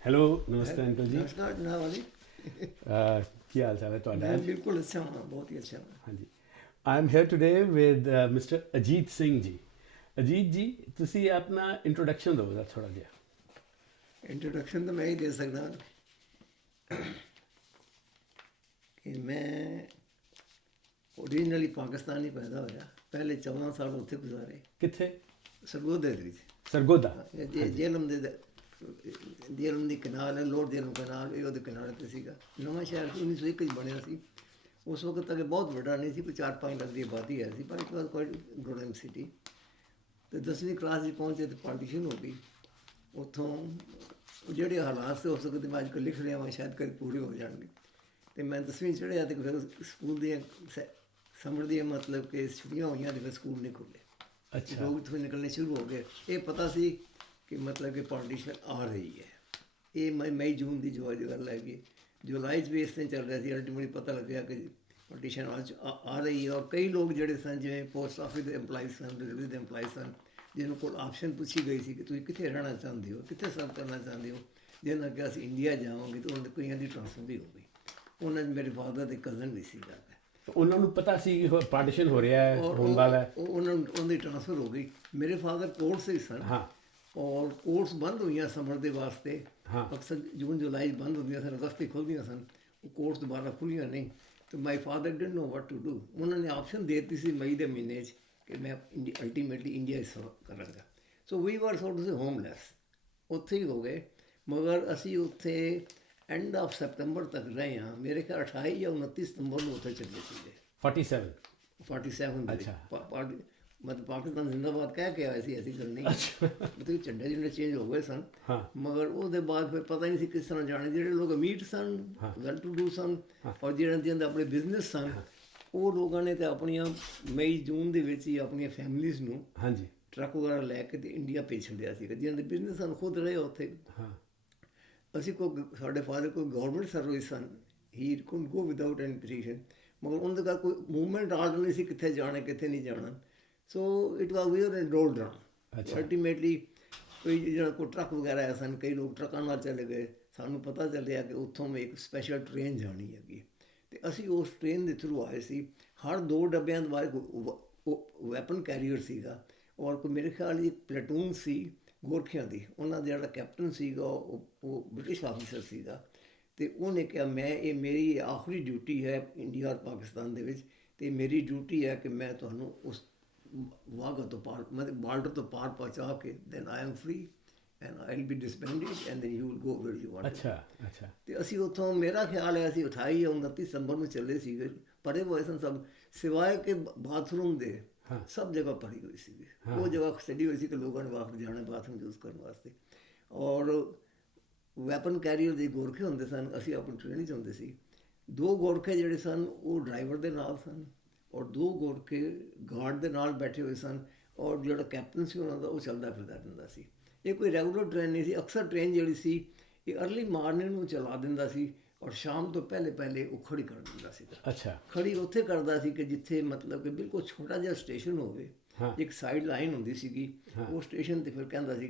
Hello ਨਮਸਤੇ uncle ਜੀ। ਨਮਸਕਾਰ ਜਨਾਬ ਵਾਲੀ। ਕੀ ਹਾਲ ਚਾਲ ਹੈ ਤੁਹਾਡਾ? ਮੈਂ ਬਿਲਕੁਲ ਅੱਛਾ ਹਾਂ, ਬਹੁਤ ਹੀ ਅੱਛਾ ਹਾਂ। ਹਾਂਜੀ, I am here today with mister Ajit Singh ji. Ajit ਜੀ, ਤੁਸੀਂ ਆਪਣਾ ਇੰਟਰੋਡਕਸ਼ਨ ਦਿਓ ਜਰਾ ਥੋੜਾ ਜਿਹਾ। ਇੰਟਰੋਡਕਸ਼ਨ ਤਾਂ ਮੈਂ ਹੀ ਦੇ ਸਕਦਾ ਕਿ ਮੈਂ ਓਰੀਜਨਲੀ ਪਾਕਿਸਤਾਨੀ ਪੈਦਾ ਹੋਇਆ, ਪਹਿਲੇ 14 ਸਾਲ ਉੱਥੇ ਗੁਜ਼ਾਰੇ। ਕਿੱਥੇ? ਸਰਗੋਧੇ ਦੇ ਵਿੱਚ। ਸਰਗੋਦਾ। ਜੇਲਮ ਦੀ ਕਨਾਲ ਹੈ, ਲੋਡ ਜੇਲਮ ਕਨਾਲ, ਇਹ ਉਹਦੇ ਕਿਨਾਰੇ 'ਤੇ ਸੀਗਾ। ਨਵਾਂ ਸ਼ਹਿਰ 1901 'ਚ ਬਣਿਆ ਸੀ। ਉਸ ਵਕਤ ਤੱਕ ਬਹੁਤ ਵੱਡਾ ਨਹੀਂ ਸੀ, ਕੋਈ 4-5 ਲੱਖ ਦੀ ਆਬਾਦੀ ਹੈ ਸੀ, ਪਰ ਇੱਕ ਵਾਰ ਕੋਈ ਗਰੋਇੰਗ ਸਿਟੀ। ਅਤੇ 10ਵੀਂ ਕਲਾਸ 'ਚ ਪਹੁੰਚੇ ਤਾਂ ਪਾਰਟੀਸ਼ਨ ਹੋ ਗਈ ਉੱਥੋਂ। ਜਿਹੜੇ ਹਾਲਾਤ ਹੋ ਸਕਦੇ ਮੈਂ ਅੱਜ ਕੱਲ੍ਹ ਲਿਖ ਰਿਹਾ ਵਾਂ, ਸ਼ਾਇਦ ਕਦੇ ਪੂਰੇ ਹੋ ਜਾਣਗੇ। ਅਤੇ ਮੈਂ 10ਵੀਂ ਚੜ੍ਹਿਆ ਅਤੇ ਫਿਰ ਸਕੂਲ ਦੀਆਂ ਸਮਰ ਦੀਆਂ ਮਤਲਬ ਕਿ ਛੁੱਟੀਆਂ ਹੋਈਆਂ ਅਤੇ ਫਿਰ ਸਕੂਲ ਨਹੀਂ ਖੁੱਲ੍ਹੇ। ਅੱਛਾ। ਲੋਕ ਇੱਥੋਂ ਨਿਕਲਣੇ ਸ਼ੁਰੂ ਹੋ ਗਏ। ਇਹ ਪਤਾ ਸੀ ਕਿ ਮਤਲਬ ਕਿ ਪਾਰਟੀਸ਼ਨ ਆ ਰਹੀ ਹੈ। ਇਹ ਮਈ ਜੂਨ ਦੀ ਗੱਲ ਹੈਗੀ। ਜੁਲਾਈ 'ਚ ਵੀ ਇਸ ਤਰ੍ਹਾਂ ਚੱਲ ਰਿਹਾ ਸੀ। ਅਲਟੀਮੇਟਲੀ ਪਤਾ ਲੱਗਿਆ ਕਿ ਪਾਰਟੀਸ਼ਨ ਆ ਰਹੀ ਹੈ। ਔਰ ਕਈ ਲੋਕ ਜਿਹੜੇ ਸਨ, ਜਿਵੇਂ ਪੋਸਟ ਆਫਿਸ ਦੇ ਇੰਪਲਾਈਜ਼ ਸਨ, ਰੇਲਵੇ ਦੇ ਇੰਪਲਾਈਜ਼ ਸਨ, ਜਿਹਨਾਂ ਕੋਲ ਆਪਸ਼ਨ ਪੁੱਛੀ ਗਈ ਸੀ ਕਿ ਤੁਸੀਂ ਕਿੱਥੇ ਰਹਿਣਾ ਚਾਹੁੰਦੇ ਹੋ, ਕਿੱਥੇ ਸਰਵ ਕਰਨਾ ਚਾਹੁੰਦੇ ਹੋ, ਜਿਹਨਾਂ ਕਿਹਾ ਅਸੀਂ ਇੰਡੀਆ ਜਾਵਾਂਗੇ, ਤਾਂ ਉਹਨਾਂ ਦੇ ਕਈਆਂ ਦੀ ਟ੍ਰਾਂਸਫਰ ਵੀ ਹੋ ਗਈ। ਉਹਨਾਂ 'ਚ ਮੇਰੇ ਫਾਦਰ ਦੇ ਕਜ਼ਨ ਵੀ ਸੀਗਾ। ਉਹਨਾਂ ਨੂੰ ਪਤਾ ਸੀ ਪਾਰਟੀਸ਼ਨ ਹੋ ਰਿਹਾ ਹੈ, ਹੋਣ ਵਾਲਾ ਹੈ? ਉਹਨਾਂ ਦੀ ਟ੍ਰਾਂਸਫਰ ਹੋ ਗਈ। ਮੇਰੇ ਫਾਦਰ ਕੋਰਟਸ ਹੀ ਸਨ। ਹਾਂ। ਔਰ ਕੋਰਟਸ ਬੰਦ ਹੋਈਆਂ ਸਮਰ ਦੇ ਵਾਸਤੇ। ਹਾਂ। ਅਕਸਰ ਜੂਨ ਜੁਲਾਈ ਬੰਦ ਹੁੰਦੀਆਂ ਸਨ, ਅਗਸਤ 'ਚ ਖੁੱਲ੍ਹਦੀਆਂ ਸਨ। ਉਹ ਕੋਰਟਸ ਦੁਬਾਰਾ ਖੁੱਲ੍ਹੀਆਂ ਨਹੀਂ। ਅਤੇ my father didn't know what to do. ਉਹਨਾਂ ਨੇ ਆਪਸ਼ਨ ਦੇ ਦਿੱਤੀ ਸੀ ਮਈ ਦੇ ਮਹੀਨੇ 'ਚ ਕਿ ਮੈਂ ਅਲਟੀਮੇਟਲੀ ਇੰਡੀਆ ਸਰਵ ਕਰਾਂਗਾ। ਸੋ ਵੀ ਵਰ ਸੋਟ ਸੇ ਹੋਮਲੈਸ। ਉੱਥੇ ਹੀ ਹੋ ਗਏ। ਮਗਰ ਅਸੀਂ ਉੱਥੇ ਐਂਡ ਆਫ ਸੈਪਟੰਬਰ ਤੱਕ ਰਹੇ ਹਾਂ। ਮੇਰੇ ਖਿਆਲ 28 ਜਾਂ 29 ਸਤੰਬਰ ਨੂੰ ਉੱਥੇ ਚੱਲੇ ਸੀਗੇ। 47। 47 ਦੇ ਵਿੱਚ ਮਤਲਬ ਪਾਕਿਸਤਾਨ ਜ਼ਿੰਦਾਬਾਦ ਕਹਿ ਕੇ ਆਏ ਸੀ, ਐਸੀ ਗੱਲ ਨਹੀਂ। ਅੱਛਾ। ਮਤਲਬ ਝੰਡੇ ਝੁੰਡੇ ਚੇਂਜ ਹੋ ਗਏ ਸਨ। ਹਾਂ। ਮਗਰ ਉਹਦੇ ਬਾਅਦ ਫਿਰ ਪਤਾ ਨਹੀਂ ਸੀ ਕਿਸ ਤਰ੍ਹਾਂ ਜਾਣੇ। ਜਿਹੜੇ ਲੋਕ ਅਮੀਰ ਸਨ, ਵੈਲ ਟੂ ਡੂ ਸਨ, ਔਰ ਜਿਹਨਾਂ ਦੇ ਆਪਣੇ ਬਿਜ਼ਨਸ ਸਨ, ਉਹ ਲੋਕਾਂ ਨੇ ਤਾਂ ਆਪਣੀਆਂ ਮਈ ਜੂਨ ਦੇ ਵਿੱਚ ਹੀ ਆਪਣੀਆਂ ਫੈਮਲੀਜ਼ ਨੂੰ ਹਾਂਜੀ ਟਰੱਕ ਵਗੈਰਾ ਲੈ ਕੇ ਤੇ ਇੰਡੀਆ ਭੇਜ ਛੱਡਿਆ ਸੀਗਾ। ਜਿਹਨਾਂ ਦੇ ਬਿਜ਼ਨਸ ਸਨ ਖੁਦ ਰਹੇ ਉੱਥੇ। ਹਾਂ। ਅਸੀਂ ਸਾਡੇ ਫਾਦਰ ਕੋਈ ਗਵਰਨਮੈਂਟ ਸਰਵਿਸ ਸਨ। He could go without any position. ਮਗਰ ਉਹਨਾਂ ਦਾ ਕੋਈ ਮੂਵਮੈਂਟ ਆਰਡਰ ਨਹੀਂ ਸੀ ਕਿੱਥੇ ਜਾਣਾ ਕਿੱਥੇ ਨਹੀਂ ਜਾਣਾ। So it was wear and roll down. Ultimately ਜਿਹੜਾ ਕੋਈ ਟਰੱਕ ਵਗੈਰਾ ਆਇਆ ਸਨ, ਕਈ ਲੋਕ ਟਰੱਕਾਂ ਨਾਲ ਚਲੇ ਗਏ। ਸਾਨੂੰ ਪਤਾ ਚੱਲਿਆ ਕਿ ਉੱਥੋਂ ਮੈਂ ਇੱਕ ਸਪੈਸ਼ਲ ਟ੍ਰੇਨ ਜਾਣੀ ਹੈਗੀ ਅਤੇ ਅਸੀਂ ਉਸ ਟ੍ਰੇਨ ਦੇ ਥਰੂ ਆਏ ਸੀ। ਹਰ 2 ਡੱਬਿਆਂ ਦੇ ਬਾਅਦ ਵੈਪਨ ਕੈਰੀਅਰ ਸੀਗਾ। ਔਰ ਕੋਈ ਮੇਰੇ ਖਿਆਲ ਇੱਕ ਪਲੈਟੂਨ ਸੀ ਗੋਰਖਿਆਂ ਦੀ। ਉਹਨਾਂ ਦਾ ਜਿਹੜਾ ਕੈਪਟਨ ਸੀਗਾ ਉਹ ਬ੍ਰਿਟਿਸ਼ ਆਫਿਸਰ ਸੀਗਾ। ਅਤੇ ਉਹਨੇ ਕਿਹਾ ਇਹ ਮੇਰੀ ਆਖਰੀ ਡਿਊਟੀ ਹੈ ਇੰਡੀਆ ਔਰ ਪਾਕਿਸਤਾਨ ਦੇ ਵਿੱਚ, ਅਤੇ ਮੇਰੀ ਡਿਊਟੀ ਹੈ ਕਿ ਮੈਂ ਤੁਹਾਨੂੰ ਉਸ ਵਾਹਗਾ ਤੋਂ ਪਾਰ ਮਤਲਬ ਬਾਰਡਰ ਤੋਂ ਪਾਰ ਪਹੁੰਚਾ ਕੇ then I am free and I will be disbanded and then you will go where you want. ਅੱਛਾ ਅੱਛਾ। ਅਤੇ ਅਸੀਂ ਉੱਥੋਂ ਮੇਰਾ ਖਿਆਲ ਹੈ ਅਸੀਂ 28 ਜਾਂ 29 ਸਤੰਬਰ ਨੂੰ ਚੱਲੇ ਸੀਗੇ। ਭਰੇ ਹੋਏ ਸਨ ਸਭ, ਸਿਵਾਏ ਕਿ ਬਾਥਰੂਮ ਦੇ ਸਭ ਜਗ੍ਹਾ ਭਰੀ ਹੋਈ ਸੀਗੀ। ਉਹ ਜਗ੍ਹਾ ਸੱਡੀ ਹੋਈ ਸੀ ਕਿ ਲੋਕਾਂ ਨੇ ਬਾਹਰ ਜਾਣਾ ਬਾਥਰੂਮ ਯੂਜ਼ ਕਰਨ ਵਾਸਤੇ। ਔਰ ਵੈਪਨ ਕੈਰੀਅਰ ਦੇ ਗੋਰਖੇ ਹੁੰਦੇ ਸਨ। ਅਸੀਂ ਆਪਣੀ ਟ੍ਰੇਨ 'ਚ ਹੁੰਦੇ ਸੀ। 2 ਗੋਰਖੇ ਜਿਹੜੇ ਸਨ ਉਹ ਡਰਾਈਵਰ ਦੇ ਨਾਲ ਸਨ, ਔਰ 2 ਗੋਰਖੇ ਗਾਰਡ ਦੇ ਨਾਲ ਬੈਠੇ ਹੋਏ ਸਨ। ਔਰ ਜਿਹੜਾ ਕੈਪਟਨ ਸੀ ਉਹਨਾਂ ਦਾ ਉਹ ਚੱਲਦਾ ਫਿਰਦਾ ਰਹਿੰਦਾ ਸੀ। ਇਹ ਕੋਈ ਰੈਗੂਲਰ ਟ੍ਰੇਨ ਨਹੀਂ ਸੀ। ਅਕਸਰ ਟ੍ਰੇਨ ਜਿਹੜੀ ਸੀ ਇਹ ਅਰਲੀ ਮਾਰਨਿੰਗ ਨੂੰ ਚਲਾ ਦਿੰਦਾ ਸੀ ਔਰ ਸ਼ਾਮ ਤੋਂ ਪਹਿਲੇ ਉਹ ਖੜੀ ਕਰ ਦਿੰਦਾ ਸੀ। ਅੱਛਾ। ਖੜੀ ਉੱਥੇ ਕਰਦਾ ਸੀ ਕਿ ਜਿੱਥੇ ਮਤਲਬ ਕਿ ਬਿਲਕੁਲ ਛੋਟਾ ਜਿਹਾ ਸਟੇਸ਼ਨ ਹੋਵੇ। ਇੱਕ ਸਾਈਡ ਲਾਈਨ ਹੁੰਦੀ ਸੀਗੀ। ਉਹ ਸਟੇਸ਼ਨ 'ਤੇ ਫਿਰ ਕਹਿੰਦਾ ਸੀ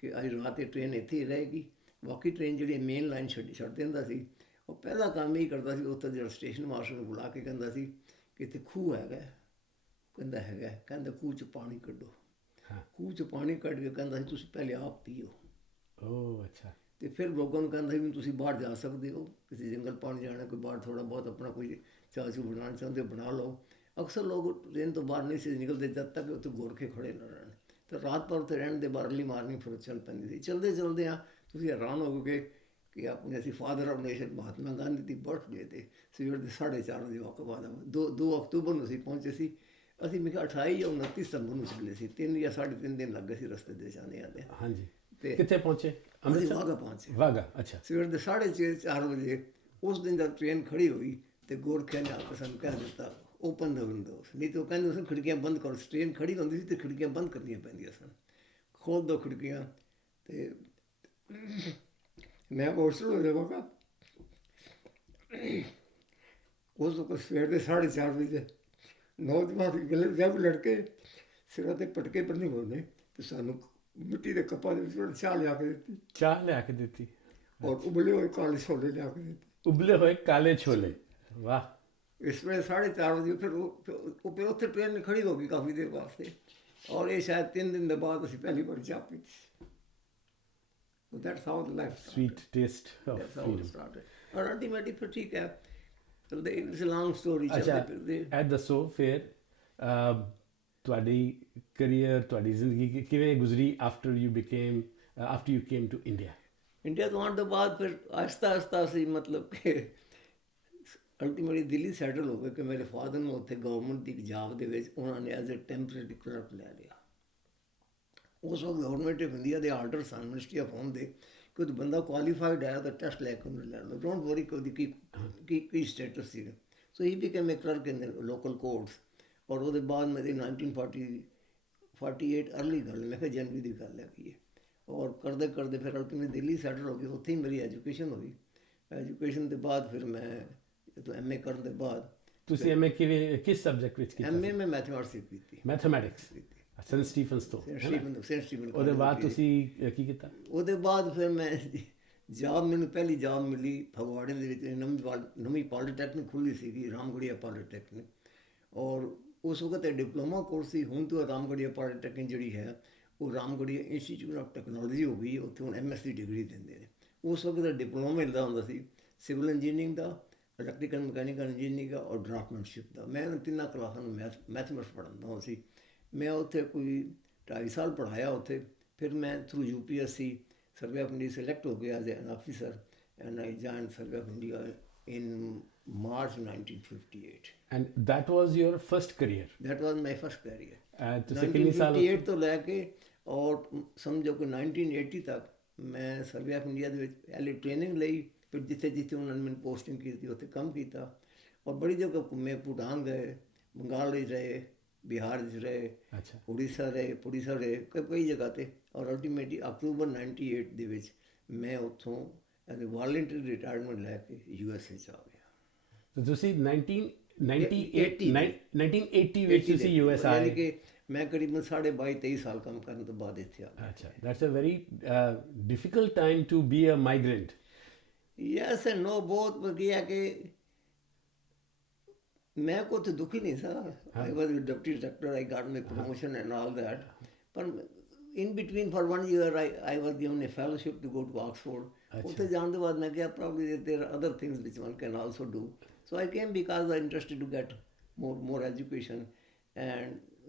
ਕਿ ਅੱਜ ਰਾਤ ਇਹ ਟ੍ਰੇਨ ਇੱਥੇ ਹੀ ਰਹੇਗੀ। ਬਾਕੀ ਟ੍ਰੇਨ ਜਿਹੜੀ ਮੇਨ ਲਾਈਨ ਛੱਡ ਦਿੰਦਾ ਸੀ। ਉਹ ਪਹਿਲਾ ਕੰਮ ਇਹ ਕਰਦਾ ਸੀ, ਉੱਥੇ ਜਿਹੜਾ ਸਟੇਸ਼ਨ ਮਾਸਟਰ ਨੂੰ ਬੁਲਾ ਕੇ ਕਹਿੰਦਾ ਸੀ ਕਿ ਇੱਥੇ ਖੂਹ ਹੈਗਾ। ਕਹਿੰਦਾ ਹੈਗਾ। ਕਹਿੰਦਾ ਖੂਹ 'ਚ ਪਾਣੀ ਕੱਢੋ। ਖੂਹ 'ਚ ਪਾਣੀ ਕੱਢ ਕੇ ਕਹਿੰਦਾ ਸੀ ਤੁਸੀਂ ਪਹਿਲੇ ਆਪ ਪੀਓ। ਓਹ ਅੱਛਾ। ਅਤੇ ਫਿਰ ਲੋਕਾਂ ਨੂੰ ਕਹਿੰਦਾ ਸੀ ਵੀ ਤੁਸੀਂ ਬਾਹਰ ਜਾ ਸਕਦੇ ਹੋ, ਕਿਸੇ ਜੰਗਲ ਪਾਣੀ ਜਾਣਾ, ਕੋਈ ਬਾਹਰ ਥੋੜ੍ਹਾ ਬਹੁਤ ਆਪਣਾ ਕੋਈ ਚਾਹ ਚੂਹ ਬਣਾਉਣਾ ਚਾਹੁੰਦੇ ਹੋ ਬਣਾ ਲਓ। ਅਕਸਰ ਲੋਕ ਟ੍ਰੇਨ ਤੋਂ ਬਾਹਰ ਨਹੀਂ ਸੀ ਨਿਕਲਦੇ ਜਦ ਤੱਕ ਉੱਥੇ ਗੋਰਖੇ ਖੜ੍ਹੇ ਨਾ ਰਹਿਣ। ਤਾਂ ਰਾਤ ਭਰ ਉੱਥੇ ਰਹਿਣ ਦੇ ਬਾਅਦ ਅਰਲੀ ਮਾਰਨਿੰਗ ਫਿਰ ਚੱਲ ਪੈਂਦੀ ਸੀ। ਚਲਦੇ ਆ ਤੁਸੀਂ ਹੈਰਾਨ ਹੋਵੋਗੇ ਕਿ ਆਪਣੇ ਅਸੀਂ father of nation Mahatma Gandhi the birthday 'ਤੇ ਸਵੇਰ ਦੇ 4:30 ਵਜੇ ਬਾਅਦ 2 ਅਕਤੂਬਰ ਨੂੰ ਅਸੀਂ ਪਹੁੰਚੇ ਸੀ। ਅਸੀਂ ਮੇਰੇ ਖਿਆਲ 28 ਜਾਂ 29 ਸਤੰਬਰ ਨੂੰ ਚੱਲੇ ਸੀ। 3 ਜਾਂ 3.5 ਦਿਨ ਲੱਗ ਗਏ ਸੀ ਰਸਤੇ ਦੇ ਜਾਂਦੇ ਆਉਂਦੇ। ਹਾਂਜੀ। ਅਤੇ ਕਿੱਥੇ ਪਹੁੰਚੇ? ਅਸੀਂ ਵਾਹਗਾ ਪਹੁੰਚੇ। ਵਾਹਗਾ। ਅੱਛਾ। ਸਵੇਰ ਦੇ 4:30 ਵਜੇ ਉਸ ਦਿਨ ਜਦ ਟ੍ਰੇਨ ਖੜੀ ਹੋਈ ਅਤੇ ਗੋਰਖਿਆਂ ਨੇ ਆ ਕੇ ਸਾਨੂੰ ਕਹਿ ਦਿੱਤਾ ਓਪਨ ਦ ਵਿੰਡੋਜ਼। ਨਹੀਂ ਤਾਂ ਉਹ ਕਹਿੰਦੇ ਸਨ ਖਿੜਕੀਆਂ ਬੰਦ ਕਰੋ। ਟ੍ਰੇਨ ਖੜੀ ਹੁੰਦੀ ਸੀ ਅਤੇ ਖਿੜਕੀਆਂ ਬੰਦ ਕਰਨੀਆਂ ਪੈਂਦੀਆਂ ਸਨ। ਖੋਲ੍ਹ ਦਿਓ ਖਿੜਕੀਆਂ। ਅਤੇ ਮੈਂ ਹੋਸਟਲ ਹੋ ਜਾਵਾਂਗਾ। ਉਸ ਵਕਤ ਸਵੇਰ ਦੇ 4:30 ਵਜੇ ਨੌਜਵਾਨ ਜਬ ਲੜਕੇ ਸਿਰਾਂ 'ਤੇ ਪਟਕੇ ਬੰਨ੍ਹੇ ਹੁੰਦੇ ਅਤੇ ਸਾਨੂੰ ਮਿੱਟੀ ਦੇ ਕੱਪਾਂ ਦੇ ਵਿੱਚ ਉਹਨਾਂ ਨੇ ਚਾਹ ਲਿਆ ਕੇ ਦਿੱਤੀ ਚਾਹ ਲਿਆ ਕੇ ਦਿੱਤੀ, ਔਰ ਉਬਲੇ ਹੋਏ ਕਾਲੇ ਛੋਲੇ ਲਿਆ ਕੇ ਦਿੱਤੇ। ਉਬਲੇ ਹੋਏ ਕਾਲੇ ਛੋਲੇ, ਵਾਹ। ਇਸ ਵੇਲੇ 4:30 ਵਜੇ ਫਿਰ ਫਿਰ ਉੱਥੇ ਟ੍ਰੇਨ ਖੜੀ ਹੋ ਗਈ ਕਾਫੀ ਦੇਰ ਵਾਸਤੇ, ਔਰ ਇਹ ਸ਼ਾਇਦ 3 ਦਿਨ ਦੇ ਬਾਅਦ ਅਸੀਂ ਪਹਿਲੀ ਵਾਰ ਚਾਹ ਪੀਤੀ। So that's how the life started. Sweet taste of That's how it freedom. started. और ultimately फिर ठीक है, so it's a long story. ਅੱਛਾ, चलते फिरते ਇਹ ਦੱਸੋ ਫਿਰ ਤੁਹਾਡੀ ਕਰੀਅਰ, ਤੁਹਾਡੀ ਜ਼ਿੰਦਗੀ ਕਿਵੇਂ ਗੁਜ਼ਰੀ after you came to India? India ਤੋਂ ਆਉਣ ਤੋਂ ਬਾਅਦ ਫਿਰ ਆਹਿਸਤਾ ਅਸੀਂ ਮਤਲਬ ਕਿ ਅਲਟੀਮੇਟਲੀ ਦਿੱਲੀ ਸੈਟਲ ਹੋ ਗਏ ਕਿ ਮੇਰੇ ਫਾਦਰ ਨੂੰ ਉੱਥੇ ਗਵਰਨਮੈਂਟ ਦੀ ਜੌਬ ਦੇ ਵਿੱਚ ਉਹਨਾਂ ਨੇ ਐਜ਼ ਅ ਟੈਂਪਰੇਰੀ ਕਲਰਕ ਲੈ ਲਿਆ। ਉਸ ਵਕਤ ਗਵਰਨਮੈਂਟ ਆਫ ਇੰਡੀਆ ਦੇ ਆਰਡਰ ਸਨ ਮਿਨਿਸਟਰੀ ਆਫ ਹੋਮ ਦੇ ਕਿ ਉਹ ਬੰਦਾ ਕੁਆਲੀਫਾਈਡ ਹੈ ਤਾਂ ਟੈਸਟ ਲੈ ਕੇ ਉਹਨੂੰ ਲੈ ਲਓ, ਡੋਂਟ ਵਰੀ ਕਿ ਉਹਦੀ ਕੀ ਸਟੇਟਸ ਸੀ। ਸੋ ਹੀ ਬਿਕੇਮ ਏ ਕਲਰਕ ਇਨ ਲੋਕਲ ਕੋਰਟਸ। ਔਰ ਉਹਦੇ ਬਾਅਦ ਮੇਰੀ 1948 ਅਰਲੀ ਗੱਲ, ਮੈਂ ਕਿਹਾ ਜਨਵਰੀ ਦੀ ਗੱਲ ਹੈਗੀ ਹੈ। ਔਰ ਕਰਦੇ ਕਰਦੇ ਫਿਰ ਅਲਟੀਮੇਟਲੀ ਦਿੱਲੀ ਸੈਟਲ ਹੋ ਗਈ, ਉੱਥੇ ਹੀ ਮੇਰੀ ਐਜੂਕੇਸ਼ਨ ਹੋਈ। ਐਜੂਕੇਸ਼ਨ ਦੇ ਬਾਅਦ ਫਿਰ ਮੈਂ ਜਦੋਂ ਐਮ ਏ ਕਰਨ ਦੇ ਬਾਅਦ, ਤੁਸੀਂ ਐਮ ਏ ਕਿਸ ਸਬਜੈਕਟ ਵਿੱਚ ਕੀਤਾ? ਐਮ ਏ ਮੈਂ ਮੈਥਮੈਟਿਕਸ ਕੀਤੀ। ਮੈਥਮੈਟਿਕਸ, ਸੈਂਟ ਸਟੀਫਨਸ ਤੋਂ। Saint Stephen. ਉਹਦੇ ਬਾਅਦ ਤੁਸੀਂ ਕੀ ਕੀਤਾ? ਉਹਦੇ ਬਾਅਦ ਫਿਰ ਮੈਂ ਜੌਬ, ਮੈਨੂੰ ਪਹਿਲੀ ਜੌਬ ਮਿਲੀ ਫਗਵਾੜੇ ਦੇ ਵਿੱਚ, ਨਵੀਂ ਪੋਲੀਟੈਕਨਿਕ ਖੁੱਲ੍ਹੀ ਸੀਗੀ, ਰਾਮਗੜੀਆ ਪੋਲੀਟੈਕਨਿਕ। ਔਰ ਉਸ ਵਕਤ ਡਿਪਲੋਮਾ ਕੋਰਸ ਸੀ, ਹੁਣ ਤੋਂ ਰਾਮਗੜੀਆ ਪੋਲੀਟੈਕਨਿਕ ਜਿਹੜੀ ਹੈ ਉਹ ਰਾਮਗੜੀਆ ਇੰਸਟੀਚਿਊਟ ਆਫ ਟੈਕਨੋਲੋਜੀ ਹੋ ਗਈ, ਉੱਥੇ ਹੁਣ MS ਦੀ ਡਿਗਰੀ ਦਿੰਦੇ ਨੇ। ਉਸ ਵਕਤ ਦਾ ਡਿਪਲੋਮਾ ਮਿਲਦਾ ਹੁੰਦਾ ਸੀ ਸਿਵਲ ਇੰਜੀਨੀਅਰਿੰਗ ਦਾ, ਇਲੈਕਟ੍ਰੀਕਲ ਮਕੈਨੀਕਲ ਇੰਜੀਨੀਅਰਿੰਗ ਦਾ ਔਰ ਡਰਾਫਟਮੈਨਸ਼ਿਪ ਦਾ। ਮੈਂ ਇਹਨਾਂ ਤਿੰਨਾਂ ਕਲਾਸਾਂ ਨੂੰ ਮੈਥਮੈਟਿਕਸ ਪੜ੍ਹਾਉਂਦਾ ਹੁੰਦਾ ਸੀ। ਮੈਂ ਉੱਥੇ ਕੋਈ 2.5 ਸਾਲ ਪੜ੍ਹਾਇਆ ਉੱਥੇ। ਫਿਰ ਮੈਂ through UPSC survey of India select ਹੋ ਗਿਆ as an officer, and I joined survey of India in March 1958. And that was your first career? That was my first career. ਤੁਸੀਂ ਕਿੰਨੇ ਸਾਲ 1958 ਤੋਂ ਲੈ ਕੇ ਔਰ ਸਮਝੋ ਕਿ 1980 ਤੱਕ ਮੈਂ ਸਰਵੇ ਆਫ ਇੰਡੀਆ ਦੇ ਵਿੱਚ ਪਹਿਲੇ ਟ੍ਰੇਨਿੰਗ ਲਈ, ਫਿਰ ਜਿੱਥੇ ਜਿੱਥੇ ਉਹਨਾਂ ਨੇ ਮੈਨੂੰ ਪੋਸਟਿੰਗ ਕੀਤੀ ਉੱਥੇ ਕੰਮ ਕੀਤਾ। ਔਰ ਬੜੀ ਜਗ੍ਹਾ ਘੁੰਮੇ, ਭੂਟਾਨ ਗਏ, ਬੰਗਾਲ ਵਿੱਚ ਰਹੇ, ਬਿਹਾਰ ਵਿੱਚ ਰਹੇ, ਅੱਛਾ, ਉੜੀਸਾ ਰਹੇ, ਕਈ ਜਗ੍ਹਾ 'ਤੇ। ਔਰ ਅਲਟੀਮੇਟਲੀ ਅਕਤੂਬਰ 98 ਦੇ ਵਿੱਚ ਮੈਂ ਉੱਥੋਂ ਐਜ਼ ਅ ਵਾਲੰਟਰੀ ਰਿਟਾਇਰਮੈਂਟ ਲੈ ਕੇ USA 'ਚ ਆ ਗਿਆ। ਤਾਂ ਤੁਸੀਂ 1980 ਵਿੱਚ ਤੁਸੀਂ US ਆਏ? ਯਾਨੀ ਕਿ ਮੈਂ ਕਰੀਬਨ 22.5-23 ਸਾਲ ਕੰਮ ਕਰਨ ਤੋਂ ਬਾਅਦ ਇੱਥੇ ਆ ਗਿਆ। ਅੱਛਾ, that's a very difficult time to be a migrant. Yes and no, ਬਹੁਤ ਵਧੀਆ ਕਿ ਮੈਂ ਕੋਈ ਉੱਥੇ ਦੁਖੀ ਨਹੀਂ ਸਾਂ। I was deputy director, I got my promotion and all that. ਪਰ in between for 1 year I was given a fellowship to go to Oxford. ਉੱਥੇ ਜਾਣ ਤੋਂ ਬਾਅਦ ਮੈਂ ਕਿਹਾ probably there are other things which one can also do. So I came because I interested to get more education, and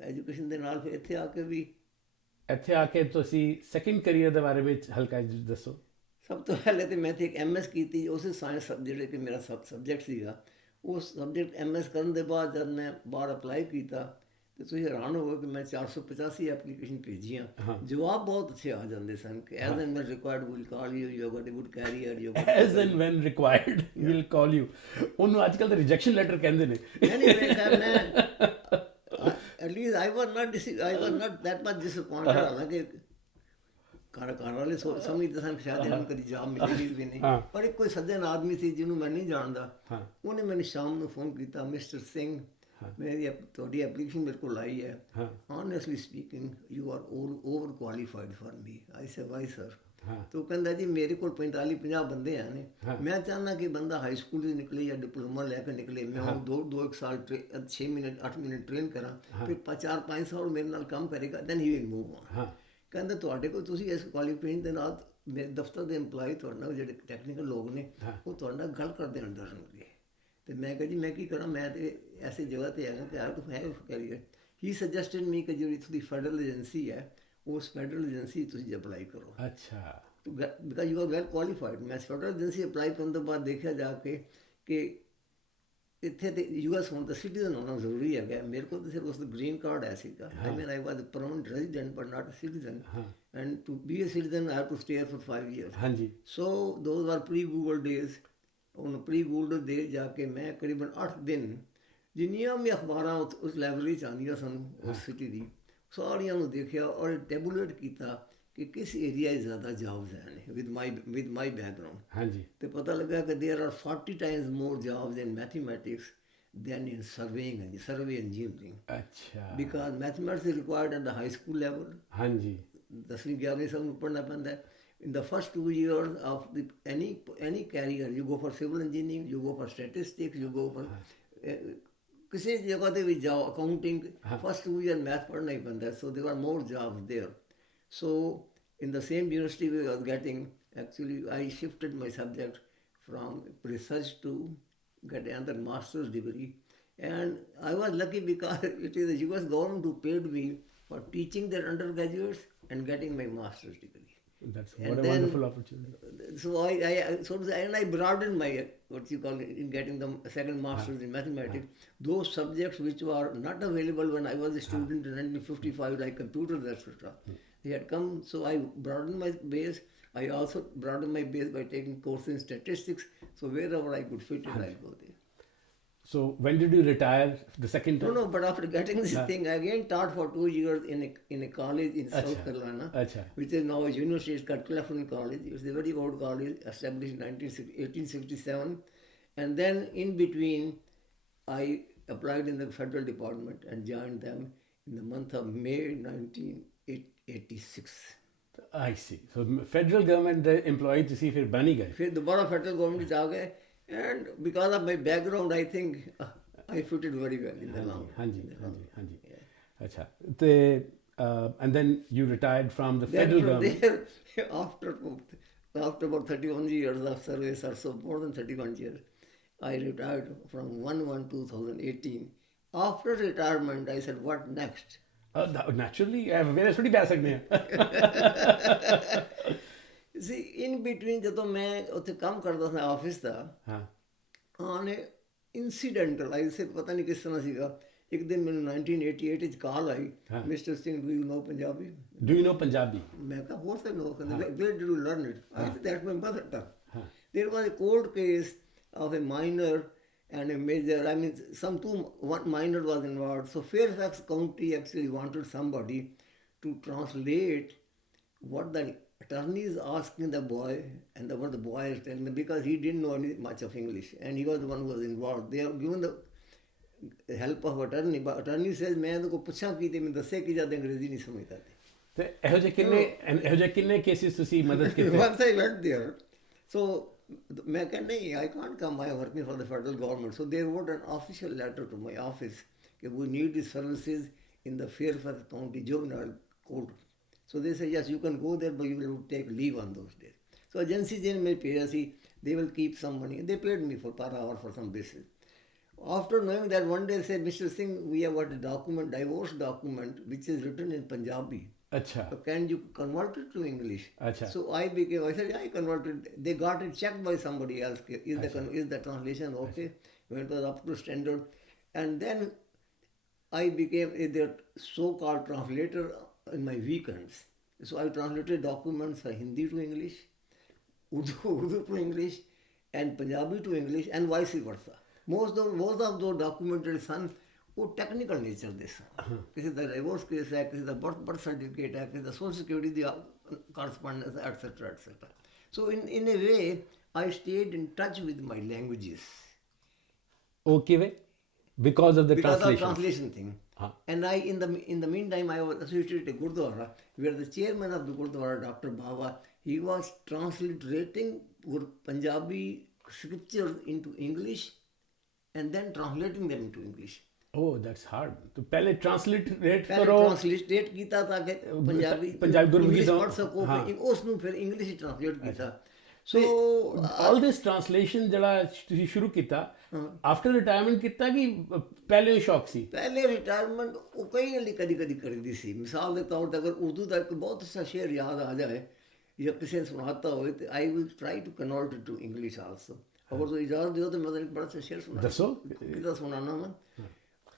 education ਦੇ ਨਾਲ ਫਿਰ ਇੱਥੇ ਆ ਕੇ ਤੁਸੀਂ ਸੈਕੰਡ ਕਰੀਅਰ ਦੇ ਬਾਰੇ ਵਿੱਚ ਹਲਕਾ ਦੱਸੋ। ਸਭ ਤੋਂ ਪਹਿਲੇ ਤਾਂ ਮੈਂ ਇੱਥੇ ਇੱਕ MS ਕੀਤੀ, ਉਸੇ ਸਾਇੰਸ ਜਿਹੜੇ ਕਿ ਮੇਰਾ ਸਬਜੈਕਟ ਸੀਗਾ। ਉਸ ਸਬਜੈਕਟ MS ਕਰਨ ਦੇ ਬਾਅਦ ਜਦ ਮੈਂ ਬਾਹਰ ਅਪਲਾਈ ਕੀਤਾ ਤੇ ਤੁਸੀਂ ਹੈਰਾਨ ਹੋਵੋਗੇ ਕਿ ਮੈਂ 485 ਐਪਲੀਕੇਸ਼ਨ ਭੇਜੀਆਂ। ਜਵਾਬ ਬਹੁਤ ਅੱਛੇ ਆ ਜਾਂਦੇ ਸਨ ਕਿ as and when required will call you, you got a good career, as and when required will call you. ਉਹਨੂੰ ਅੱਜ ਕੱਲ੍ਹ ਤਾਂ ਰਿਜੈਕਸ਼ਨ ਲੈਟਰ ਕਹਿੰਦੇ ਨੇ। at least I was not that much disappointed. ਹਾਲਾਂਕਿ ਘਰ ਵਾਲੇ ਸਮਝਦੇ ਸਨ ਸ਼ਾਇਦ ਇਹਨੂੰ ਕਦੀ ਜੌਬ ਮਿਲੇਗੀ ਵੀ ਨਹੀਂ। ਪਰ ਇੱਕ ਕੋਈ ਸੱਜਣ ਆਦਮੀ ਸੀ ਜਿਹਨੂੰ ਮੈਂ ਨਹੀਂ ਜਾਣਦਾ, ਉਹਨੇ ਮੈਨੂੰ ਸ਼ਾਮ ਨੂੰ ਫੋਨ ਕੀਤਾ, ਮਿਸਟਰ ਸਿੰਘ ਮੇਰੀ ਤੁਹਾਡੀ ਐਪਲੀਕੇਸ਼ਨ ਮੇਰੇ ਕੋਲ ਆਈ ਹੈ, honestly speaking you are over qualified for me. I said why sir? तो ਕਹਿੰਦਾ ਜੀ ਮੇਰੇ ਕੋਲ 45-50 ਬੰਦੇ ਆ ਨੇ, ਮੈਂ ਚਾਹੁੰਦਾ ਕਿ ਬੰਦਾ ਹਾਈ ਸਕੂਲ ਤੋਂ ਨਿਕਲੇ ਜਾਂ ਡਿਪਲੋਮਾ ਲੈ ਕੇ ਨਿਕਲੇ, ਮੈਂ ਉਹ 2 ਸਾਲ 6 ਮਹੀਨੇ 8 ਮਹੀਨੇ ਟ੍ਰੇਨ ਕਰਾਂ, ਫਿਰ 4-5 ਸਾਲ ਮੇਰੇ ਨਾਲ ਕੰਮ ਕਰੇਗਾ, then he will move on. ਕਹਿੰਦਾ ਤੁਹਾਡੇ ਕੋਲ ਤੁਸੀਂ ਇਸ ਕੁਆਲੀਫਿਕੇਸ਼ਨ ਦੇ ਨਾਲ ਮੇਰੇ ਦਫ਼ਤਰ ਦੇ EMPLOYE ਤੁਹਾਡੇ ਨਾਲ ਜਿਹੜੇ ਟੈਕਨੀਕਲ ਲੋਕ ਨੇ ਉਹ ਤੁਹਾਡੇ ਨਾਲ ਗੱਲ ਕਰਦੇ ਹਨ ਡਰਨਗੇ। ਅਤੇ ਮੈਂ ਕਿਹਾ ਜੀ ਮੈਂ ਕੀ ਕਰਾਂ, ਮੈਂ ਤਾਂ ਐਸੀ ਜਗ੍ਹਾ 'ਤੇ ਹੈਗਾ ਕਿ ਆਪ ਹੈ ਕਰੀਅਰ। ਹੀ ਸਜੈਸਟਡ ਮੀ ਕਿ ਜਿਹੜੀ ਤੁਹਾਡੀ ਫੈਡਰਲ ਏਜੰਸੀ ਹੈ ਉਸ ਫੈਡਰਲ ਏਜੰਸੀ ਤੁਸੀਂ ਅਪਲਾਈ ਕਰੋ। ਅੱਛਾ, because you are well qualified. ਮੈਂ ਫੈਡਰਲ ਏਜੰਸੀ ਅਪਲਾਈ ਕਰਨ ਤੋਂ ਬਾਅਦ ਦੇਖਿਆ ਜਾ ਕੇ ਕਿ ਇੱਥੇ ਤਾਂ US ਹੋਣ ਦਾ ਸਿਟੀਜ਼ਨ ਹੋਣਾ ਜ਼ਰੂਰੀ ਹੈਗਾ। ਮੇਰੇ ਕੋਲ ਤਾਂ ਸਿਰਫ ਉਸ ਦਾ ਗ੍ਰੀਨ ਕਾਰਡ ਹੈ ਸੀਗਾ। I was a permanent resident but not a citizen. And to be a citizen I have to stay for 5 years. ਹਾਂਜੀ। So those were pre-Google days. ਹੁਣ pre-Google days ਜਾ ਕੇ ਮੈਂ ਕਰੀਬਨ 8 ਦਿਨ ਜਿੰਨੀਆਂ ਵੀ ਅਖਬਾਰਾਂ ਉਸ ਲਾਇਬ੍ਰੇਰੀ 'ਚ ਆਉਂਦੀਆਂ ਸਨ ਉਸ ਸਿਟੀ ਦੀ ਸਾਰੀਆਂ ਨੂੰ ਦੇਖਿਆ ਔਰ ਟੈਬੂਲੇਟ ਕੀਤਾ ਕਿ ਕਿਸ ਏਰੀਆ 'ਚ ਜ਼ਿਆਦਾ ਜੌਬਸ ਹਨ ਵਿਦ ਮਾਈ ਬੈਕਗਰਾਊਂਡ। ਹਾਂਜੀ। ਅਤੇ ਪਤਾ ਲੱਗਾ ਕਿ ਦੇਰ R 40 times more jobs in mathematics than in surveying and survey engineering. ਅੱਛਾ। Because mathematics is required at the high school level. ਹਾਂਜੀ। 10वीं 11वीं सब पढ़ना पैंदा है. In the first 2 years of the any career, you go for civil engineering, you go for statistics, you go for किसी जगह पे भी जाओ, accounting, first 2 years math पढ़ना ही पैंदा है. So there were more jobs there. So in the same university we was getting, actually I shifted my subject from research to get another master's degree. And I was lucky because it is the US government who paid me for teaching their undergraduates and getting my master's degree. That's And what a then, wonderful opportunity. so I so to say, and I broadened my, what you call it, in getting the second master's in mathematics. Those subjects which were not available when I was a student in 1955, like computers, etc. They had come, so I broadened my base. I also broadened my base by taking courses in statistics. So wherever I could fit it, I go there. So when did you retire the second time? No, but after getting this thing, I again taught for 2 years in a college in South Carolina, which is now a university. It's called Cleveland College. It's a very old college, established in 1867. And then in between, I applied in the federal department and joined them in the month of May 1986. I see. So federal government the employee to see फिर बन ही गए. फिर दोबारा federal government आ गए. And because of my background, I think I fitted very well in the long. हाँ जी. अच्छा. तो and then you retired from the federal government. There, after about 31 years of service, or so more than 31 years, I retired from 1/1/2018. After retirement, I said, what next? Naturally, मेरे थोड़ी पै सकते हैं. See, in between, ਜਦੋਂ ਮੈਂ ਉੱਥੇ ਕੰਮ ਕਰਦਾ ਸੀ ਆਫਿਸ ਦਾ, ਆਨੇ ਇਨਸੀਡੈਂਟਲ ਆਈ ਪਤਾ ਨਹੀਂ ਕਿਸ ਤਰ੍ਹਾਂ ਸੀਗਾ. ਇੱਕ ਦਿਨ ਮੈਨੂੰ 1988 ਵਿੱਚ ਕਾਲ ਆਈ, mister Singh, do you know Punjabi? Do you know Punjabi? ਮੈਂ ਕਿਹਾ ਹੋਰ ਸੇ ਨੋ, where did you learn it? I said, that's my mother tongue. There was a cold case of a minor and a major. I mean, one minor was involved. So Fairfax County actually wanted somebody to translate what the attorney is asking the boy and what the boy is telling them, because he didn't know much of English and he was the one who was involved. They have given the help of attorney, but attorney says, मैं तो को पूछा कि ते मैं दसे कि ज़्यादा अंग्रेजी नहीं समझता थे. तो ऐहो जे किन्ने cases तुसी मदद कीते? Once I went there, so मैं कहा नहीं, I can't come. I am working for the federal government. So they wrote an official letter to my office that we need these services in the Fairfax County Juvenile Court. So they say, yes, you can go there, but you will take leave on those days. So agency jail may pay us, they will keep some money. They paid me per hour for some basis. After knowing that, one day they said, Mr. Singh, we have got a document, divorce document, which is written in Punjabi. Achha. So can you convert it to English? Achha. So I said, yeah, I converted. They got it checked by somebody else. Is the translation okay? When it was up to standard. And then I became their so-called translator in my weekends. So I translated documents from Hindi to English, Urdu to English, and Punjabi to English, and vice versa. Most of those documented son, वो technical nature दे सन. किसी का divorce case है, किसी का birth certificate है, किसी का social security the correspondence, etc. etc. So in a way, I stayed in touch with my languages. Okay, way? Because of translation thing. And I, in the meantime, I was associated with Gurdwara, where the chairman of the Gurdwara, Dr. Bhava, he was translating Punjabi scriptures into English and then translating them into English. Oh, that's hard. तो पहले translate करो. Translate किया ताकि पंजाबी गुरमुखी पढ़ सको, फिर उसਨੂੰ फिर English translate किया. So all this translation जड़ा तुसी शुरू किया, after retirement कितना कि पहले शौक सी? पहले retirement वो कई वाली कदी कर दी सी. मिसाल के तौर पर अगर उर्दू का बहुत सा शेर याद आ जाए या किसी ने सुनाता हो, तो I will try to convert it to English also. अगर तो इजाज़त दियो तो मैं एक बड़ा सा शेर सुना. दसो. कितना सुनाना मैं?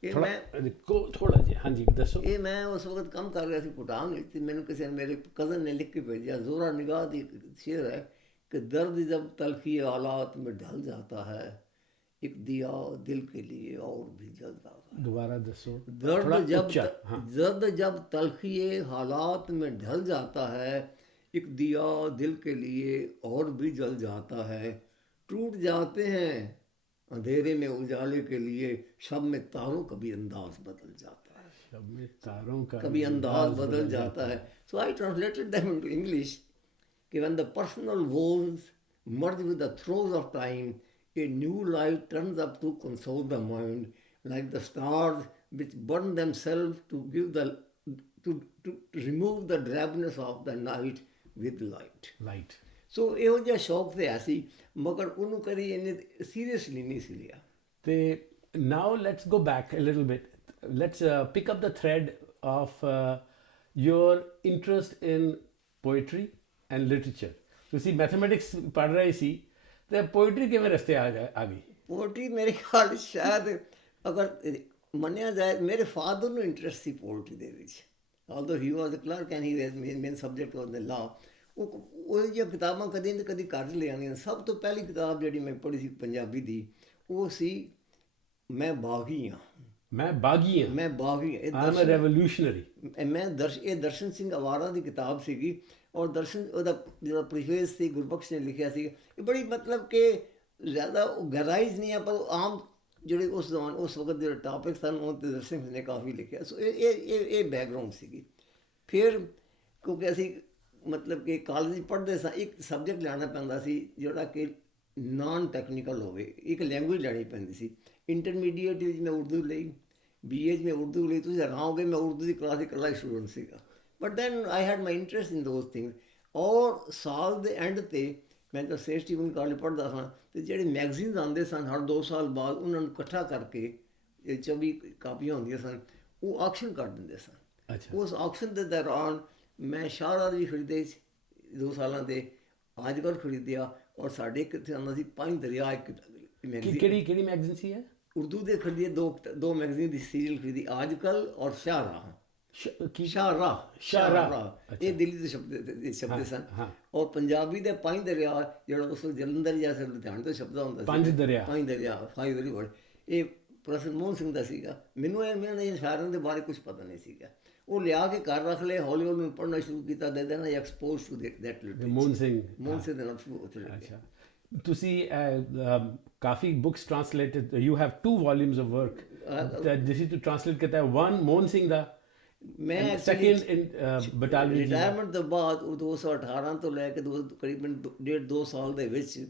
थोड़ा जी, हाँ जी, दसो. ये मैं उस वक्त काम कर रहा थी भूटान में, मैंने किसी ने मेरे कज़न ने लिख के भेजा, ज़ोरा निगाह दी शेर है कि दर्द जब तलखी हालात में ढल जाता है, एक दिया दिल के लिए और भी जल जाता है. दोबारा दसो. दर्द जब तलखी हालात में ढल जाता है, एक दिया दिल के लिए और भी जल जाता है. टूट जाते हैं अंधेरे में उजाले के लिए, शब में तारों का भी अंदाज बदल जाता है. शब में तारों का कभी अंदाज बदल जाता है. So I translated them into English. कि when the personal woes merge with the throes of time, a new light turns up to console the mind, like the stars which burn themselves to give to remove the drabness of the night with light. Light. ਸੋ ਇਹੋ ਜਿਹਾ ਸ਼ੌਕ ਤੇ ਹੈ ਸੀ, ਮਗਰ ਉਹਨੂੰ ਕਦੀ ਇਹਨੇ seriously ਨਹੀਂ ਸੀ ਲਿਆ. They, now let's go back a little bit. Let's pick up the thread of your interest in poetry and literature. ਤੁਸੀਂ ਮੈਥਮੈਟਿਕਸ ਪੜ੍ਹ ਰਹੇ ਸੀ ਤੇ ਪੋਇਟਰੀ ਕਿਵੇਂ ਰਸਤੇ ਆ ਗਈ? ਪੋਇਟਰੀ ਮੇਰੇ ਖਿਆਲ ਸ਼ਾਇਦ ਅਗਰ ਮੰਨਿਆ ਜਾਏ, ਮੇਰੇ ਫਾਦਰ ਨੂੰ ਇੰਟਰਸਟ ਸੀ ਪੋਇਟਰੀ ਦੇ ਵਿੱਚ. although he was a clerk and his main subject was the law. ਉਹ ਜਿਹੀਆਂ ਕਿਤਾਬਾਂ ਕਦੀ ਨਾ ਕਦੀ ਕਰ ਲਿਆਂਦੀਆਂ. ਸਭ ਤੋਂ ਪਹਿਲੀ ਕਿਤਾਬ ਜਿਹੜੀ ਮੈਂ ਪੜ੍ਹੀ ਸੀ ਪੰਜਾਬੀ ਦੀ, ਉਹ ਸੀ ਮੈਂ ਬਾਗੀ ਹਾਂ. ਮੈਂ ਬਾਗੀ ਹਾਂ. ਮੈਂ ਬਾਗੀ ਹਾਂ. ਆਮ ਰੈਵੋਲੂਸ਼ਨਰੀ. ਇਹ ਦਰਸ਼ਨ ਸਿੰਘ ਅਵਾਰਾ ਦੀ ਕਿਤਾਬ ਸੀਗੀ, ਔਰ ਦਰਸ਼ਨ ਉਹਦਾ ਜਿਹੜਾ ਪ੍ਰੀਫੇਸ ਸੀ ਗੁਰਬਖਸ਼ ਨੇ ਲਿਖਿਆ ਸੀ. ਇਹ ਬੜੀ ਮਤਲਬ ਕਿ ਜ਼ਿਆਦਾ ਗਹਿਰਾਈਜ਼ ਨਹੀਂ ਆ, ਪਰ ਆਮ ਜਿਹੜੇ ਉਸ ਦੌਰਾਨ ਉਸ ਵਕਤ ਜਿਹੜੇ ਟਾਪਿਕ ਸਨ ਉਹ ਤੇ ਦਰਸ਼ਨ ਸਿੰਘ ਨੇ ਕਾਫੀ ਲਿਖਿਆ. ਸੋ ਇਹ ਬੈਕਗਰਾਊਂਡ ਸੀਗੀ. ਫਿਰ ਕਿਉਂਕਿ ਅਸੀਂ ਮਤਲਬ ਕਿ ਕਾਲਜ ਪੜ੍ਹਦੇ ਸਾਂ, ਇੱਕ ਸਬਜੈਕਟ ਲੈਣਾ ਪੈਂਦਾ ਸੀ ਜਿਹੜਾ ਕਿ ਨਾਨ ਟੈਕਨੀਕਲ ਹੋਵੇ, ਇੱਕ ਲੈਂਗੁਏਜ ਲੈਣੀ ਪੈਂਦੀ ਸੀ. ਇੰਟਰਮੀਡੀਏਟ ਵਿੱਚ ਮੈਂ ਉਰਦੂ ਲਈ, BA 'ਚ ਮੈਂ ਉਰਦੂ ਲਈ. ਤੁਸੀਂ ਹੈਰਾਨ ਮੈਂ ਉਰਦੂ ਦੀ ਕਲਾਸ ਇਕੱਲਾ ਸਟੂਡੈਂਟ ਸੀਗਾ. But then I had my interest in those things. ਔਰ ਸਾਲ ਦੇ ਐਂਡ 'ਤੇ ਮੈਂ ਤਾਂ ਸੇਠ ਸਟੀਵਨ ਕਾਲਜ ਪੜ੍ਹਦਾ ਸਾਂ, ਅਤੇ ਜਿਹੜੇ ਮੈਗਜ਼ੀਨਸ ਆਉਂਦੇ ਸਨ ਹਰ 2 ਸਾਲ ਬਾਅਦ, ਉਹਨਾਂ ਨੂੰ ਇਕੱਠਾ ਕਰਕੇ 24 ਕਾਪੀਆਂ ਹੁੰਦੀਆਂ ਸਨ, ਉਹ ਆਕਸ਼ਨ ਕਰ ਦਿੰਦੇ ਸਨ. ਉਸ ਆਕਸ਼ਨ ਦੇ ਦੌਰਾਨ ਮੈਂ ਸ਼ਾਹਰਾਰ ਵੀ ਖਰੀਦੇ 2 ਸਾਲਾਂ ਦੇ, ਅੱਜ ਕੱਲ੍ਹ ਖਰੀਦਿਆ. ਔਰ ਸਾਡੇ ਕਿੱਥੇ ਆਉਂਦਾ ਸੀ ਪੰਜ ਦਰਿਆ ਇੱਕ ਮੈਗਜ਼ੀਨ. ਕਿਹੜੀ ਮੈਗਜ਼ੀਨ ਸੀ ਹੈ? ਉਰਦੂ ਦੇ ਖਰੀਦੀਏ, ਦੋ ਮੈਗਜ਼ੀਨ ਦੀ ਸੀਰੀਅਲ ਖਰੀਦੀ, ਅੱਜ ਕੱਲ੍ਹ ਔਰ ਸ਼ਾਹਰਾਹ. ਸ਼ਾਹਰਾਹ ਇਹ ਦਿੱਲੀ ਦੇ ਸ਼ਬਦ ਸਨ. ਔਰ ਪੰਜਾਬੀ ਦੇ ਪੰਜ ਦਰਿਆ ਜਿਹੜਾ ਉਸ ਜਲੰਧਰ ਜਾਂ ਲੁਧਿਆਣੇ ਤੋਂ ਸ਼ਬਦ ਹੁੰਦਾ ਸੀ, ਪੰਜ ਦਰਿਆ 5 ਵੈਰੀ ਵਰਡ, ਇਹ ਪ੍ਰੋਫੈਸਰ ਮੋਹਨ ਸਿੰਘ ਦਾ ਸੀਗਾ. ਮੈਨੂੰ ਇਹਨਾਂ ਸ਼ਾਇਰਾਂ ਦੇ ਬਾਰੇ ਕੁਝ ਪਤਾ ਨਹੀਂ ਸੀਗਾ. ਉਹ ਲਿਆ ਕੇ ਘਰ ਰੱਖ ਲਏ, ਹੌਲੀ ਹੌਲੀ ਨੂੰ ਪੜ੍ਹਨਾ ਸ਼ੁਰੂ ਕੀਤਾ. ਦੇ ਦੇਣਾ expose to that literature. Mohan Singh ਦੇ ਨਾਲ ਸ਼ੁਰੂ ਉੱਥੇ ਲਿਖਿਆ. ਤੁਸੀਂ ਕਾਫੀ books translated, you have 2 volumes of work ਜਿਸ ਤੋਂ ਟ੍ਰਾਂਸਲੇਟ ਕੀਤਾ ਹੈ. one ਮੋਹਨ ਸਿੰਘ ਦਾ, ਮੈਂ ਸੈਕਿੰਡ ਇਨ ਬਟਾਲਵੀ. ਰਿਟਾਇਰਮੈਂਟ ਤੋਂ ਬਾਅਦ ਉਹ 2018 ਤੋਂ ਲੈ ਕੇ ਕਰੀਬਨ 1.5-2 ਸਾਲ ਦੇ ਵਿੱਚ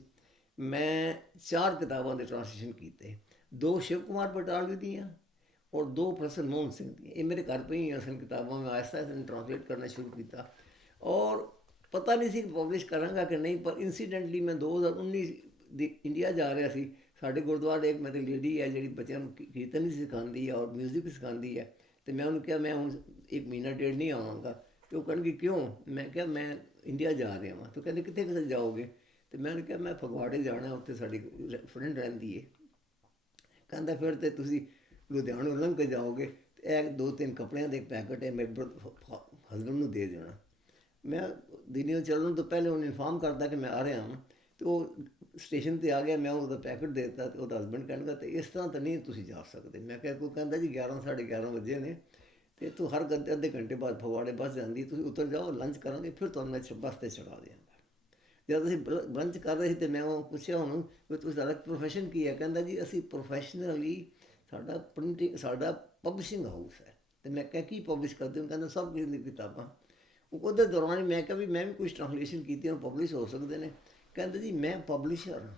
ਮੈਂ 4 ਕਿਤਾਬਾਂ ਦੇ ਟ੍ਰਾਂਸਲੇਸ਼ਨ ਕੀਤੇ. 2 ਸ਼ਿਵ ਕੁਮਾਰ ਬਟਾਲਵੀ ਦੀਆਂ ਔਰ 2 ਪ੍ਰੋਫੈਸਰ ਮੋਹਨ ਸਿੰਘ ਦੀਆਂ. ਇਹ ਮੇਰੇ ਘਰ ਪਈਆਂ ਸਨ ਕਿਤਾਬਾਂ. ਮੈਂ ਆਹਿਸਤਾ ਟ੍ਰਾਂਸਲੇਟ ਕਰਨਾ ਸ਼ੁਰੂ ਕੀਤਾ, ਔਰ ਪਤਾ ਨਹੀਂ ਸੀ ਪਬਲਿਸ਼ ਕਰਾਂਗਾ ਕਿ ਨਹੀਂ. ਪਰ ਇੰਸੀਡੈਂਟਲੀ ਮੈਂ 2019 ਦੀ ਇੰਡੀਆ ਜਾ ਰਿਹਾ ਸੀ. ਸਾਡੇ ਗੁਰਦੁਆਰੇ ਇੱਕ ਮੇਰੀ ਲੇਡੀ ਹੈ ਜਿਹੜੀ ਬੱਚਿਆਂ ਨੂੰ ਕੀਰਤਨ ਵੀ ਸਿਖਾਉਂਦੀ ਹੈ ਔਰ ਮਿਊਜ਼ਿਕ ਵੀ ਸਿਖਾਉਂਦੀ ਹੈ. ਅਤੇ ਮੈਂ ਉਹਨੂੰ ਕਿਹਾ ਮੈਂ ਹੁਣ 1 ਮਹੀਨਾ 1.5 ਨਹੀਂ ਆਵਾਂਗਾ. ਅਤੇ ਉਹ ਕਹਿਣਗੇ ਕਿਉਂ? ਮੈਂ ਕਿਹਾ ਮੈਂ ਇੰਡੀਆ ਜਾ ਰਿਹਾ ਵਾਂ. ਅਤੇ ਕਹਿੰਦੇ ਕਿੱਥੇ ਜਾਓਗੇ? ਅਤੇ ਮੈਂ ਉਹਨੂੰ ਕਿਹਾ ਮੈਂ ਫਗਵਾੜੇ ਜਾਣਾ, ਉੱਥੇ ਸਾਡੀ ਫਰੈਂਡ ਰਹਿੰਦੀ ਹੈ. ਕਹਿੰਦਾ ਫਿਰ ਤਾਂ ਤੁਸੀਂ ਲੁਧਿਆਣੇ ਲੰਘ ਕੇ ਜਾਓਗੇ, ਅਤੇ ਇਹ 2-3 ਕੱਪੜਿਆਂ ਦੇ ਪੈਕਟ ਹੈ, ਮੇਰੇ ਹਸਬੈਂਡ ਨੂੰ ਦੇ ਦੇਣਾ. ਮੈਂ ਦਿੱਲੀੋਂ ਚੱਲਣ ਤੋਂ ਪਹਿਲੇ ਉਹਨੂੰ ਇਨਫਾਰਮ ਕਰਦਾ ਕਿ ਮੈਂ ਆ ਰਿਹਾ ਹਾਂ. ਅਤੇ ਉਹ ਸਟੇਸ਼ਨ 'ਤੇ ਆ ਗਿਆ. ਮੈਂ ਉਹਦਾ ਪੈਕਟ ਦੇ ਦਿੱਤਾ, ਅਤੇ ਉਹਦਾ ਹਸਬੈਂਡ ਕਹਿਣਗਾ ਅਤੇ ਇਸ ਤਰ੍ਹਾਂ ਤਾਂ ਨਹੀਂ ਤੁਸੀਂ ਜਾ ਸਕਦੇ. ਮੈਂ ਕਿਹਾ ਕੋਈ ਕਹਿੰਦਾ ਜੀ 11-11:30 ਵਜੇ ਨੇ, ਅਤੇ ਤੂੰ ਹਰ ਅੱਧੇ ਘੰਟੇ ਬਾਅਦ ਫਗਵਾੜੇ ਬੱਸ ਜਾਂਦੀ, ਤੁਸੀਂ ਉਤਰ ਜਾਓ, ਲੰਚ ਕਰਾਂਗੇ, ਫਿਰ ਤੁਹਾਨੂੰ ਮੈਂ ਬੱਸ 'ਤੇ ਚੜ੍ਹਾ ਦਿਆਂਗਾ. ਜਦ ਅਸੀਂ ਲੰਚ ਕਰ ਰਹੇ ਸੀ ਅਤੇ ਮੈਂ ਉਹ ਪੁੱਛਿਆ ਉਹਨੂੰ ਵੀ ਤੁਸੀਂ ਸਾਡਾ ਪ੍ਰੋਫੈਸ਼ਨ ਕੀ ਹੈ? ਕਹਿੰਦਾ ਜੀ ਅਸੀਂ ਪ੍ਰੋਫੈਸ਼ਨਲੀ ਸਾਡਾ ਪ੍ਰਿੰਟਿੰਗ, ਸਾਡਾ ਪਬਲਿਸ਼ਿੰਗ ਹਾਊਸ ਹੈ. ਅਤੇ ਮੈਂ ਕਿਹਾ ਕੀ ਪਬਲਿਸ਼ ਕਰਦੇ ਹੋ? ਕਹਿੰਦਾ ਸਭ ਕੁਝ ਕਿਤਾਬਾਂ. ਉਹਦੇ ਦੌਰਾਨ ਮੈਂ ਕਿਹਾ ਵੀ ਮੈਂ ਵੀ ਕੁਛ ਟ੍ਰਾਂਸਲੇਸ਼ਨ ਕੀਤੀਆਂ, ਪਬਲਿਸ਼ ਹੋ ਸਕਦੇ ਨੇ. ਕਹਿੰਦਾ ਜੀ ਮੈਂ ਪਬਲਿਸ਼ਰ ਹਾਂ,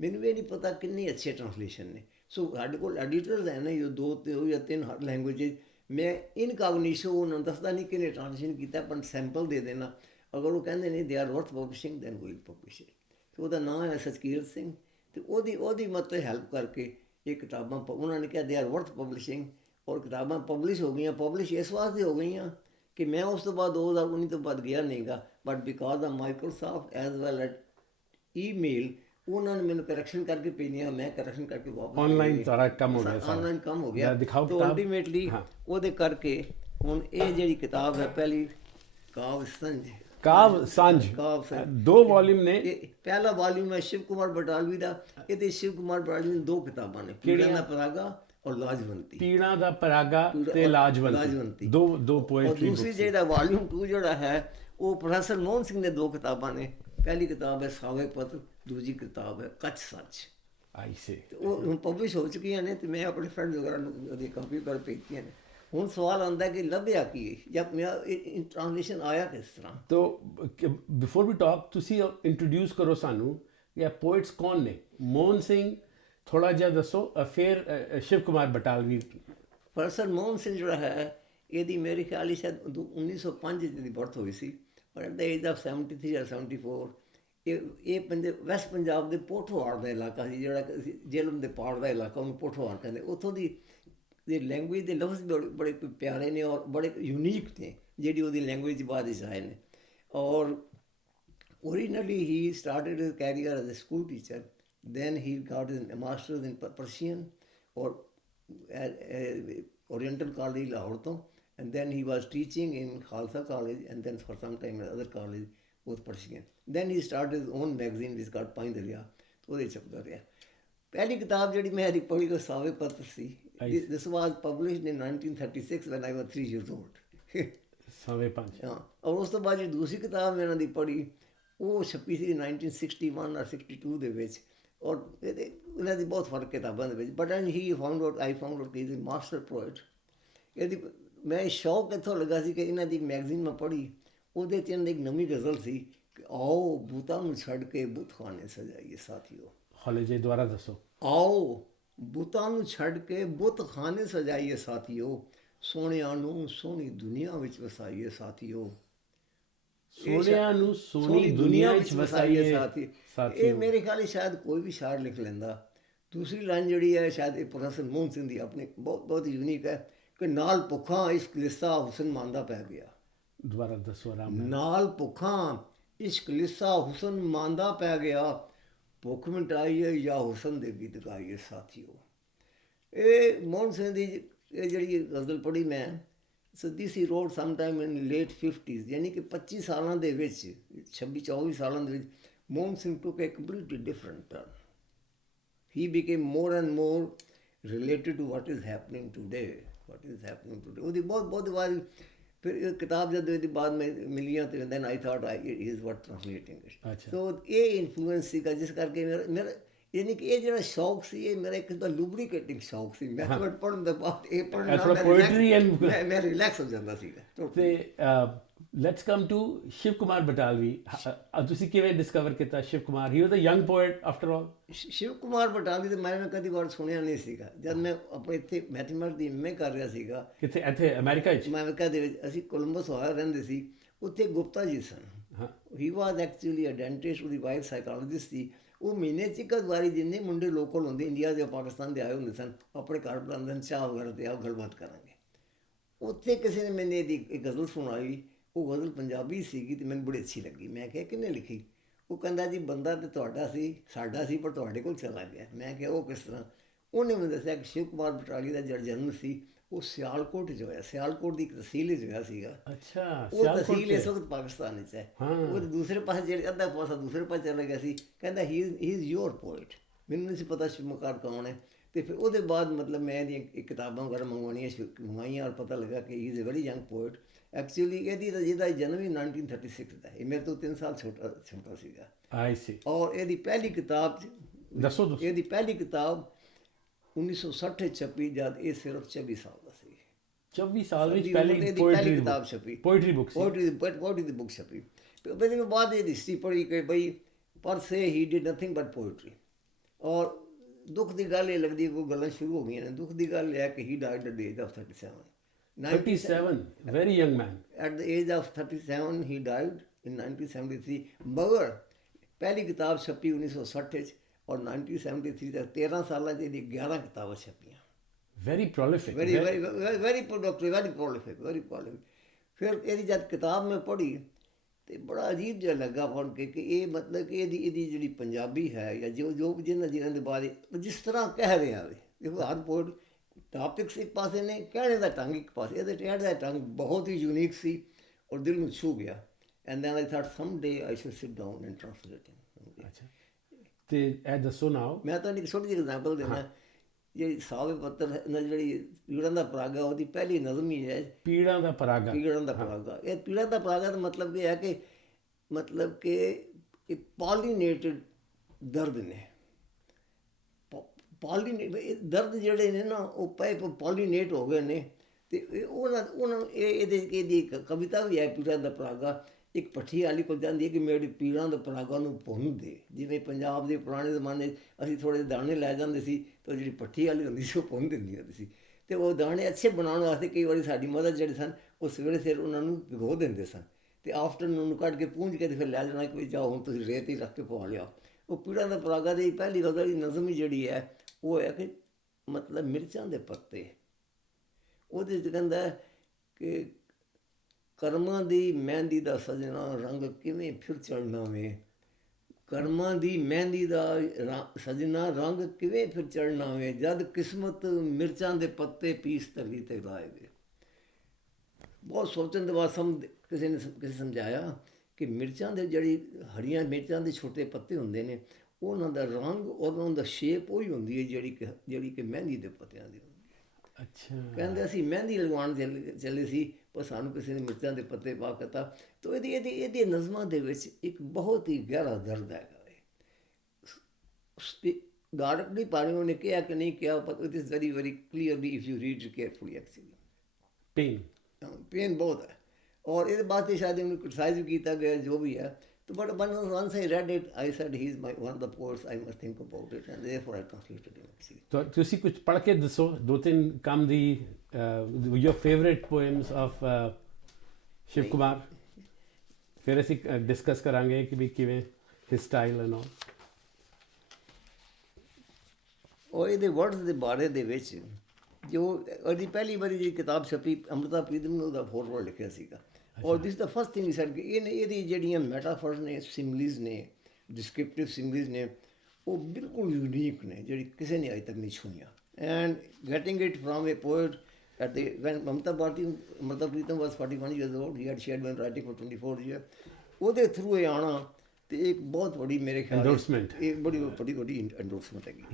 ਮੈਨੂੰ ਇਹ ਨਹੀਂ ਪਤਾ ਕਿੰਨੇ ਅੱਛੇ ਟ੍ਰਾਂਸਲੇਸ਼ਨ ਨੇ. ਸੋ ਸਾਡੇ ਕੋਲ ਐਡੀਟਰਸ ਹੈ ਨਾ, 2 ਜਾਂ 3 ਹਰ ਲੈਂਗੁਏਜ. ਮੈਂ ਇਨਕਾਗਨੀਸ਼ੋ ਉਹਨਾਂ ਨੂੰ ਦੱਸਦਾ ਨਹੀਂ ਕਿਹਨੇ ਟ੍ਰਾਂਸਲੇਸ਼ਨ ਕੀਤਾ, ਪਰ ਸੈਂਪਲ ਦੇ ਦੇਣਾ. ਅਗਰ ਉਹ ਕਹਿੰਦੇ ਨੇ they are worth publishing then we will publish it. ਅਤੇ ਉਹਦਾ ਨਾਮ ਹੈ ਸਚਕੀਰਤ ਸਿੰਘ. ਅਤੇ ਉਹਦੀ ਮਤਲਬ ਹੈਲਪ ਕਰਕੇ ਇਹ ਕਿਤਾਬਾਂ ਉਹਨਾਂ ਨੇ ਕਿਹਾ ਦੇ ਆਰ ਵਰਥ ਪਬਲਿਸ਼ਿੰਗ, ਔਰ ਕਿਤਾਬਾਂ ਪਬਲਿਸ਼ ਹੋ ਗਈਆਂ. ਪਬਲਿਸ਼ ਇਸ ਵਾਸਤੇ ਹੋ ਗਈਆਂ ਕਿ ਮੈਂ ਉਸ ਤੋਂ ਬਾਅਦ 2019 ਤੋਂ ਬਾਅਦ ਗਿਆ ਨਹੀਂ ਗਾ, but because of Microsoft as well at email ਉਹਨਾਂ ਨੇ ਮੈਨੂੰ ਕਰੈਕਸ਼ਨ ਕਰਕੇ ਭੇਜੀਆਂ, ਮੈਂ ਕਰੈਕਸ਼ਨ ਕਰਕੇ ਵਾਪਸ. ਆਨਲਾਈਨ ਸਾਰਾ ਕੰਮ ਹੋ ਗਿਆ, ਆਨਲਾਈਨ ਕੰਮ ਹੋ ਗਿਆ. ਤਾਂ ਅਲਟੀਮੇਟਲੀ ਉਹਦੇ ਕਰਕੇ ਹੁਣ ਇਹ ਜਿਹੜੀ ਕਿਤਾਬ ਹੈ ਪਹਿਲੀ ਕਾਵ ਸਾਂਝ 2 volume ਨੇ. ਪਹਿਲਾ ਵਾਲੀਅਮ ਹੈ ਸ਼ਿਵ ਕੁਮਾਰ ਬਟਾਲਵੀ ਦਾ. ਇਹਦੇ ਸ਼ਿਵ ਕੁਮਾਰ ਬਟਾਲਵੀ ਦੀਆਂ 2 ਕਿਤਾਬਾਂ ਨੇ, ਪੀੜਾਂ ਦਾ ਪਰਾਗਾ ਔਰ ਲਾਜਵੰਤੀ. ਪੀੜਾਂ ਦਾ ਪਰਾਗਾ ਤੇ ਲਾਜਵੰਤੀ, ਦੋ ਪੋਇਟਰੀ. ਔਰ ਦੂਸਰੀ ਜਿਹੜਾ ਵਾਲੀਅਮ 2 ਜਿਹੜਾ ਹੈ ਉਹ ਪ੍ਰੋਫੈਸਰ ਮੋਹਨ ਸਿੰਘ ਦੇ 2 ਕਿਤਾਬਾਂ ਨੇ. ਪਹਿਲੀ ਕਿਤਾਬ ਹੈ ਸਾਵੇ ਪੱਤਰ, ਦੂਜੀ ਕਿਤਾਬ ਹੈ ਕੱਚ ਸੱਚ. ਉਹ ਹੁਣ ਪਬਲਿਸ਼ ਹੋ ਚੁੱਕੀਆਂ ਨੇ, ਅਤੇ ਮੈਂ ਆਪਣੇ ਫਰੈਂਡਸ ਵਗੈਰਾ ਨੂੰ ਉਹਦੀ ਕਾਪੀ ਕਰ ਭੇਜੀਆਂ ਨੇ. ਹੁਣ ਸਵਾਲ ਆਉਂਦਾ ਕਿ ਲੱਭਿਆ ਕੀ ਹੈ ਜਾਂ ਮੇਰਾ ਟ੍ਰਾਂਸਲੇਸ਼ਨ ਆਇਆ ਕਿਸ ਤਰ੍ਹਾਂ। ਤੋ ਬਿਫੋਰ ਵੀ ਟਾਕ ਤੁਸੀਂ ਇੰਟਰੋਡਿਊਸ ਕਰੋ ਸਾਨੂੰ ਕਿ ਇਹ ਪੋਇਟਸ ਕੌਣ ਨੇ। ਮੋਹਨ ਸਿੰਘ ਥੋੜਾ ਜਿਹਾ ਦੱਸੋ, ਫਿਰ ਸ਼ਿਵ ਕੁਮਾਰ ਬਟਾਲਵੀ। ਪ੍ਰੋਫੈਸਰ ਮੋਹਨ ਸਿੰਘ ਜਿਹੜਾ ਹੈ, ਇਹਦੀ ਮੇਰੇ ਖਿਆਲ ਸ਼ਾਇਦ 1905 ਦੀ ਬਰਥ ਹੋਈ ਸੀ, ਪਰ ਐਟ ਦ ਏਜ ਆਫ 73 ਜਾਂ 74 ਇਹ ਵੈਸਟ ਪੰਜਾਬ ਦੇ ਪੋਠੋਹਾਰ ਦਾ ਇਲਾਕਾ ਸੀ, ਜਿਹੜਾ ਜੇਲਮ ਦੇ ਪਾੜ ਦਾ ਇਲਾਕਾ, ਉਹਨੂੰ ਪੋਠੋਹਾਰ ਕਹਿੰਦੇ। ਉੱਥੋਂ ਦੀ ਲੈਂਗੁਏਜ ਦੇ ਲਫ਼ਜ਼ ਬੜੇ ਪਿਆਰੇ ਨੇ ਔਰ ਬੜੇ ਯੂਨੀਕ ਨੇ, ਜਿਹੜੀ ਉਹਦੀ ਲੈਂਗੁਏਜ ਬਾਅਦ ਵਿੱਚ ਆਏ ਨੇ। ਔਰ originally he started his career as a school teacher, then he got his master's in Persian or Oriental College Lahore ਤੋਂ, and then he was teaching in Khalsa College, and then for some time in other college both Persian. Then he started his own magazine which got ਪੰਜ ਦਰਿਆ, ਉਹਦੇ ਛਪਦਾ ਰਿਹਾ। ਪਹਿਲੀ ਕਿਤਾਬ ਜਿਹੜੀ ਮੈਂ ਇਹਦੀ ਪੜ੍ਹੀ ਉਹ ਸਾਵੇ ਪੱਤਰ ਸੀ। This was published in 1936 when I was 3 years old. ਸਾਵੇ ਪੰਜ। ਹਾਂ, ਔਰ ਉਸ ਤੋਂ ਬਾਅਦ ਜਿਹੜੀ ਦੂਸਰੀ ਕਿਤਾਬ ਮੈਂ ਇਹਨਾਂ ਦੀ ਪੜ੍ਹੀ ਉਹ ਛਪੀ ਸੀ 1961 ਔਰ 62 ਦੇ ਵਿੱਚ, ਔਰ ਇਹਨਾਂ ਦੀ ਬਹੁਤ ਫਰਕ ਕਿਤਾਬਾਂ ਦੇ ਵਿੱਚ। But and I found out ਕਿ ਇਜ਼ ਅ ਮਾਸਟਰ ਪੋਇਟ। ਇਹਦੀ ਮੈਂ ਸ਼ੌਕ ਇੱਥੋਂ ਲੱਗਾ ਸੀ ਕਿ ਇਹਨਾਂ ਦੀ ਮੈਗਜ਼ੀਨ ਮੈਂ ਪੜ੍ਹੀ, ਉਹਦੇ 'ਚ ਇਹਨਾਂ ਦੀ ਇੱਕ ਨਵੀਂ ਗਜ਼ਲ ਸੀ ਕਿ ਆਓ ਬੁੱਤਾਂ ਨੂੰ ਛੱਡ ਕੇ ਬੁੱਤਖਾਨੇ ਸਜਾਈਏ ਸਾਥੀਓ। ਹਾਲੇ ਜੇ ਦੁਬਾਰਾ ਦੱਸੋ। ਆਓ ਬੁੱਤਾਂ ਨੂੰ ਛੱਡ ਕੇ ਬੁੱਤਖਾਨੇ ਸਜਾਈਏ ਸਾਥੀਓ, ਸੋਹਣਿਆਂ ਨੂੰ ਸੋਹਣੀ ਦੁਨੀਆ ਵਿੱਚ ਵਸਾਈਏ ਸਾਥੀਓ। ਸੋਹਣਿਆਂ ਨੂੰ ਸੋਹਣੀ ਦੁਨੀਆ ਵਿੱਚ ਵਸਾਈਏ ਸਾਥੀ। ਇਹ ਮੇਰੇ ਖਿਆਲ ਸ਼ਾਇਦ ਕੋਈ ਵੀ ਸ਼ਾਇਰ ਲਿਖ ਲੈਂਦਾ। ਦੂਸਰੀ ਲਾਈਨ ਜਿਹੜੀ ਹੈ ਸ਼ਾਇਦ ਇਹ ਪ੍ਰੋਫੈਸਰ ਮੋਹਨ ਸਿੰਘ ਦੀ ਆਪਣੀ ਬਹੁਤ ਯੂਨੀਕ ਹੈ ਕਿ ਨਾਲ ਭੁੱਖਾਂ ਇਸ਼ਕ ਲਿੱਸਾ ਹੁਸਨ ਮਾਂਦਾ ਪੈ ਗਿਆ। ਦੁਬਾਰਾ ਦੱਸੋ ਆਰਾਮ ਨਾਲ ਭੁੱਖਾਂ ਇਸ਼ਕ ਲਿੱਸਾ ਹੁਸਨ ਮਾਂਦਾ ਪੈ ਗਿਆ, ਭੁੱਖ ਮਿਟਾਈਏ ਜਾਂ ਹੁਸਨ ਦੇ ਗੀਤ ਗਾਈਏ ਸਾਥੀਓ। ਇਹ ਮੋਹਨ ਸਿੰਘ ਦੀ ਇਹ ਜਿਹੜੀ ਗਜ਼ਲ ਪੜ੍ਹੀ ਮੈਂ, so this he wrote some time in late 50s, ਯਾਨੀ ਕਿ 25 ਸਾਲਾਂ ਦੇ ਵਿੱਚ, 26-24 ਸਾਲਾਂ ਦੇ ਵਿੱਚ Mohan Singh took a completely different turn. He became more and more related to what is happening today. ਉਹਦੀ ਬਹੁਤ ਵਾਰੀ ਫਿਰ ਇਹ ਕਿਤਾਬ ਜਦੋਂ ਇਹਦੀ ਬਾਅਦ ਮੈਂ ਮਿਲੀਆਂ ਤੇ then I thought he is worth translating it. ਸੋ ਇਹ ਇਨਫਲੂਐਂਸ ਸੀਗਾ ਜਿਸ ਕਰਕੇ ਮੇਰਾ ਯਾਨੀ ਕਿ ਇਹ ਜਿਹੜਾ ਸ਼ੌਕ ਸੀ ਇਹ ਮੇਰਾ ਇੱਕ ਲੂਬਰੀਕੇਟਿੰਗ ਸ਼ੌਕ ਸੀ। ਮੈਥਮੈਟਿਕਸ ਪੜ੍ਹਨ ਦੇ ਬਾਅਦ ਇਹ ਪੜ੍ਹਨਾ ਮੈਂ ਰਿਲੈਕਸ ਹੋ ਜਾਂਦਾ ਸੀਗਾ। ਤੇ let's come to Shiv Kumar Batalvi. ਤੁਸੀਂ ਕਿਵੇਂ ਡਿਸਕਵਰ ਕੀਤਾ Shiv Kumar? He was a young poet after all. Shiv Kumar Batalvi ਤੇ ਮੈਂ ਕਦੀ ਵਾਰ ਸੁਣਿਆ ਨਹੀਂ ਸੀਗਾ। ਜਦ ਮੈਂ ਆਪਣੇ ਇੱਥੇ ਮੈਥਮੈਟਿਕਸ ਦੀ ਐਮਏ ਕਰ ਰਿਹਾ ਸੀਗਾ, ਕਿੱਥੇ? ਇੱਥੇ ਅਮਰੀਕਾ ਵਿੱਚ? ਅਮਰੀਕਾ ਦੇ ਵਿੱਚ। ਅਸੀਂ ਕੋਲੰਬਸ ਹੋਇਆ ਰਹਿੰਦੇ ਸੀ, ਉੱਥੇ ਗੁਪਤਾ ਜੀ ਸਨ। ਹੀ ਵਾਜ਼ ਐਕਚੁਅਲੀ ਅ ਡੈਂਟਿਸਟ, ਉਹਦੀ ਵਾਈਫ ਸਾਈਕੋਲੋਜਿਸਟ ਸੀ। ਉਹ ਮਹੀਨੇ 'ਚ ਇੱਕ ਵਾਰੀ ਜਿੰਨੇ ਮੁੰਡੇ ਲੋਕਲ ਹੁੰਦੇ ਇੰਡੀਆ ਦੇ ਪਾਕਿਸਤਾਨ ਦੇ ਆਏ ਹੁੰਦੇ ਸਨ, ਆਪਣੇ ਘਰ ਬੁਲਾਉਂਦੇ ਸਨ, ਚਾਹ ਵਗੈਰਾ 'ਤੇ ਆਓ ਗੱਲਬਾਤ ਕਰਾਂਗੇ। ਉੱਥੇ ਕਿਸੇ ਨੇ ਮੈਨੂੰ ਇਹਦੀ ਇੱਕ ਗਜ਼ਲ ਸੁਣਾਈ। ਉਹ ਗਜ਼ਲ ਪੰਜਾਬੀ ਸੀਗੀ ਅਤੇ ਮੈਨੂੰ ਬੜੀ ਅੱਛੀ ਲੱਗੀ। ਮੈਂ ਕਿਹਾ ਕਿਹਨੇ ਲਿਖੀ? ਉਹ ਕਹਿੰਦਾ ਜੀ ਬੰਦਾ ਤਾਂ ਤੁਹਾਡਾ ਸੀ, ਸਾਡਾ ਸੀ, ਪਰ ਤੁਹਾਡੇ ਕੋਲ ਚਲਾ ਗਿਆ। ਮੈਂ ਕਿਹਾ ਉਹ ਕਿਸ ਤਰ੍ਹਾਂ? ਉਹਨੇ ਮੈਨੂੰ ਦੱਸਿਆ ਕਿ ਸ਼ਿਵ ਕੁਮਾਰ ਬਟਾਲਵੀ ਦਾ ਜਿਹੜਾ ਜਨਮ ਸੀ ਉਹ ਸਿਆਲਕੋਟ 'ਚ ਹੋਇਆ। ਸਿਆਲਕੋਟ ਦੀ ਇੱਕ ਤਹਿਸੀਲ 'ਚ ਹੋਇਆ ਸੀਗਾ। ਅੱਛਾ, ਉਹ ਤਹਿਸੀਲ ਇਸ ਵਕਤ ਪਾਕਿਸਤਾਨ ਵਿੱਚ ਹੈ। ਉਹ ਦੂਸਰੇ ਪਾਸੇ ਜਿਹੜੇ ਅੱਧਾ ਪਾਸਾ ਦੂਸਰੇ ਪਾਸੇ ਚਲਾ ਗਿਆ ਸੀ। ਕਹਿੰਦਾ ਹੀ ਇਜ਼ ਯੋਰ ਪੋਇਟ। ਮੈਨੂੰ ਨਹੀਂ ਸੀ ਪਤਾ ਸ਼ਿਵਕਾਰ ਕੌਣ ਹੈ। ਅਤੇ ਫਿਰ ਉਹਦੇ ਬਾਅਦ ਮਤਲਬ ਮੈਂ ਇਹਦੀਆਂ ਕਿਤਾਬਾਂ ਵਗੈਰਾ ਮੰਗਵਾਈਆਂ ਔਰ ਪਤਾ ਲੱਗਾ ਕਿ he is a very young poet. Actually ਜਿਹਦਾ ਜਨਮ ਹੀ 1936 ਦਾ, ਇਹ ਮੇਰੇ ਤੋਂ 3 ਸਾਲ ਛੋਟਾ ਸੀਗਾ। ਔਰ ਇਹਦੀ ਪਹਿਲੀ ਕਿਤਾਬ ਦੱਸੋ। ਇਹਦੀ ਪਹਿਲੀ ਕਿਤਾਬ 1960 ਛਪੀ, ਜਦ ਇਹ ਸਿਰਫ 24 ਸਾਲ ਦਾ ਸੀ। 24 ਸਾਲ ਵਿੱਚ ਪਹਿਲੀ ਕਿਤਾਬ ਛਪੀ, ਪੋਇਟਰੀ ਦੀ ਬੁੱਕ ਛਪੀ। ਫਿਰ ਬਾਅਦ ਇਹ ਹਿਸਟਰੀ ਪੜ੍ਹੀ ਕਿ ਬਈ ਪਰ ਸੇ ਹੀ ਡਿਡ ਨਥਿੰਗ ਬਟ ਪੋਇਟਰੀ। ਔਰ ਦੁੱਖ ਦੀ ਗੱਲ ਇਹ ਲੱਗਦੀ ਕੋਈ ਗੱਲਾਂ ਸ਼ੁਰੂ ਹੋ ਗਈਆਂ ਨੇ। ਦੁੱਖ ਦੀ ਗੱਲ ਇਹ ਹੈ ਕਿ he died at the age of 37। 37, very young man. At the age of 37 he died in 1973. ਮਗਰ ਪਹਿਲੀ ਕਿਤਾਬ ਛਪੀ 1960 'ਚ ਔਰ 1973 ਤੱਕ 13 ਸਾਲਾਂ 'ਚ ਇਹਦੀ 11 ਕਿਤਾਬਾਂ ਛਪੀਆਂ। Very prolific. very productive, very prolific. ਫਿਰ ਇਹਦੀ ਜਦ ਕਿਤਾਬ ਮੈਂ ਪੜ੍ਹੀ ਅਤੇ ਬੜਾ ਅਜੀਬ ਜਿਹਾ ਲੱਗਾ ਪੜ੍ਹ ਕੇ ਕਿ ਇਹ ਮਤਲਬ ਕਿ ਇਹਦੀ ਜਿਹੜੀ ਪੰਜਾਬੀ ਹੈ ਜਾਂ ਜੋ ਜਿਹਨਾਂ ਦੇ ਬਾਰੇ ਜਿਸ ਤਰ੍ਹਾਂ ਕਹਿ ਰਿਹਾ ਵੇ। ਦੇਖੋ ਹਰ ਪੋਇਟ ਟਾਪਿਕਸ ਇੱਕ ਪਾਸੇ ਨੇ, ਕਹਿਣੇ ਦਾ ਢੰਗ ਇੱਕ ਪਾਸੇ। ਇਹਦੇ ਕਹਿਣ ਦਾ ਢੰਗ ਬਹੁਤ ਹੀ ਯੂਨੀਕ ਸੀ ਔਰ ਦਿਲ ਨੂੰ ਛੂਹ ਗਿਆ। And then I thought some day I should sit down and translate him. ਅੱਛਾ, ਅਤੇ ਇਹ ਦੱਸੋ ਨਾਓ। ਮੈਂ ਤੁਹਾਨੂੰ ਇੱਕ ਛੋਟੀ ਜਿਹੀ ਐਗਜ਼ਾਮਪਲ ਦੇਣਾ। ਜਿਹੜੀ ਸਾਵੇ ਪੱਤਰ ਨਾਲ ਜਿਹੜੀ ਪੀੜਾਂ ਦਾ ਪਰਾਗਾ, ਉਹਦੀ ਪਹਿਲੀ ਨਜ਼ਮ ਹੀ ਹੈ ਪੀੜਾਂ ਦਾ ਪਰਾਗਾ। ਇਹ ਪੀੜਾਂ ਦਾ ਪਰਾਗਾ ਦਾ ਮਤਲਬ ਇਹ ਹੈ ਕਿ ਇਹ ਪੋਲੀਨੇਟਡ ਦਰਦ ਨੇ। ਦਰਦ ਜਿਹੜੇ ਨੇ ਨਾ ਉਹ ਪੋਲੀਨੇਟ ਹੋ ਗਏ ਨੇ ਤੇ ਉਹਨਾਂ ਨੂੰ ਇਹਦੀ ਇੱਕ ਕਵਿਤਾ ਵੀ ਹੈ ਪੀੜਾਂ ਦਾ ਪਰਾਗਾ। ਇੱਕ ਭੱਠੀ ਵਾਲੀ ਕੋਲ ਜਾਂਦੀ ਹੈ ਕਿ ਮੇਰੀ ਪੀੜਾਂ ਦਾ ਪਰਾਗਾ ਨੂੰ ਭੁੰਨ ਦੇ। ਜਿਵੇਂ ਪੰਜਾਬ ਦੇ ਪੁਰਾਣੇ ਜ਼ਮਾਨੇ 'ਚ ਅਸੀਂ ਥੋੜ੍ਹੇ ਦਾਣੇ ਲੈ ਜਾਂਦੇ ਸੀ ਤਾਂ ਜਿਹੜੀ ਭੱਠੀ ਵਾਲੀ ਹੁੰਦੀ ਸੀ ਉਹ ਭੁੰਨ ਦਿੰਦੀ ਹੁੰਦੀ ਸੀ। ਅਤੇ ਉਹ ਦਾਣੇ ਅੱਛੇ ਬਣਾਉਣ ਵਾਸਤੇ ਕਈ ਵਾਰੀ ਸਾਡੀ ਮਦਰ ਜਿਹੜੇ ਸਨ ਉਹ ਸਵੇਰੇ ਸਿਰ ਉਹਨਾਂ ਨੂੰ ਭਿਗੋ ਦਿੰਦੇ ਸਨ ਅਤੇ ਆਫਟਰਨੂਨ ਉਹਨੂੰ ਕੱਢ ਕੇ ਪੂੰਝ ਕੇ ਅਤੇ ਫਿਰ ਲੈ ਜਾਣਾ ਕਿ ਜਾਓ ਹੁਣ ਤੁਸੀਂ ਰੇਤ ਹੀ ਰੱਖ ਕੇ ਪਵਾ ਲਿਆ। ਉਹ ਪੀੜਾਂ ਦਾ ਪਰਾਗਾ ਦੀ ਪਹਿਲੀ ਗੱਲ ਦੀ ਨਜ਼ਮ ਹੀ ਜਿਹੜੀ ਹੈ ਉਹ ਹੈ ਕਿ ਮਤਲਬ ਮਿਰਚਾਂ ਦੇ ਪੱਤੇ। ਉਹਦੇ 'ਚ ਕਹਿੰਦਾ ਕਿ ਕਰਮਾਂ ਦੀ ਮਹਿੰਦੀ ਦਾ ਸਜਣਾ ਰੰਗ ਕਿਵੇਂ ਫਿਰ ਚੜ੍ਹਨਾ ਵੇ। ਕਰਮਾਂ ਦੀ ਮਹਿੰਦੀ ਦਾ ਸਜਣਾ ਰੰਗ ਕਿਵੇਂ ਫਿਰ ਚੜ੍ਹਨਾ ਵੇ, ਜਦ ਕਿਸਮਤ ਮਿਰਚਾਂ ਦੇ ਪੱਤੇ ਪੀਸ ਤਲੀ 'ਤੇ ਲਾਏ ਵੇ। ਬਹੁਤ ਸੋਚਣ ਦੇ ਬਾਅਦ ਕਿਸੇ ਸਮਝਾਇਆ ਕਿ ਮਿਰਚਾਂ ਦੇ ਜਿਹੜੀ ਹਰੀਆਂ ਮਿਰਚਾਂ ਦੇ ਛੋਟੇ ਪੱਤੇ ਹੁੰਦੇ ਨੇ ਉਹਨਾਂ ਦਾ ਰੰਗ ਔਰ ਉਹਨਾਂ ਦਾ ਸ਼ੇਪ ਉਹੀ ਹੁੰਦੀ ਹੈ ਜਿਹੜੀ ਕਿ ਮਹਿੰਦੀ ਦੇ ਪੱਤਿਆਂ ਦੀ ਹੁੰਦੀ ਹੈ। ਅੱਛਾ। ਕਹਿੰਦੇ ਅਸੀਂ ਮਹਿੰਦੀ ਲਗਵਾਉਣ ਚੱਲੇ ਸੀ ਪਰ ਸਾਨੂੰ ਕਿਸੇ ਨੇ ਮਿਰਚਾਂ ਦੇ ਪੱਤੇ ਪਾ ਕੇ ਤਾ। ਤਾਂ ਇਹਦੀ ਨਜ਼ਮਾਂ ਦੇ ਵਿੱਚ ਇੱਕ ਬਹੁਤ ਹੀ ਗਹਿਰਾ ਦਰਦ ਹੈਗਾ ਹੈ। ਡਾਇਰੈਕਟਲੀ ਪਾਣੀ ਨੇ ਕਿਹਾ ਕਿ ਨਹੀਂ ਕਿਹਾ ਪਰ it is very very clearly if you read carefully actually pain ਬਹੁਤ ਹੈ। ਔਰ ਇਹਦੇ ਬਾਅਦ ਤੇ ਸ਼ਾਇਦ ਉਹਨੂੰ ਕ੍ਰਿਟਿਸਾਈਜ਼ ਵੀ ਕੀਤਾ ਗਿਆ ਜੋ ਵੀ ਹੈ। But once I read it, I said he's one of the poets. I must think about it, and therefore I translated him. तो ਤੁਸੀਂ ਕੁਝ ਪੜ੍ਹ ਕੇ ਦੱਸੋ ਦੋ ਤਿੰਨ ਕੰਮ ਦੀ your favorite poems of Shiv Kumar. ਫਿਰ ਅਸੀਂ ਡਿਸਕਸ ਕਰਾਂਗੇ ਕਿ ਵੀ ਕਿਵੇਂ his style and all। ਔਰ ਇਹਦੇ ਵਰਡਸ ਦੇ ਬਾਰੇ ਦੇ ਵਿੱਚ ਜੋ ਉਹਦੀ ਪਹਿਲੀ ਵਾਰੀ ਜਿਹੜੀ ਕਿਤਾਬ ਛਪੀ ਅੰਮ੍ਰਿਤਾ ਪ੍ਰੀਤਮ ਨੇ ਉਹਦਾ ਫੋਰਵਰਡ ਲਿਖਿਆ ਸੀਗਾ। ਔਰ ਦਿਸ ਦਾ ਫਸਟ ਥਿੰਗ ਸੈਡ ਕਿ ਇਹਦੀ ਜਿਹੜੀਆਂ ਮੈਟਾਫਰਸ ਨੇ ਸਿਮਲੀਜ਼ ਨੇ ਡਿਸਕ੍ਰਿਪਟਿਵ ਸਿਮਲੀਜ਼ ਨੇ ਉਹ ਬਿਲਕੁਲ ਯੂਨੀਕ ਨੇ ਜਿਹੜੀ ਕਿਸੇ ਨੇ ਅਜੇ ਤੱਕ ਨਹੀਂ ਛੂਈਆਂ। And getting it from a poet at the when Amrita Pritam was 41 years old, he had shared been writing for 24 years, ਉਹਦੇ ਥਰੂ ਇਹ ਆਉਣਾ ਅਤੇ ਇੱਕ ਬਹੁਤ ਵੱਡੀ ਮੇਰੇ ਖਿਆਲ ਐਂਡੋਰਸਮੈਂਟ, ਇਹ ਬੜੀ ਵੱਡੀ ਐਂਡੋਰਸਮੈਂਟ ਹੈਗੀ।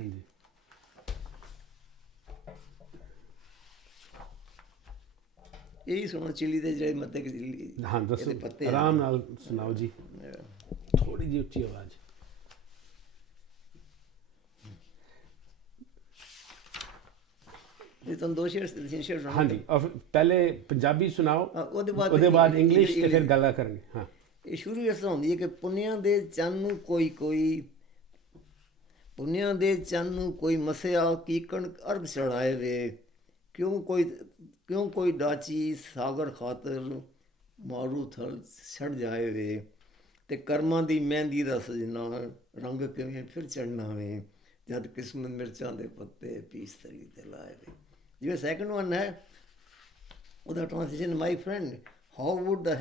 ਇਹੀ ਸੁਣੋ ਚਿੱਲੀ ਦੇ ਜਿਹੜੇ ਮਤਲਬ ਹਾਂ ਦੱਸੋ ਆਰਾਮ ਨਾਲ ਸੁਣਾਓ ਜੀ, ਥੋੜੀ ਜਿਹੀ ਉੱਚੀ ਆਵਾਜ਼। ਇਹ ਤੁਹਾਨੂੰ ਦੋ ਸ਼ੇਅਰ ਹਾਂਜੀ ਪਹਿਲੇ ਪੰਜਾਬੀ ਸੁਣਾਓ ਉਹਦੇ ਬਾਅਦ ਇੰਗਲਿਸ਼ ਤੇ ਫਿਰ ਗੱਲਾਂ ਕਰਾਂਗੇ। ਹਾਂ ਇਹ ਸ਼ੁਰੂ ਇਸ ਤਰ੍ਹਾਂ ਹੁੰਦੀ ਹੈ ਕਿ ਪੁੰਨਿਆਂ ਦੇ ਚੰਨ ਨੂੰ ਪੁੰਨਿਆਂ ਦੇ ਚੰਨ ਨੂੰ ਕੋਈ ਮਸਿਆ ਕੀਕਣ ਅਰਗ ਚੜਾਏ ਵੇ, ਕਿਉਂ ਕੋਈ ਡਾਚੀ ਸਾਗਰ ਖਾਤਰ ਮਾਰੂ ਥਲ ਛੜ ਜਾਏ ਵੇ, ਅਤੇ ਕਰਮਾਂ ਦੀ ਮਹਿੰਦੀ ਦਾ ਸਜਣਾ ਰੰਗ ਕਿਵੇਂ ਫਿਰ ਚੜ੍ਹਨਾ ਵੇ, ਜਦ ਕਿਸਮਤ ਮਿਰਚਾਂ ਦੇ ਪੱਤੇ ਪੀਸ ਤਲੀ 'ਤੇ ਲਾਏ ਵੇ। ਜਿਵੇਂ ਸੈਕਿੰਡ ਵਨ ਹੈ ਉਹਦਾ translation, my friend how would the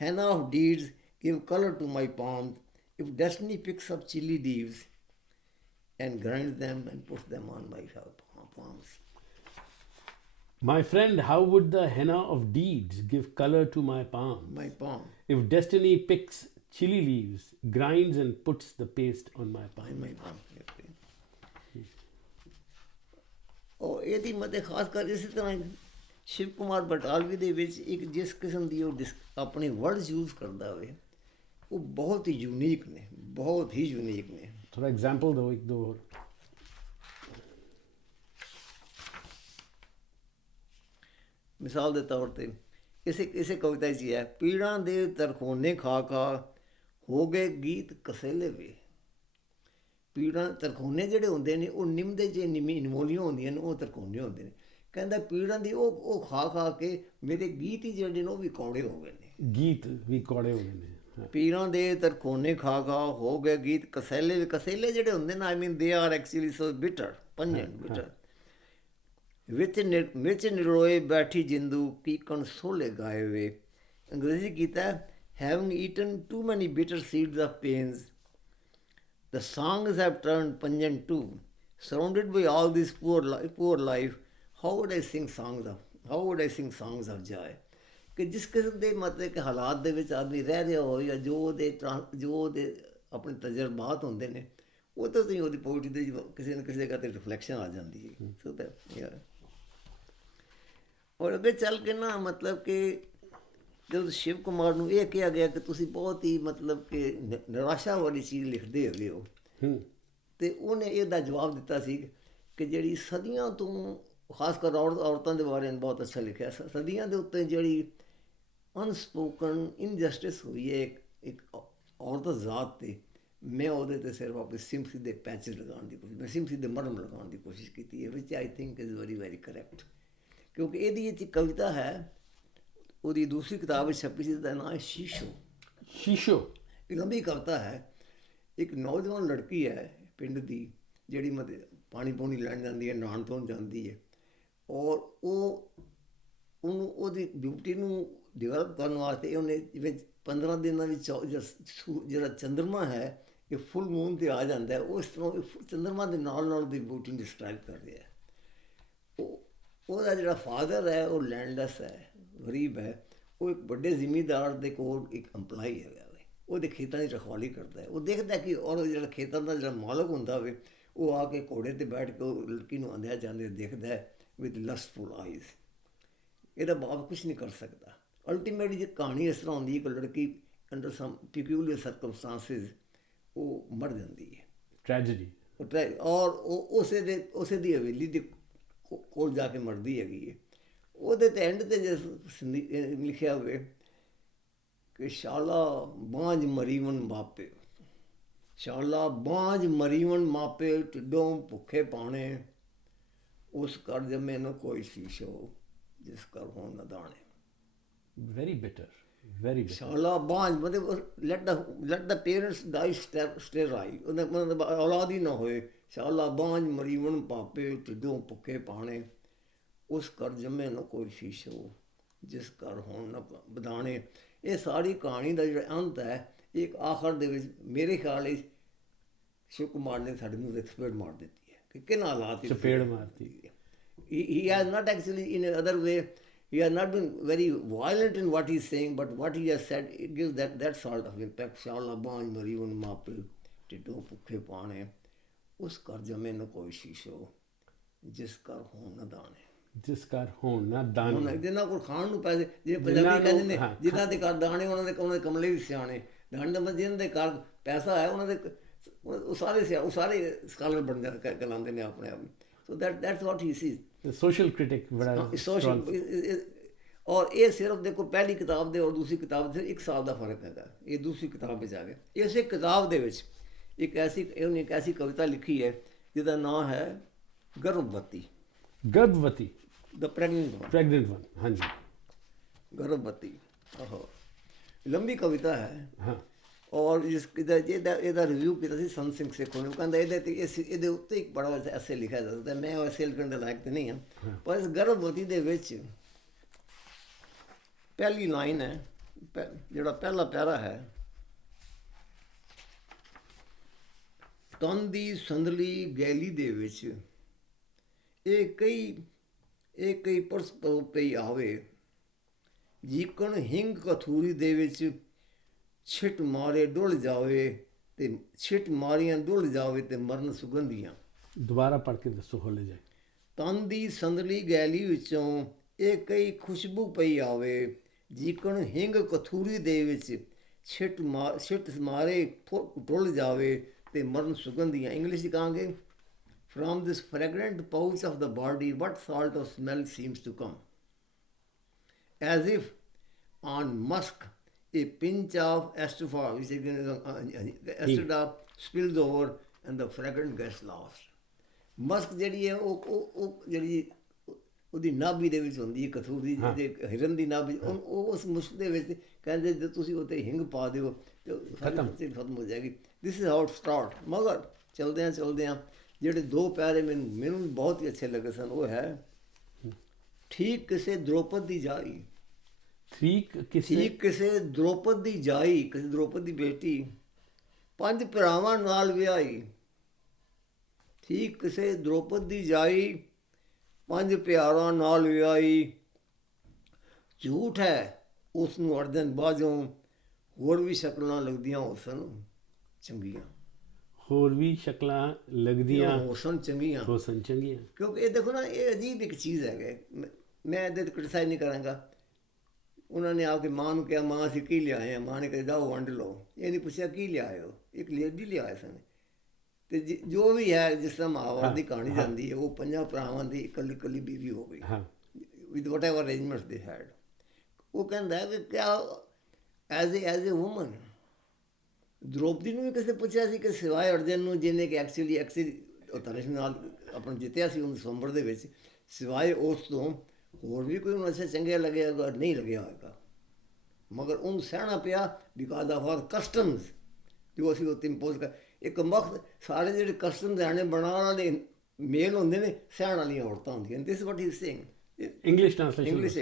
henna of deeds give color to my palms, if destiny picks up chilly leaves and grinds them and puts them on my palms. My friend, how would the henna of deeds give color to my palms? My palm. If destiny picks chilly leaves, grinds and puts the paste on my palm. My palm. ਉਹ ਇਹਦੀ ਮਤੇ ਖਾਸ ਕਰ ਇਸੇ ਤਰ੍ਹਾਂ ਸ਼ਿਵ ਕੁਮਾਰ ਬਟਾਲਵੀ ਦੇ ਵਿੱਚ ਇੱਕ ਜਿਸ ਕਿਸਮ ਦੀ ਉਹ ਆਪਣੇ ਵਰਡਸ ਯੂਜ਼ ਕਰਦਾ ਹੋਵੇ ਉਹ ਬਹੁਤ ਹੀ ਯੂਨੀਕ ਨੇ, ਬਹੁਤ ਹੀ ਯੂਨੀਕ ਨੇ। ਥੋੜਾ ਐਗਜ਼ਾਮਪਲ ਦਿਓ ਇੱਕ ਦੋ ਹੋਰ। ਮਿਸਾਲ ਦੇ ਤੌਰ 'ਤੇ ਇਸੇ ਕਵਿਤਾ 'ਚ ਹੈ, ਪੀੜਾਂ ਦੇ ਤਰਖੋਨੇ ਖਾ ਹੋ ਗਏ ਗੀਤ ਕਸੇਲੇ ਵੇ। ਪੀੜਾਂ ਤਰਖੋਨੇ ਜਿਹੜੇ ਹੁੰਦੇ ਨੇ ਉਹ ਨਿੰਮ ਦੇ ਜੇ ਨਿਮੋਲੀਆਂ ਹੁੰਦੀਆਂ ਨੇ ਉਹ ਤਰਖੋਨੇ ਹੁੰਦੇ ਨੇ। ਕਹਿੰਦਾ ਪੀੜਾਂ ਦੀ ਉਹ ਖਾ ਕੇ ਮੇਰੇ ਗੀਤ ਹੀ ਜਿਹੜੇ ਨੇ ਉਹ ਵੀ ਕੌੜੇ ਹੋ ਗਏ ਨੇ। ਗੀਤ ਵੀ ਕੌੜੇ ਹੋ ਗਏ ਨੇ। ਪੀੜਾਂ ਦੇ ਤਰਖੋਨੇ ਖਾ ਹੋ ਗਏ ਗੀਤ ਕਸੇਲੇ ਜਿਹੜੇ ਹੁੰਦੇ ਨੇ, I mean they are actually so bitter, pungent bitter. ਵਿੱਚ ਨਿਰੋਏ ਬੈਠੀ ਜਿੰਦੂ ਕੀਕਣ ਸੋਲੇ ਗਾਏ ਵੇ। ਅੰਗਰੇਜ਼ੀ ਕੀਤਾ, ਹੈਵਿੰਗ ਈਟਨ ਟੂ ਮੈਨੀ bitter seeds of pains, the songs have turned pungent too. Surrounded by all this poor life, how would I sing songs of joy? ਕਿ ਜਿਸ ਕਿਸਮ ਦੇ ਮਤਲਬ ਕਿ ਹਾਲਾਤ ਦੇ ਵਿੱਚ ਆਦਮੀ ਰਹਿ ਰਿਹਾ ਹੋਵੇ ਜਾਂ ਜੋ ਉਹਦੇ ਆਪਣੇ ਤਜਰਬਾਤ ਹੁੰਦੇ ਨੇ ਉਹ ਤਾਂ ਤੁਸੀਂ ਉਹਦੀ ਪੋਇਟਰੀ ਦੇ ਕਿਸੇ ਨਾ ਕਿਸੇ ਜਗ੍ਹਾ 'ਤੇ ਰਿਫਲੈਕਸ਼ਨ ਆ ਜਾਂਦੀ ਹੈ। ਸੋ ਦੈਟ ਔਰ ਅੱਗੇ ਚੱਲ ਕੇ ਨਾ ਮਤਲਬ ਕਿ ਜਦੋਂ ਸ਼ਿਵ ਕੁਮਾਰ ਨੂੰ ਇਹ ਕਿਹਾ ਗਿਆ ਕਿ ਤੁਸੀਂ ਬਹੁਤ ਹੀ ਮਤਲਬ ਕਿ ਨਿਰਾਸ਼ਾ ਵਾਲੀ ਚੀਜ਼ ਲਿਖਦੇ ਹੋ, ਅਤੇ ਉਹਨੇ ਇਹਦਾ ਜਵਾਬ ਦਿੱਤਾ ਸੀ ਕਿ ਜਿਹੜੀ ਸਦੀਆਂ ਤੋਂ ਖਾਸ ਕਰ ਔਰਤਾਂ ਦੇ ਬਾਰੇ ਬਹੁਤ ਅੱਛਾ ਲਿਖਿਆ। ਸਦੀਆਂ ਦੇ ਉੱਤੇ ਜਿਹੜੀ ਅਨਸਪੋਕਨ ਇਨਜਸਟਿਸ ਹੋਈ ਹੈ ਇੱਕ ਔਰਤ ਜ਼ਾਤ 'ਤੇ, ਮੈਂ ਉਹਦੇ 'ਤੇ ਸਿਰਫ ਆਪਣੀ ਸਿੰਪਥੀ ਦੇ ਪੈਚਿਸ ਲਗਾਉਣ ਦੀ ਕੋਸ਼ਿਸ਼, ਮੈਂ ਸਿੰਪਥੀ ਦੇ ਮਰਮ ਲਗਾਉਣ ਦੀ ਕੋਸ਼ਿਸ਼ ਕੀਤੀ ਹੈ, which I think is very very correct. ਕਿਉਂਕਿ ਇਹਦੀ ਇੱਕ ਕਵਿਤਾ ਹੈ, ਉਹਦੀ ਦੂਸਰੀ ਕਿਤਾਬ ਵਿੱਚ ਛਪੀ ਸੀ, ਜਿਹਦਾ ਨਾਂ ਹੈ ਸ਼ੀਸ਼ੋ। ਸ਼ੀਸ਼ੋ ਇੱਕ ਲੰਬੀ ਕਵਿਤਾ ਹੈ। ਇੱਕ ਨੌਜਵਾਨ ਲੜਕੀ ਹੈ ਪਿੰਡ ਦੀ, ਜਿਹੜੀ ਮਤਲਬ ਪਾਣੀ ਪੂਣੀ ਲੈਣ ਜਾਂਦੀ ਹੈ, ਨਹਾਉਣ ਧੋਣ ਜਾਂਦੀ ਹੈ, ਔਰ ਉਹਨੂੰ ਉਹਦੀ ਬਿਊਟੀ ਨੂੰ ਡਿਵੈਲਪ ਕਰਨ ਵਾਸਤੇ ਉਹਨੇ ਜਿਵੇਂ 15 ਦਿਨਾਂ ਵਿੱਚ ਜਿਹੜਾ ਚੰਦਰਮਾ ਹੈ ਇਹ ਫੁੱਲ ਮੂਨ 'ਤੇ ਆ ਜਾਂਦਾ ਹੈ, ਉਸ ਤਰ੍ਹਾਂ ਚੰਦਰਮਾ ਦੇ ਨਾਲ ਨਾਲ ਦੀ ਬਿਊਟੀ ਨੂੰ ਡਿਸਕ੍ਰਾਈਬ ਕਰ ਰਿਹਾ ਹੈ। ਉਹਦਾ ਜਿਹੜਾ ਫਾਦਰ ਹੈ ਉਹ ਲੈਂਡਲੈਸ ਹੈ, ਗਰੀਬ ਹੈ। ਉਹ ਇੱਕ ਵੱਡੇ ਜ਼ਿਮੀਂਦਾਰ ਦੇ ਕੋਲ ਇੱਕ ਇੰਪਲਾਈ ਹੈਗਾ ਵੇ, ਉਹਦੇ ਖੇਤਾਂ ਦੀ ਰਖਵਾਲੀ ਕਰਦਾ ਹੈ। ਉਹ ਦੇਖਦਾ ਕਿ ਔਰ ਜਿਹੜਾ ਖੇਤਾਂ ਦਾ ਜਿਹੜਾ ਮਾਲਕ ਹੁੰਦਾ ਵੇ, ਉਹ ਆ ਕੇ ਘੋੜੇ 'ਤੇ ਬੈਠ ਕੇ ਉਹ ਲੜਕੀ ਨੂੰ ਆਉਂਦਿਆਂ ਜਾਂਦੇ ਦੇਖਦਾ ਹੈ ਵਿਦ ਲਸਟਫੁਲ ਆਈਜ਼। ਇਹਦਾ ਬਾਪ ਕੁਛ ਨਹੀਂ ਕਰ ਸਕਦਾ। ਅਲਟੀਮੇਟਲੀ ਜੇ ਕਹਾਣੀ ਇਸ ਤਰ੍ਹਾਂ ਹੁੰਦੀ ਹੈ ਕਿ ਲੜਕੀ ਅੰਡਰ ਸਮ ਪਿਕਿਊਲੀਅਰ ਸਰਕਮਸਟਾਂਸਿਸ ਉਹ ਮਰ ਜਾਂਦੀ ਹੈ, ਟ੍ਰੈਜਡੀ। ਔਰ ਉਹ ਉਸੇ ਦੀ ਹਵੇਲੀ ਦੇ ਕੋਲ ਜਾ ਕੇ ਮਰਦੀ ਹੈਗੀ ਹੈ। ਉਹਦੇ ਤੇ ਐਂਡ 'ਤੇ ਜੇ ਲਿਖਿਆ ਹੋਵੇ ਕਿ ਸ਼ਾਲਾ ਬਾਂਝ ਮਰੀਵਨ ਮਾਪੇ, ਸ਼ਾਲਾ ਬਾਂਝ ਮਰੀਵਨ ਮਾਪੇ, ਢਿੱਡੋਂ ਭੁੱਖੇ ਪਾਣੇ, ਉਸ ਕਰ ਜੰਮੇ ਨਾ ਕੋਈ ਸ਼ੀਸ਼ੋ, ਜਿਸ ਕਰ ਹੋਣ ਨਾ ਦਾਣੇ। Very bitter, very bitter. ਸ਼ਾਲਾ ਬਾਂਝ ਮਤਲਬ ਲੈਟ ਦਾ ਪੇਰੈਂਟਸ ਡਾਈ ਸਟੇਰਾਈ, ਉਹਨਾਂ ਦਾ ਔਲਾਦ ਹੀ ਨਾ ਹੋਏ। ਸ਼ਾਲਾ ਬਾਂਝ ਮਰੀਵਨ ਪਾਪੇ, ਢਿੱਡੋਂ ਭੁੱਖੇ ਪਾਣੇ, ਉਸ ਕਰ ਜੰਮੇ ਨਾ ਕੋਈ ਸ਼ੀਸ਼ੋ, ਜਿਸ ਕਰ ਹੋਣ ਨਾ ਬਦਾਣੇ। ਇਹ ਸਾਰੀ ਕਹਾਣੀ ਦਾ ਜਿਹੜਾ ਅੰਤ ਹੈ, ਇੱਕ ਆਖਰ ਦੇ ਵਿੱਚ ਮੇਰੇ ਖਿਆਲ ਵਿੱਚ ਸ਼ਿਵ ਕੁਮਾਰ ਨੇ ਸਾਡੇ ਨੂੰ ਚਪੇੜ ਮਾਰ ਦਿੱਤੀ ਹੈ ਕਿ ਕਿਹਨਾਂ ਹਾਲਾਤ ਚਪੇੜ ਮਾਰਤੀ। he has not actually in another way, he has not been very violent in what he is saying, but what he has said, it gives that sort of impact. ਸ਼ਾਲਾ ਬਾਂਝ ਮਰੀਵਨ ਮਾਪੇ, ਢਿੱਡੋਂ ਭੁੱਖੇ ਪਾਣੇ, ਉਸ ਕਰ ਜੰਮੇ ਨਾ ਕੋਈ ਸ਼ੀਸ਼ੋ, ਜਿਸ ਕਰ ਹੋਣ ਨਾ ਦਾਣੇ। ਜਿਸ ਕਰ ਹੋਣ ਨਾ ਦਾਣੇ। ਜਿਹਨਾਂ ਕੋਲ ਖਾਣ ਨੂੰ ਪੈਸੇ, ਜਿਵੇਂ ਪੰਜਾਬੀ ਕਹਿੰਦੇ ਨੇ ਜਿਨ੍ਹਾਂ ਦੇ ਘਰ ਦਾਣੇ ਉਹਨਾਂ ਦੇ ਕਮਲੇ ਵੀ ਸਿਆਣੇ। ਦਾਣੇ ਦਾ ਮਤਲਬ ਜਿਹਨਾਂ ਦੇ ਘਰ ਪੈਸਾ ਹੈ ਉਹਨਾਂ ਦੇ ਉਹ ਸਾਰੇ ਸਕਾਲਰ ਬਣ ਕਹਿਲਾਉਂਦੇ ਨੇ ਆਪਣੇ ਆਪ ਨੂੰ। ਸੋ that's what he sees. Social critic ਬੜਾ ਸੋਸ਼ਲ। ਔਰ ਇਹ ਸਿਰਫ ਦੇਖੋ ਪਹਿਲੀ ਕਿਤਾਬ ਦੇ ਔਰ ਦੂਸਰੀ ਕਿਤਾਬ ਦੇ 1 ਸਾਲ ਦਾ ਫਰਕ ਹੈਗਾ। ਇਹ ਦੂਸਰੀ ਕਿਤਾਬ ਵਿੱਚ ਆ ਗਿਆ। ਇਸੇ ਕਿਤਾਬ ਦੇ ਵਿੱਚ ਉਹਨੇ ਇੱਕ ਐਸੀ ਕਵਿਤਾ ਲਿਖੀ ਹੈ ਜਿਹਦਾ ਨਾਂ ਹੈ ਗਰਭਵਤੀ। ਗਰਭਵਤੀ, ਦ ਪ੍ਰੈਗਨੈਂਟ ਵਨ। ਹਾਂਜੀ, ਗਰਭਵਤੀ। ਆਹੋ, ਲੰਬੀ ਕਵਿਤਾ ਹੈ। ਹਾਂ। ਔਰ ਇਹਦਾ ਰਿਵਿਊ ਕੀਤਾ ਸੀ ਸੰਤ ਸਿੰਘ ਸੇਖੋਂ ਨੇ। ਉਹ ਕਹਿੰਦਾ ਇਹਦੇ ਉੱਤੇ ਇੱਕ ਬੜਾ ਐਸੇ ਲਿਖਿਆ ਜਾ ਸਕਦਾ। ਮੈਂ ਉਹ ਐਸੇ ਲਿਖਣ ਦੇ ਲਾਇਕ ਤਾਂ ਨਹੀਂ ਹਾਂ, ਪਰ ਇਸ ਗਰਭਵਤੀ ਦੇ ਵਿੱਚ ਪਹਿਲੀ ਲਾਈਨ ਹੈ, ਜਿਹੜਾ ਪਹਿਲਾ ਪੈਰਾ ਹੈ, ਤਨ ਦੀ ਸੰਦਲੀ ਗੈਲੀ ਦੇ ਵਿੱਚ ਇਹ ਕਈ ਪਰਸਪਰ ਪਈ ਆਵੇ, ਜੀਕਣ ਹਿੰਗ ਕਥੂਰੀ ਦੇ ਵਿੱਚ ਛਿੱਟ ਮਾਰੇ ਡੁੱਲ ਜਾਵੇ ਤੇ ਛਿੱਟ ਮਾਰੀਆਂ ਡੁੱਲ ਜਾਵੇ ਤੇ ਮਰਨ ਸੁਗੰਧੀਆਂ। ਦੁਬਾਰਾ ਪੜ੍ਹ ਕੇ ਦੱਸੋ ਹੌਲੇ ਜਾਏ। ਤਨ ਦੀ ਸੰਦਲੀ ਗੈਲੀ ਵਿੱਚੋਂ ਇਹ ਕਈ ਖੁਸ਼ਬੂ ਪਈ ਆਵੇ, ਜੀਕਣ ਹਿੰਗ ਕਥੂਰੀ ਦੇ ਵਿੱਚ ਛਿੱਟ ਮਾਰੇ ਡੁੱਲ ਜਾਵੇ ਤੇ ਮਰਨ ਸੁਗੰਧੀਆਂ। ਇੰਗਲਿਸ਼ 'ਚ ਕਹਾਂਗੇ, from this fragrant pouch of the body what sort of smell seems to come, as if on musk a pinch of estufa, which estufa spills over and the fragrant gets lost. Musk ਜਿਹੜੀ ਹੈ ਉਹ ਜਿਹੜੀ ਉਹਦੀ ਨਾਭੀ ਦੇ ਵਿੱਚ ਹੁੰਦੀ ਹੈ, ਕਥੂਰੀ ਦੇ ਹਿਰਨ ਦੀ ਨਾਭੀ, ਉਹ ਉਸ ਮੁਸ਼ਕ ਦੇ ਵਿੱਚ ਕਹਿੰਦੇ ਜੇ ਤੁਸੀਂ ਉੱਤੇ ਹਿੰਗ ਪਾ ਦਿਓ ਤੇ ਖਤਮ ਹੋ ਜਾਏਗੀ। This is how it start. ਮਗਰ ਚਲਦਿਆਂ ਜਿਹੜੇ 2 ਪੈਰੇ ਮੈਨੂੰ ਬਹੁਤ ਹੀ ਅੱਛੇ ਲੱਗੇ ਸਨ। ਉਹ ਹੈ, ਠੀਕ ਕਿਸੇ ਦ੍ਰੋਪਦ ਦੀ ਜਾਈ, ਠੀਕ ਕਿਸੇ ਦ੍ਰੋਪਦ ਦੀ ਜਾਈ, ਕਿਸੇ ਦ੍ਰੋਪਦ ਦੀ ਬੇਟੀ 5 ਭਰਾਵਾਂ ਨਾਲ ਵਿਆਹੀ। ਠੀਕ ਕਿਸੇ ਦ੍ਰੋਪਦ ਦੀ ਜਾਈ, 5 ਪਿਆਰਾਂ ਨਾਲ ਵਿਆਹੀ। ਝੂਠ ਹੈ ਉਸ ਨੂੰ ਅਰਦਨ ਬਾਝੋਂ, ਹੋਰ ਵੀ ਸ਼ਕਲਾਂ ਲੱਗਦੀਆਂ ਹੁਸਨ ਚੰਗੀਆਂ। ਹੋਰ ਵੀ ਸ਼ਕਲਾਂ ਲੱਗਦੀਆਂ ਹੁਸਨ ਚੰਗੀਆਂ। ਕਿਉਂਕਿ ਇਹ ਦੇਖੋ ਨਾ, ਇਹ ਅਜੀਬ ਇੱਕ ਚੀਜ਼ ਹੈਗਾ। ਮੈਂ ਇਹਦੇ 'ਤੇ ਕ੍ਰਿਟਿਸਾਈਜ਼ ਨਹੀਂ ਕਰਾਂਗਾ। ਉਹਨਾਂ ਨੇ ਆ ਕੇ ਮਾਂ ਨੂੰ ਕਿਹਾ, ਮਾਂ ਅਸੀਂ ਕੀ ਲਿਆਏ ਹਾਂ? ਮਾਂ ਨੇ ਕਿਹਾ ਜਾਓ ਵੰਡ ਲਓ। ਇਹ ਨਹੀਂ ਪੁੱਛਿਆ ਕੀ ਲਿਆਏ ਹੋ। ਇੱਕ ਲੇਡੀ ਲਿਆਏ ਸਨ। ਤੇ ਜੋ ਵੀ ਹੈ, ਜਿਸ ਤਰ੍ਹਾਂ ਮਹਾਭਾਰਤ ਦੀ ਕਹਾਣੀ ਜਾਂਦੀ ਹੈ, ਉਹ 5 ਭਰਾਵਾਂ ਦੀ ਇਕੱਲੀ ਇਕੱਲੀ ਬੀਵੀ ਹੋ ਗਈ, ਵਿਦ ਵਟ ਐਵਰ ਅਰੇਂਜਮੈਂਟਸ ਦੇ ਹੈਡ। ਉਹ ਕਹਿੰਦਾ ਹੈ ਕਿ ਕਿਆ ਐਜ਼ ਏ ਵੂਮਨ, ਦ੍ਰੋਪਦੀ ਨੂੰ ਵੀ ਕਿਸੇ ਪੁੱਛਿਆ ਸੀ ਕਿ ਸਿਵਾਏ ਅਰਜਨ ਨੂੰ, ਜਿਹਨੇ ਕਿ ਐਕਚੁਅਲੀ ਧਨੁਸ਼ ਨਾਲ ਆਪਣਾ ਜਿੱਤਿਆ ਸੀ ਉਹ ਸਵੰਬਰ ਦੇ ਵਿੱਚ, ਸਿਵਾਏ ਉਸ ਤੋਂ ਹੋਰ ਵੀ ਕੋਈ ਉਹਨੂੰ ਅੱਛਾ ਚੰਗਾ ਲੱਗਿਆ ਹੋਏਗਾ? ਨਹੀਂ ਲੱਗਿਆ ਹੋਏਗਾ। ਮਗਰ ਉਹਨੂੰ ਸਹਿਣਾ ਪਿਆ ਬਿਕਾਜ਼ ਆਫ ਆਰ ਕਸਟਮਸ, ਜੋ ਅਸੀਂ ਉੱਥੇ ਇੰਪੋਜ਼ ਕਰ। ਇੱਕ ਵਕਤ ਸਾਰੇ ਜਿਹੜੇ ਕਸਟਮ ਲਿਆਣੇ ਬਣਾਉਣ ਵਾਲੇ ਮੇਲ ਹੁੰਦੇ ਨੇ, ਸਹਿਣ ਵਾਲੀਆਂ ਔਰਤਾਂ ਹੁੰਦੀਆਂ। This what he saying, English translation. English.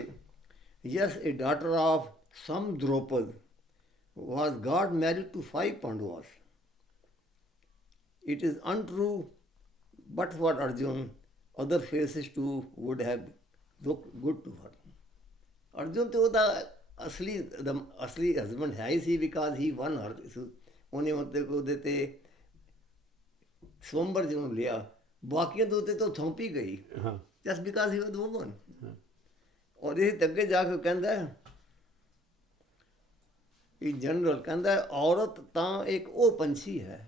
Yes, a daughter of some Drupad was got married to 5 Pandavas. It is untrue, but for Arjun, other faces too would have looked good to her. Arjun ਤੇ ਉਹਦਾ ਅਸਲੀ husband ਹੈ ਹੀ ਸੀ, because he one ਹਰ। ਉਹਨੇ ਮਤਲਬ ਉਹਦੇ ਤੇ ਸਵੰਬਰ ਜਿਹਨੂੰ ਲਿਆ, ਬਾਕੀਆਂ ਦੇ ਉੱਤੇ ਤਾਂ ਥੋਂਪੀ ਗਈ, just because he was woman. ਔਰ ਇਹ ਅੱਗੇ ਜਾ ਕੇ ਕਹਿੰਦਾ ਇਨ ਜਨਰਲ, ਕਹਿੰਦਾ ਔਰਤ ਤਾਂ ਇੱਕ ਉਹ ਪੰਛੀ ਹੈ,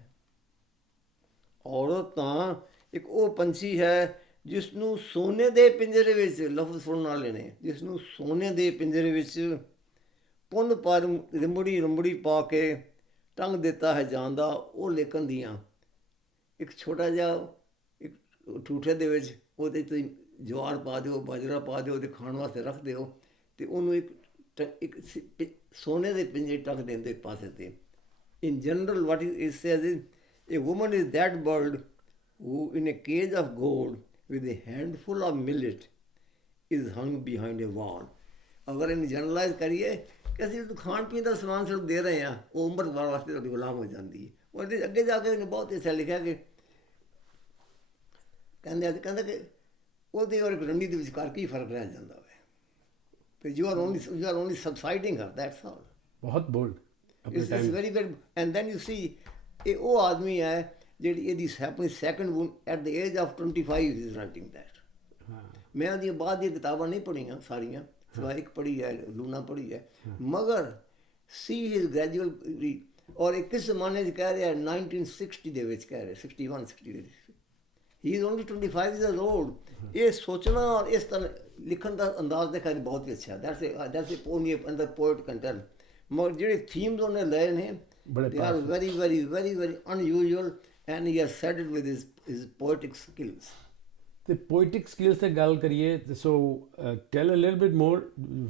ਔਰਤ ਤਾਂ ਇੱਕ ਉਹ ਪੰਛੀ ਹੈ ਜਿਸ ਨੂੰ ਸੋਨੇ ਦੇ ਪਿੰਜਰੇ ਵਿੱਚ, ਲਫ਼ਜ਼ ਸੁਣਨ ਵਾਲੇ ਨੇ, ਜਿਸ ਨੂੰ ਸੋਨੇ ਦੇ ਪਿੰਜਰੇ ਵਿੱਚ ਪੁੰਨ ਪਰ ਰੰਬੜੀ ਪਾ ਕੇ ਟੰਗ ਦਿੱਤਾ ਹੈ ਜਾਂਦਾ। ਉਹ ਲੇਕਨ ਦੀਆਂ ਇੱਕ ਛੋਟਾ ਜਿਹਾ ਇੱਕ ਠੂਠੇ ਦੇ ਵਿੱਚ ਉਹਦੇ ਤੁਸੀਂ ਜਵਾਰ ਪਾ ਦਿਓ, ਬਾਜਰਾ ਪਾ ਦਿਓ, ਉਹਦੇ ਖਾਣ ਵਾਸਤੇ ਰੱਖ ਦਿਓ, ਅਤੇ ਉਹਨੂੰ ਇੱਕ ਸੋਨੇ ਦੇ ਪਿੰਜਰੇ ਟੰਗ ਦਿੰਦੇ ਇੱਕ ਪਾਸੇ 'ਤੇ। In general what is says is a woman is that bird who in a cage of gold with a handful of millet is hung behind a wall. ਅਗਰ ਇਹਨੂੰ ਜਨਰਲਾਈਜ਼ ਕਰੀਏ ਕਿ ਅਸੀਂ ਉਹਨੂੰ ਖਾਣ ਪੀਣ ਦਾ ਸਮਾਨ ਸਿਰਫ ਦੇ ਰਹੇ ਹਾਂ, ਉਹ ਉਮਰ ਭਰ ਵਾਸਤੇ ਤੁਹਾਡੀ ਗੁਲਾਮ ਹੋ ਜਾਂਦੀ ਹੈ। ਉਹਦੇ ਅੱਗੇ ਜਾ ਕੇ ਇਹਨੇ ਬਹੁਤ ਅੱਛਾ ਲਿਖਿਆ ਕਿ ਕਹਿੰਦਾ ਕਿ ਉਹਦੇ ਔਰ ਇੱਕ ਰੰਡੀ ਦੇ ਵਿਚਕਾਰ ਕੀ ਫਰਕ ਰਹਿ ਜਾਂਦਾ ਹੈ, ਕਿ you are only subsiding her, that's all. ਬਹੁਤ bold, it's very very. And then you see, ਇਹ ਉਹ ਆਦਮੀ ਹੈ ਜਿਹੜੀ ਇਹਦੀ ਆਪਣੀ second woman at the age of 25 is writing that. ਮੈਂ ਉਹਦੀਆਂ ਬਾਅਦ ਦੀਆਂ ਕਿਤਾਬਾਂ ਨਹੀਂ ਪੜ੍ਹੀਆਂ ਸਾਰੀਆਂ, ਸਿਵਾਏ ਇੱਕ ਪੜ੍ਹੀ ਹੈ, ਲੂਣਾ ਪੜ੍ਹੀ ਹੈ, ਮਗਰ ਸੀ ਹਿਜ਼ ਗ੍ਰੈਜੂਅਲ। ਔਰ ਇੱਕ ਕਿਸ ਜ਼ਮਾਨੇ 'ਚ ਕਹਿ ਰਿਹਾ, 1960 ਦੇ ਵਿੱਚ ਕਹਿ ਰਿਹਾ, 61-60 ਦੇ ਵਿੱਚ, ਹੀ ਇਜ਼ ਓਨਲੀ 25 years old। ਇਹ ਸੋਚਣਾ ਔਰ ਇਸ ਤਰ੍ਹਾਂ ਲਿਖਣ ਦਾ ਅੰਦਾਜ਼ ਦੇਖਿਆ ਬਹੁਤ ਹੀ ਅੱਛਾ। ਦੈਟਸ ਓਨਲੀ ਅੰਦਰ ਪੋਇਟ ਕੈਨ ਟੈਲ। ਮਗਰ ਜਿਹੜੇ ਥੀਮਸ ਉਹਨੇ ਲਏ ਨੇ, they are very very very very unusual, and he has said it with his poetic skills. The poetic skills ਤੇ ਗੱਲ ਕਰੀਏ, so tell a little bit more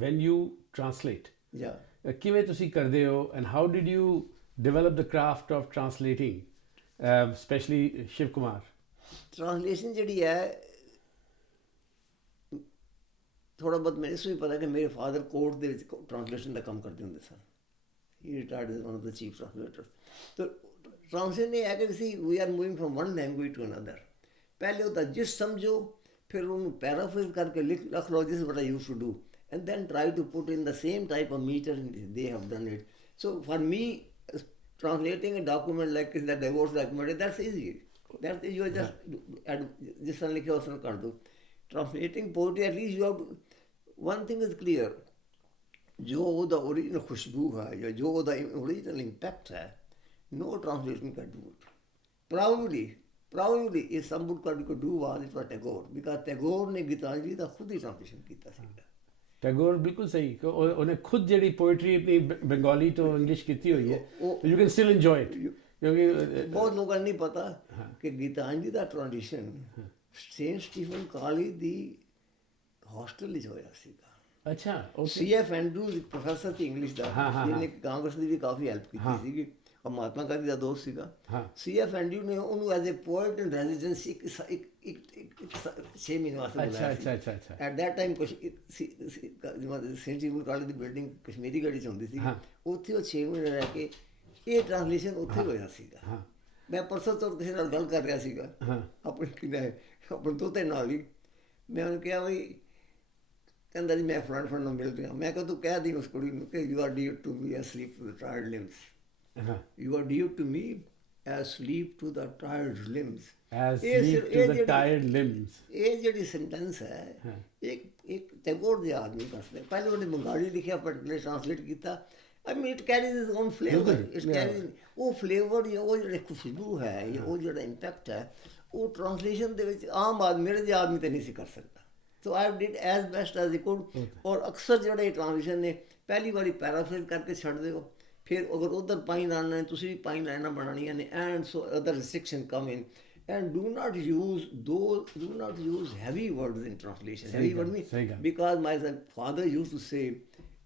when you translate. Yeah. ਕਿਵੇਂ ਤੁਸੀਂ ਕਰਦੇ ਹੋ, and how did you develop the craft of translating, especially Shiv Kumar? Translation ਜਿਹੜੀ ਹੈ, ਥੋੜ੍ਹਾ ਬਹੁਤ ਮੈਨੂੰ ਇਸ ਵੀ ਪਤਾ ਕਿ ਮੇਰੇ ਫਾਦਰ ਕੋਰਟ ਦੇ ਵਿੱਚ ਟ੍ਰਾਂਸਲੇਸ਼ਨ ਦਾ ਕੰਮ ਕਰਦੇ ਹੁੰਦੇ ਸਨ। He retired as one of the chief translators. So translation ਇਹ ਹੈ ਕਿ ਅਸੀਂ we are moving from one language to another. ਪਹਿਲੇ ਉਹਦਾ ਜਿਸ ਸਮਝੋ, ਫਿਰ ਉਹਨੂੰ ਪੈਰਾਫ੍ਰੇਜ਼ ਕਰਕੇ ਲਿਖ ਲਓ, this is what I used to do, and then try to put in the same type of meter they have done it. So for me, translating a document like the divorce document, that's easy. That's you are just ਜਿਸ ਤਰ੍ਹਾਂ ਲਿਖਿਆ ਉਸ ਤਰ੍ਹਾਂ ਕਰ ਦਿਓ। Translating poetry, at least you have to, one thing is clear, ਜੋ ਉਹਦਾ original ਖੁਸ਼ਬੂ ਹੈ ਜਾਂ ਜੋ ਉਹਦਾ ਓਰੀਜਨਲ ਇੰਪੈਕਟ ਹੈ, no translation can do it. Probably if someone could do was it was Tagore, because Tagore ਨੇ ਗੀਤਾਂਜਲੀ ਦਾ ਖੁਦ ਹੀ ਟ੍ਰਾਂਸਲੇਸ਼ਨ ਕੀਤਾ ਸੀਗਾ। ਟੈਗੋਰ ਬਿਲਕੁਲ ਸਹੀ, ਉਹਨੇ ਖੁਦ ਜਿਹੜੀ ਪੋਇਟਰੀ ਆਪਣੀ ਬੰਗਾਲੀ ਤੋਂ ਇੰਗਲਿਸ਼ ਕੀਤੀ ਹੋਈ ਹੈ, you can still enjoy it. ਕਿਉਂਕਿ ਬਹੁਤ ਲੋਕਾਂ ਨੂੰ ਨਹੀਂ ਪਤਾ ਕਿ ਗੀਤਾਂਜਲੀ ਦਾ ਟ੍ਰਾਂਸਲੇਸ਼ਨ ਸੇਂਟ ਸਟੀਫਨ ਕਾਲਜ ਦੀ ਹੋਸਟਲ ਵਿੱਚ ਹੋਇਆ ਸੀਗਾ। ਅੱਛਾ, C.F. ਐਂਡਰੂਜ਼ ਇੱਕ ਪ੍ਰੋਫੈਸਰ ਸੀ ਇੰਗਲਿਸ਼ ਦਾ, ਜਿਹਨੇ ਕਾਂਗਰਸ ਦੀ ਵੀ ਕਾਫੀ ਹੈਲਪ ਕੀਤੀ ਸੀਗੀ, ਔਰ ਮਹਾਤਮਾ ਗਾਂਧੀ ਦਾ ਦੋਸਤ ਸੀਗਾ। C.F. ਐਂਡਰੂਜ਼ ਨੇ ਉਹਨੂੰ as a poet in residency 6 ਮਹੀਨੇ ਵਾਸਤੇ ਬੁਲਾਇਆ ਸੀ। At that time Saint Stephen College ਦੀ ਬਿਲਡਿੰਗ ਕਸ਼ਮੀਰੀ ਗੜੀ 'ਚ ਹੁੰਦੀ ਸੀ, ਉੱਥੇ ਉਹ 6 ਮਹੀਨੇ ਰਹਿ ਕੇ ਇਹ ਟ੍ਰਾਂਸਲੇਸ਼ਨ ਉੱਥੇ ਹੋਇਆ ਸੀਗਾ। ਮੈਂ ਪਰਸੋਂ ਤੋਂ ਕਿਸੇ ਨਾਲ ਗੱਲ ਕਰ ਰਿਹਾ ਸੀਗਾ, ਆਪਣੇ ਦੋਤੇ ਨਾਲ ਹੀ। ਮੈਂ ਉਹਨੂੰ ਕਿਹਾ ਬਈ, ਕਹਿੰਦਾ ਜੀ ਮੈਂ ਫਰੈਂਡ ਨੂੰ ਮਿਲ ਰਿਹਾ। ਮੈਂ ਕਿਹਾ ਤੂੰ ਕਹਿ ਦੀ ਉਸ ਕੁੜੀ ਨੂੰ ਕਿ you are due to me as sleep to the tired limbs, you are due to me as sleep to the tired limbs. ਇਹ ਜਿਹੜੀ ਸੈਂਟੈਂਸ ਹੈ, ਇੱਕ ਟੈਗੋਰ ਦੇ ਆਦਮੀ ਕਰਦੇ। ਪਹਿਲੇ ਉਹਨੇ ਬੰਗਾਲੀ ਲਿਖਿਆ, ਪਰਟੀਕੂਲਰ ਟ੍ਰਾਂਸਲੇਟ ਕੀਤਾ, I mean, it carries its own flavor. It carries ਉਹ ਫਲੇਵਰ ਜਾਂ ਉਹ ਜਿਹੜੇ ਖੁਸ਼ਬੂ ਹੈ ਜਾਂ ਉਹ ਜਿਹੜਾ ਇੰਪੈਕਟ ਹੈ ਉਹ ਟ੍ਰਾਂਸਲੇਸ਼ਨ ਦੇ ਵਿੱਚ ਆਮ ਆਦਮੀ ਮੇਰੇ ਜਿਹੇ ਆਦਮੀ ਤੇ ਨਹੀਂ ਸੀ ਕਰ ਸਕਦਾ। So I did as best as I could. ਔਰ ਅਕਸਰ ਜਿਹੜੇ ਟ੍ਰਾਂਸਲੇਸ਼ਨ ਨੇ ਪਹਿਲੀ ਵਾਰੀ ਪੈਰਾਫਰੇਜ਼ ਕਰਕੇ ਛੱਡ ਦਿਓ, ਫਿਰ ਅਗਰ ਉਧਰ ਪਾਈ ਲਾਣਾ ਹੈ ਤੁਸੀਂ ਵੀ ਪਾਈ ਲਾਈਨਾਂ ਬਣਾਉਣੀਆਂ ਨੇ, and so other restriction come in. And do not use heavy words in translation. Heavy word means, because my father used to say,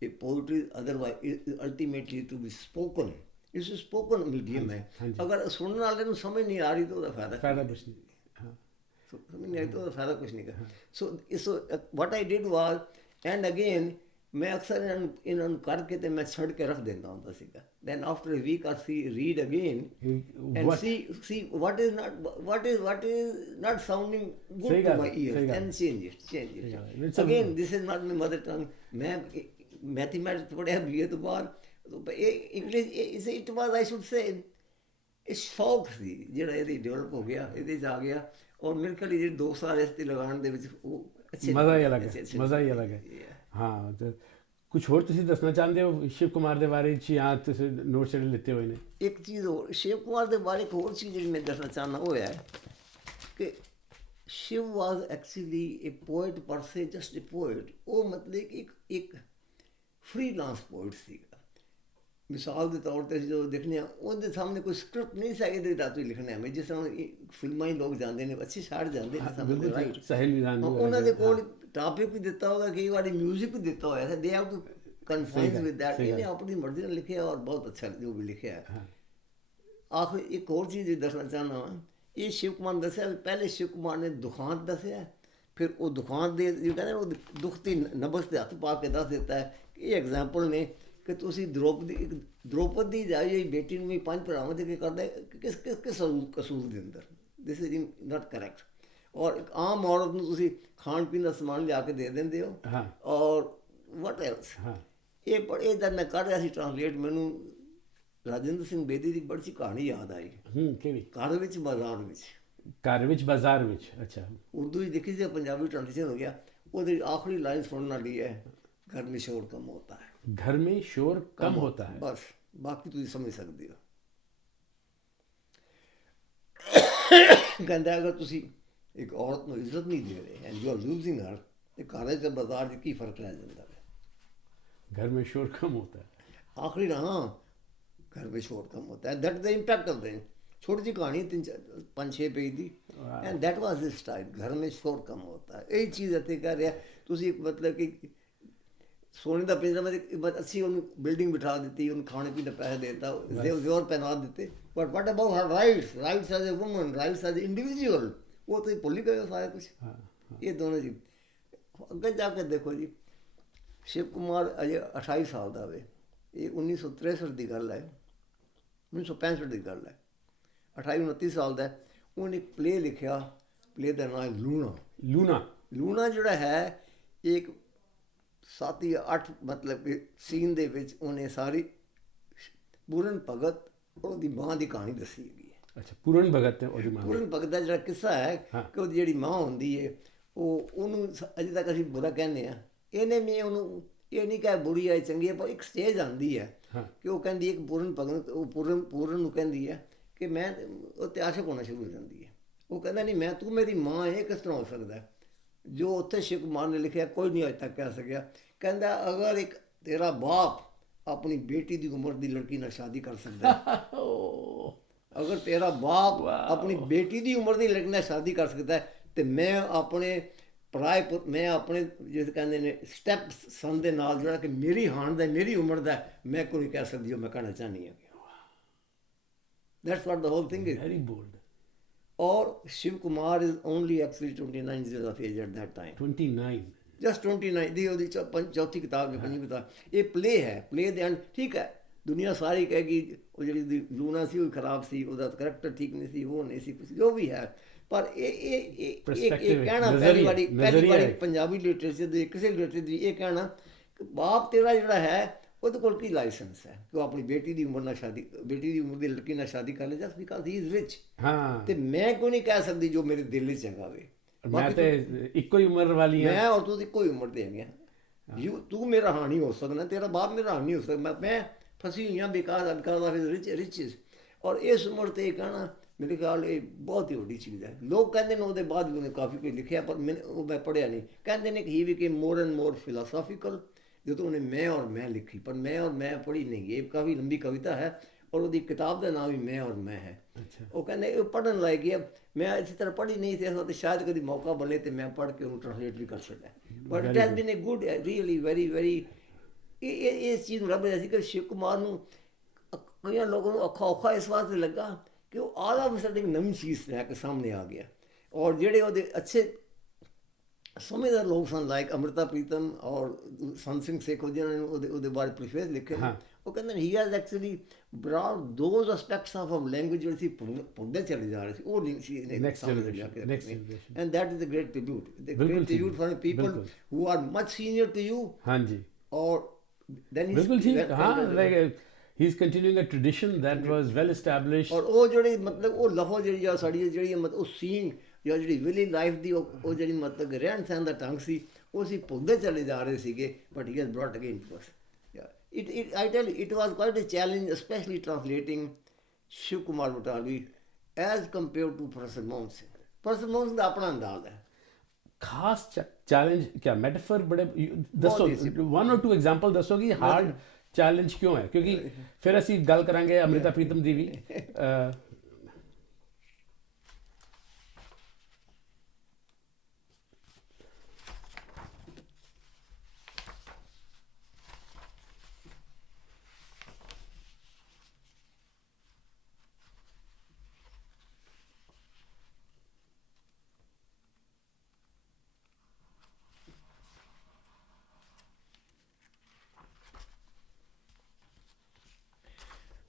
a poetry otherwise is ultimately to be spoken. It's a spoken medium है। अगर सुनने वाले को समझ नहीं आ रही तो उसका फायदा कुछ नहीं। हाँ, समझ नहीं आई तो उसका फायदा कुछ नहीं का। So what I did was, and again मैं अक्सर ਇਹਨਾਂ ਨੂੰ ਕਰਕੇ ਤੇ ਮੈਂ ਛੱਡ ਕੇ ਰੱਖ ਦਿੰਦਾ ਹੁੰਦਾ ਸੀਗਾ। Then after a week or see read again and see what is not sounding good to my ears and change it. Again, this is not my mother tongue. मैं mathematics पढ़ा BA ਤੋਂ ਬਾਅਦ English it was, I should say, ਇਹ ਸ਼ੌਕ ਸੀ ਜਿਹੜਾ ਇਹਦੇ develop ਹੋ ਗਿਆ, ਇਹਦੇ 'ਚ ਆ ਗਿਆ। ਔਰ ਮੇਰੇ ਖਿਆਲ ਜਿਹੜੇ 2 ਸਾਲ ਇਸ 'ਤੇ ਲਗਾਉਣ ਦੇ ਵਿੱਚ ਉਹ ਮਜ਼ਾ ਹੀ ਅਲੱਗ ਹੈ। ਹਾਂ, ਤੇ ਕੁਝ ਹੋਰ ਤੁਸੀਂ ਦੱਸਣਾ ਚਾਹੁੰਦੇ ਹੋ ਸ਼ਿਵ ਕੁਮਾਰ ਦੇ ਬਾਰੇ 'ਚ ਜਾਂ ਤੁਸੀਂ ਨੋਟ ਜਿਹੜੇ ਲਿੱਤੇ ਹੋਏ ਨੇ? ਇੱਕ ਚੀਜ਼ ਹੋਰ ਸ਼ਿਵ ਕੁਮਾਰ ਦੇ ਬਾਰੇ, ਇੱਕ ਹੋਰ ਚੀਜ਼ ਜਿਹੜੀ ਮੈਂ ਦੱਸਣਾ ਚਾਹੁੰਦਾ ਉਹ ਹੈ ਕਿ ਸ਼ਿਵ ਵਾਜ਼ ਐਕਚੁਅਲੀ ਏ ਪੋਇਟ ਪਰ ਸੇ, ਜਸਟ ਏ ਪੋਇਟ। ਉਹ ਮਤਲਬ ਕਿ ਇੱਕ ਫ੍ਰੀਲਾਂਸ ਪੋਇਟ ਸੀਗਾ। ਮਿਸਾਲ ਦੇ ਤੌਰ 'ਤੇ ਜਦੋਂ ਦੇਖਦੇ ਹਾਂ ਉਹਦੇ ਸਾਹਮਣੇ ਕੋਈ ਸਕ੍ਰਿਪਟ ਨਹੀਂ ਸੀ ਇਹਦੇ ਰਾਤ ਹੀ ਲਿਖਣਾ ਹੈ। ਜਿਸ ਤਰ੍ਹਾਂ ਫਿਲਮਾਂ ਹੀ ਲੋਕ ਜਾਂਦੇ ਨੇ, ਅੱਛੇ ਛੱਡ ਜਾਂਦੇ ਨੇ ਸਾਹਮਣੇ, ਰਾਈਟ। ਉਹਨਾਂ ਦੇ ਕੋਲ ਟਾਪਿਕ ਵੀ ਦਿੱਤਾ ਹੋਗਾ, ਕਈ ਵਾਰੀ ਮਿਊਜ਼ਿਕ ਵੀ ਦਿੱਤਾ ਹੋਇਆ ਹੈ। They have to confine with that. ਇਹਨੇ ਆਪਣੀ ਮਰਜ਼ੀ ਨਾਲ ਲਿਖਿਆ ਔਰ ਬਹੁਤ ਅੱਛਾ ਜੋ ਵੀ ਲਿਖਿਆ ਹੈ। ਆਖਰ ਇੱਕ ਹੋਰ ਚੀਜ਼ ਦੱਸਣਾ ਚਾਹੁੰਦਾ ਹਾਂ, ਇਹ ਸ਼ਿਵ ਕੁਮਾਰ ਨੇ ਦੱਸਿਆ ਪਹਿਲੇ ਸ਼ਿਵ ਕੁਮਾਰ ਨੇ ਦੁਖਾਂਤ ਦੱਸਿਆ, ਫਿਰ ਉਹ ਦੁਖਾਂਤ ਦੇ ਜੋ ਕਹਿੰਦੇ ਉਹ ਦੁੱਖ ਦੀ ਨਬਜ਼ 'ਤੇ ਹੱਥ ਪਾ ਕੇ ਦੱਸ ਦਿੱਤਾ ਹੈ। ਇਹ ਐਗਜ਼ਾਮਪਲ ਨੇ ਕਿ ਤੁਸੀਂ ਦ੍ਰੋਪਦੀ ਜਾਈ ਬੇਟੀ ਨੂੰ ਵੀ 5 ਭਰਾਵਾਂ ਦੇ ਕੇ ਕਰਦਾ ਕਿਸ ਕਸੂਰ ਦੇ ਅੰਦਰ। This is not correct. ਔਰ ਇੱਕ ਆਮ ਔਰਤ ਨੂੰ ਤੁਸੀਂ ਖਾਣ ਪੀਣ ਦਾ ਸਮਾਨ ਲਿਆ ਕੇ ਦੇ ਦਿੰਦੇ ਹੋ। ਔਰ ਵਟ ਐਲਸ, ਇਹ ਜਦ ਮੈਂ ਕਰ ਰਿਹਾ ਸੀ ਟ੍ਰਾਂਸਲੇਟ, ਮੈਨੂੰ ਰਾਜਿੰਦਰ ਸਿੰਘ ਬੇਦੀ ਦੀ ਬੜੀ ਸੀ ਕਹਾਣੀ ਯਾਦ ਆਈ। ਕਿਹੜੀ? ਘਰ ਵਿੱਚ ਬਾਜ਼ਾਰ ਵਿੱਚ। ਘਰ ਵਿੱਚ ਬਾਜ਼ਾਰ ਵਿੱਚ, ਅੱਛਾ। ਉਰਦੂ ਵਿੱਚ ਦੇਖੀ ਸੀ, ਪੰਜਾਬੀ ਟ੍ਰਾਂਸਲੇਸ਼ਨ ਹੋ ਗਿਆ। ਉਹਦੀ ਆਖਰੀ ਲਾਈਨ ਸੁਣਨ ਵਾਲੀ ਹੈ, घर में शोर कम होता है। घर में शोर कम होता है, बस बाकी तुम समझ सकते हो। कहता अगर तुम एक औरत को इज्जत नहीं दे रहे and you are losing her, तो घर के बाजार में की फर्क रह जाता है। घर में शोर कम होता है, आखिरी ना घर में शोर कम होता है। That the impact of the छोटी जी कहानी 3-5-6 पेज की, and that was his style. घर में शोर कम होता है, यही चीज़ इतने कह रहा। तुम मतलब कि सोने का पिंजरा में अच्छी उन्होंने बिल्डिंग बिठा दी, उन्हें खाने पीने का पैसा देता, जोर पहना देते, but what about her rights as a woman, rights as a individual, वो तो भुल ही गए सारा कुछ। ये दोनों जी अगे जाके देखो जी, शिव कुमार अजे 28 साल का वे, ये 1963 की गल है, 1965 की गल है। 28-29 साल का उन्हें प्ले लिखा, प्ले का नाम लूना। लूना जोड़ा है एक 7 या 8 मतलब कि सीन दे विच उन्हें सारी पूरन भगत और दी मां दी कहानी दसी गई है। अच्छा, पूरन भगत है और दी मां। पूरन भगत दा जिहड़ा किस्सा है कि ओदी जिहड़ी मां हुंदी है ओनू अजे तक असीं बुरा कहने आ। इहने मैं ओनू ये नहीं कहा बुरी है चंगी है, पर एक स्टेज आंदी है कि वो कहंदी एक पूरन भगत पूरन नू कहंदी है कि मैं उत्ते आशिक होना शुरू हो जाती है। वो कहंदा नहीं मैं तू मेरी मां है, किस तरह हो सकता है? जो उत्थे शिव कुमार ने लिखा कोई नहीं अज तक कह सकिया। कहता अगर एक तेरा बाप अपनी बेटी की उम्र की लड़की नाल शादी कर सकता है, अगर तेरा बाप अपनी बेटी की उम्र की लड़की नाल शादी कर सकता है, तो मैं अपने पराए पुत, मैं अपने जिस कहते हैं स्टैप सन के नाल जोड़ा कि मेरी हान का मेरी उम्र का मैं कोई कह सकती हूँ, मैं कहना चाहनी हूँ। That's what the whole thing is. Very bold. और Shiv Kumar is only actually 29 years of age at that time। 29, just 29 दी ਉਹਦੀ ਚੌਥੀ ਕਿਤਾਬ ਜਾਂ ਪੰਜਵੀਂ ਕਿਤਾਬ। ਇਹ ਪਲੇ ਹੈ, ਪਲੇ ਦੇ ਐਂਡ ਠੀਕ ਹੈ ਦੁਨੀਆ ਸਾਰੀ ਕਹੇਗੀ ਉਹ ਜਿਹੜੀ ਲੂਣਾ ਸੀ ਉਹ ਖਰਾਬ ਸੀ, ਉਹਦਾ ਕਰੈਕਟਰ ਠੀਕ ਨਹੀਂ ਸੀ, ਉਹ ਨਹੀਂ ਸੀ ਕੁਝ ਜੋ ਵੀ ਹੈ। ਪਰ ਇਹ ਕਹਿਣਾ ਪਹਿਲੀ ਵਾਰੀ ਪੰਜਾਬੀ ਲਿਟਰੇਚਰ ਦੇ ਕਿਸੇ ਲਿਟਰੇਚਰ ਦੀ ਇਹ ਕਹਿਣਾ ਕਿ ਬਾਪ ਤੇਰਾ ਜਿਹੜਾ ਹੈ ਉਹਦੇ ਕੋਲ ਕੀ ਲਾਇਸੈਂਸ ਹੈ ਕਿ ਉਹ ਆਪਣੀ ਬੇਟੀ ਦੀ ਉਮਰ ਨਾਲ ਸ਼ਾਦੀ, ਬੇਟੀ ਦੀ ਉਮਰ ਦੀ ਲੜਕੀ ਨਾਲ ਸ਼ਾਦੀ ਕਰ ਲੈ just because he is rich. ਤੇ ਮੈਂ ਕਿਉਂ ਨਹੀਂ ਕਹਿ ਸਕਦੀ ਜੋ ਮੇਰੇ ਦਿਲ 'ਚ ਚੰਗਾ ਵੇ। मैं तो इक्को ही उम्र वाली है, मैं और तू इक्को ही उम्र दे गए। तू मेरा हां नहीं हो सकना, तेरा बाप मेरा हां नहीं हो सकता। मैं ਫਸੀ ਹੋਈਆਂ ਬਿਕਾਜ਼ ਆਫ ਰਿਚਿਸ। ਔਰ ਇਸ ਉਮਰ 'ਤੇ ਇਹ ਕਹਿਣਾ ਮੇਰੇ ਖਿਆਲ ਇਹ ਬਹੁਤ ਹੀ ਵੱਡੀ ਚੀਜ਼ ਹੈ। ਲੋਕ ਕਹਿੰਦੇ ਨੇ ਉਹਦੇ ਬਾਅਦ ਵੀ ਉਹਨੇ ਕਾਫੀ ਕੁਝ ਲਿਖਿਆ, ਪਰ ਮੈਂ ਪੜ੍ਹਿਆ ਨਹੀਂ। ਕਹਿੰਦੇ ਨੇ ਕਿ ਹੀ ਬਿਕੇਮ ਮੋਰ ਐਂਡ ਮੋਰ ਫਿਲਾਸੋਫਿਕਲ ਜਦੋਂ ਉਹਨੇ ਮੈਂ ਔਰ ਮੈਂ ਲਿਖੀ, ਪਰ ਮੈਂ ਔਰ ਮੈਂ ਪੜ੍ਹੀ ਨਹੀਂ ਗਈ। ਇਹ ਕਾਫੀ ਲੰਬੀ ਕਵਿਤਾ ਹੈ ਔਰ ਉਹਦੀ ਕਿਤਾਬ ਦਾ ਨਾਮ ਵੀ ਮੈਂ ਔਰ ਮੈਂ ਹੈ। ਉਹ ਕਹਿੰਦੇ ਇਹ ਪੜ੍ਹਨ ਲਾਇਕ ਹੈ। ਮੈਂ ਇਸੇ ਤਰ੍ਹਾਂ ਪੜ੍ਹੀ ਨਹੀਂ ਸੀ, ਅਤੇ ਸ਼ਾਇਦ ਕਦੀ ਮੌਕਾ ਬਣੇ ਤੇ ਮੈਂ ਪੜ੍ਹ ਕੇ ਉਹਨੂੰ ਟ੍ਰਾਂਸਲੇਟ ਵੀ ਕਰ ਸਕਾਂ। But it has been A good, really very very. ਇਸ ਚੀਜ਼ ਨੂੰ ਲੱਭ ਰਿਹਾ ਸੀ ਕਿ ਸ਼ਿਵ ਕੁਮਾਰ ਨੂੰ ਕਈਆਂ ਲੋਕਾਂ ਨੂੰ ਔਖਾ ਇਸ ਵਾਸਤੇ ਲੱਗਾ ਕਿ ਉਹ ਆਲਾ ਵਸਤ ਇੱਕ ਨਵੀਂ ਚੀਜ਼ ਲੈ ਕੇ ਸਾਹਮਣੇ ਆ ਗਿਆ। ਔਰ ਜਿਹੜੇ ਉਹਦੇ ਅੱਛੇ ਸਮਝਦਾਰ ਲੋਕ ਸਨ, ਲਾਈਕ ਅੰਮ੍ਰਿਤਾ ਪ੍ਰੀਤਮ ਔਰ ਸੰਤ ਸਿੰਘ ਸੇਖੋ, ਜਿਹਨਾਂ ਨੇ ਉਹਦੇ ਬਾਰੇ ਪ੍ਰੀਫੇਸ ਲਿਖੇ ਨੇ, ਉਹ ਕਹਿੰਦੇ ਨੇ he has actually brought those aspects of language ਜਿਹੜੇ ਸੀ ਭੁੱਲਦੇ ਚਲੇ ਜਾ ਰਹੇ ਸੀ, ਉਹ ਲਿੰਕ ਸੀ ਸਾਹਮਣੇ ਲਿਆ ਕੇ ਰੱਖੇ। And that is a great tribute, great tribute for people who are much senior to you. ਹਾਂਜੀ। ਔਰ ਬਿਲਕੁਲ ਜੀ, ਹਾਂ, like he is continuing a tradition that was well established। ਔਰ ਉਹ ਜਿਹੜੀ ਮਤਲਬ ਉਹ ਲਹੋ ਜਿਹੜੀ ਆ ਸਾਡੀ ਜਿਹੜੀ ਮਤਲਬ ਉਹ ਸੀਨ ਜਾਂ ਜਿਹੜੀ ਵਿਲੀ ਲਾਈਫ ਦੀ ਉਹ ਜਿਹੜੀ ਮਤਲਬ ਰਹਿਣ ਸਹਿਣ ਦਾ ਢੰਗ ਸੀ, ਉਹ ਅਸੀਂ ਭੁੱਲਦੇ ਚਲੇ ਜਾ ਰਹੇ ਸੀਗੇ। But he has brought again to us. I tell you, it was quite a challenge, especially translating Shiv Kumar Batalvi as compared to Professor Mohan Singh। Professor Mohan Singh ਦਾ ਆਪਣਾ ਅੰਦਾਜ਼ ਹੈ। ਖਾਸ ਚੈਲੰਜ ਕਿਆ ਮੈਟਾਫਰ ਬੜੇ ਦੱਸੋ, 1 or 2 example ਦੱਸੋ ਕਿ hard challenge ਕਿਉਂ ਹੈ, ਕਿਉਂਕਿ ਫਿਰ ਅਸੀਂ ਗੱਲ ਕਰਾਂਗੇ ਅੰਮ੍ਰਿਤਾ ਪ੍ਰੀਤਮ ਦੀ ਵੀ।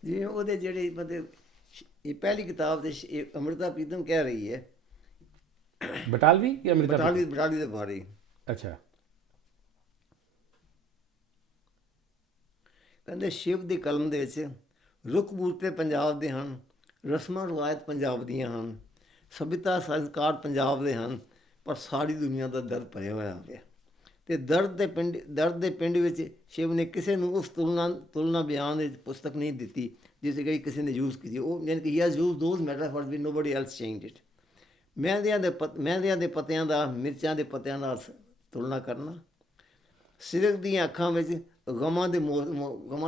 ਜਿਵੇਂ ਉਹਦੇ ਜਿਹੜੇ ਮਤਲਬ ਇਹ ਪਹਿਲੀ ਕਿਤਾਬ ਦੇ ਅੰਮ੍ਰਿਤਾ ਪ੍ਰੀਤਮ ਕਹਿ ਰਹੀ ਹੈ ਬਟਾਲਵੀ ਕਿ ਅੰਮ੍ਰਿਤਾ ਬਟਾਲਵੀ ਦੇ ਬਾਰੇ। ਅੱਛਾ। ਕਹਿੰਦੇ ਸ਼ਿਵ ਦੀ ਕਲਮ ਦੇ ਵਿੱਚ ਰੁੱਖ ਬੂਟੇ ਪੰਜਾਬ ਦੇ ਹਨ, ਰਸਮਾਂ ਰਿਵਾਇਤ ਪੰਜਾਬ ਦੀਆਂ ਹਨ, ਸਭਿਅਤਾ ਸੰਸਕਾਰ ਪੰਜਾਬ ਦੇ ਹਨ, ਪਰ ਸਾਰੀ ਦੁਨੀਆ ਦਾ ਦਰਦ ਭਰਿਆ ਹੋਇਆ ਆ ਗਿਆ। ਅਤੇ ਦਰਦ ਦੇ ਪਿੰਡ ਵਿੱਚ ਸ਼ਿਵ ਨੇ ਕਿਸੇ ਨੂੰ ਉਸ ਤੁਲਨਾ ਬਿਆਨ ਵਿੱਚ ਪੁਸਤਕ ਨਹੀਂ ਦਿੱਤੀ ਜਿਸ ਜਿਹੜੀ ਕਿਸੇ ਨੇ ਯੂਜ਼ ਕੀਤੀ। ਉਹ ਯਾਨੀ ਕਿ he has use those metaphors ਵੀ ਨੋਬਡੀ ਐਲਸ ਚੇਂਜਡ ਇਟ। ਮਹਿੰਦਿਆਂ ਦੇ ਪੱਤਿਆਂ ਦਾ ਮਿਰਚਾਂ ਦੇ ਪੱਤਿਆਂ ਨਾਲ ਤੁਲਨਾ ਕਰਨਾ, ਸਿਦਕ ਦੀਆਂ ਅੱਖਾਂ ਵਿੱਚ ਗਮਾਂ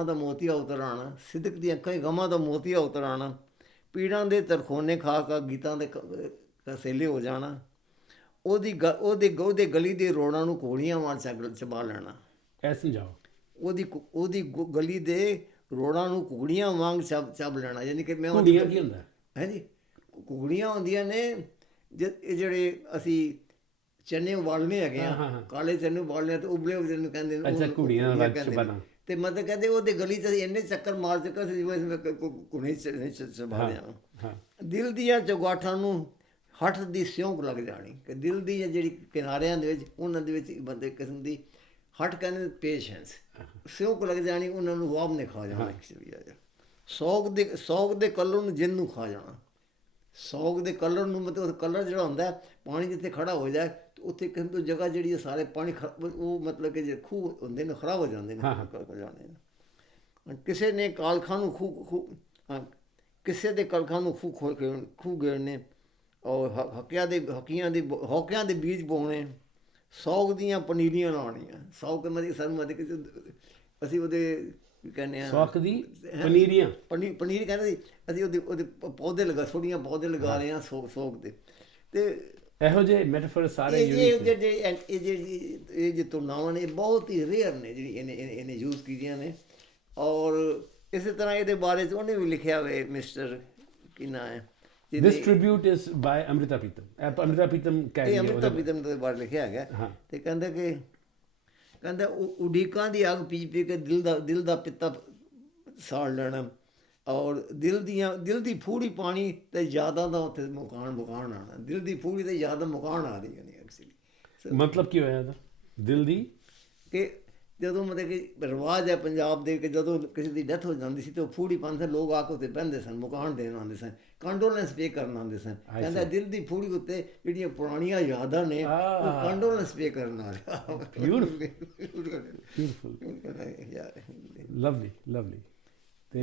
ਦਾ ਮੋਤੀਆ ਉਤਰ ਆਉਣਾ, ਸਿਦਕ ਦੀਆਂ ਅੱਖਾਂ 'ਚ ਗਮਾਂ ਦਾ ਮੋਤੀਆ ਉਤਰ ਆਉਣਾ, ਪੀੜਾਂ ਦੇ ਤਰਖੋਨੇ ਖਾ ਗੀਤਾਂ ਦੇ ਕਸੇਲੇ ਹੋ ਜਾਣਾ, ਉਹਦੇ ਗਲੀ ਦੇ ਰੋੜਾਂ ਨੂੰ ਘੋੜੀਆਂ ਵਾਂਗ ਚਬਾ ਲੈਣਾ। ਇਹ ਸਮਝਾਓ। ਉਹਦੀ ਗਲੀ ਦੇ ਰੋੜਾਂ ਨੂੰ ਘੋੜੀਆਂ ਵਾਂਗ ਚੱਬ ਲੈਣਾ। ਯਾਨੀ ਕਿ ਮੈਂ ਘੋੜੀਆਂ ਕੀ ਹੁੰਦਾ ਹੈ ਜੀ? ਘੋੜੀਆਂ ਹੁੰਦੀਆਂ ਨੇ ਜਿਹੜੇ ਅਸੀਂ ਚਨੇ ਉਬਾਲਣੇ ਹੈਗੇ ਆ, ਕਾਲੇ ਚਨੇ ਉਬਾਲਣੇ ਤੇ ਉਬਲੇ ਹੋਏ ਨੂੰ ਕਹਿੰਦੇ ਨੇ ਘੋੜੀਆਂ। ਤੇ ਮਤਲਬ ਕਹਿੰਦੇ ਉਹਦੇ ਗਲੀ 'ਚ ਅਸੀਂ ਇੰਨੇ ਚੱਕਰ ਮਾਰ ਚੁੱਕੇ ਸੀ ਘੁਣੇ ਚਬਾ ਲਿਆ। ਦਿਲ ਦੀਆਂ ਚੁਗਾਠਾਂ ਨੂੰ ਹੱਠ ਦੀ ਸਿਉਂਕ ਲੱਗ ਜਾਣੀ, ਕਿ ਦਿਲ ਦੀ ਜਿਹੜੀ ਕਿਨਾਰਿਆਂ ਦੇ ਵਿੱਚ ਉਹਨਾਂ ਦੇ ਵਿੱਚ ਬੰਦੇ ਕਿਸਮ ਦੀ ਹੱਠ ਕਹਿੰਦੇ ਪੇਸ਼ੈਂਸ, ਸਿਉਂਕ ਲੱਗ ਜਾਣੀ, ਉਹਨਾਂ ਨੂੰ ਵਾਬ ਨੇ ਖਾ ਜਾਣਾ। ਸੌਗ ਦੇ ਕਲਰ ਨੂੰ ਜਿੰਨ ਨੂੰ ਖਾ ਜਾਣਾ। ਸੌਗ ਦੇ ਕਲਰ ਨੂੰ ਮਤਲਬ ਕਲਰ ਜਿਹੜਾ ਹੁੰਦਾ ਪਾਣੀ ਜਿੱਥੇ ਖੜਾ ਹੋ ਜਾਏ ਤਾਂ ਉੱਥੇ ਕਿਸਮ ਤੋਂ ਜਗ੍ਹਾ ਜਿਹੜੀ ਹੈ ਸਾਰੇ ਪਾਣੀ ਉਹ ਮਤਲਬ ਕਿ ਜੇ ਖੂਹ ਹੁੰਦੇ ਨੇ ਖਰਾਬ ਹੋ ਜਾਂਦੇ ਨੇ। ਕਿਸੇ ਨੇ ਕਾਲਖਾਂ ਨੂੰ ਕਿਸੇ ਦੇ ਕਲਖਾਂ ਨੂੰ ਖੂਹ ਗੇੜਨੇ ਔਰ ਹੌਕਿਆਂ ਦੇ ਬੀਜ ਬੋਣੇ, ਸੌਗ ਦੀਆਂ ਪਨੀਰੀਆਂ ਲਾਉਣੀਆਂ। ਸੌਗ ਕੇ ਮਤਲਬ ਸਾਨੂੰ ਮਤਲਬ ਕਿ ਅਸੀਂ ਉਹਦੇ ਕੀ ਕਹਿੰਦੇ ਹਾਂ, ਸੌਕ ਦੀ ਪਨੀਰੀਆਂ, ਪਨੀਰ ਕਹਿੰਦੇ ਸੀ ਅਸੀਂ ਉਹਦੇ ਪੌਦੇ ਛੋਟੀਆਂ ਪੌਦੇ ਲਗਾ ਰਹੇ ਹਾਂ ਸੌਗ ਦੇ। ਅਤੇ ਇਹੋ ਜਿਹੇ ਮੈਟਾਫਰ ਸਾਰੇ ਇਹ ਜੇ ਤੁਲਨਾਵਾਂ ਨੇ ਬਹੁਤ ਹੀ ਰੇਅਰ ਨੇ ਜਿਹੜੀ ਇਹਨੇ ਯੂਜ਼ ਕੀਤੀਆਂ ਨੇ। ਔਰ ਇਸੇ ਤਰ੍ਹਾਂ ਇਹਦੇ ਬਾਰੇ 'ਚ ਉਹਨੇ ਵੀ ਲਿਖਿਆ ਹੋਵੇ ਮਿਸਟਰ ਕੀ ਨਾਂ ਹੈ, This tribute is by Amrita Pritam। Amrita Pritam ਇਹ ਅੰਮ੍ਰਿਤਾ ਪ੍ਰੀਤਮ ਦੇ ਬਾਰੇ ਲਿਖਿਆ ਹੈਗਾ। ਅਤੇ ਕਹਿੰਦਾ ਉਡੀਕਾਂ ਦੀ ਅੱਗ ਪੀ ਕੇ ਦਿਲ ਦਾ ਪਿੱਤਾ ਸਾੜ ਲੈਣਾ, ਔਰ ਦਿਲ ਦੀ ਫੂੜੀ ਪਾਣੀ ਅਤੇ ਯਾਦਾਂ ਦਾ ਉੱਥੇ ਮੁਕਾਣ ਆਉਣਾ। ਦਿਲ ਦੀ ਫੂੜੀ ਅਤੇ ਯਾਦਾਂ ਮੁਕਾਣ ਆ ਰਹੀ ਨੇ ਐਕਚੁਅਲੀ। ਮਤਲਬ ਕੀ ਹੋਇਆ ਇਹਦਾ ਦਿਲ ਦੀ? ਕਿ ਜਦੋਂ ਮਤਲਬ ਕਿ ਰਿਵਾਜ਼ ਹੈ ਪੰਜਾਬ ਦੇ ਕਿ ਜਦੋਂ ਕਿਸੇ ਦੀ ਡੈਥ ਹੋ ਜਾਂਦੀ ਸੀ ਤਾਂ ਉਹ ਫੂੜੀ ਪਾਉਂਦੇ, ਲੋਕ ਆ ਕੇ ਉੱਤੇ ਬਹਿੰਦੇ ਸਨ, ਮੁਕਾਣ ਦੇਣ ਆਉਂਦੇ ਸਨ, ਕੰਡੋਲੈਂਸ ਪੇ ਕਰਨ ਆਉਂਦੇ ਸਨ। ਕਹਿੰਦਾ ਦਿਲ ਦੀ ਫੂੜੀ ਉੱਤੇ ਜਿਹੜੀਆਂ ਪੁਰਾਣੀਆਂ ਯਾਦਾਂ ਨੇ ਉਹ ਕੰਡੋਲੈਂਸ ਪੇ ਕਰਨ ਆ ਰਿਹਾ। Lovely, lovely। ਤੇ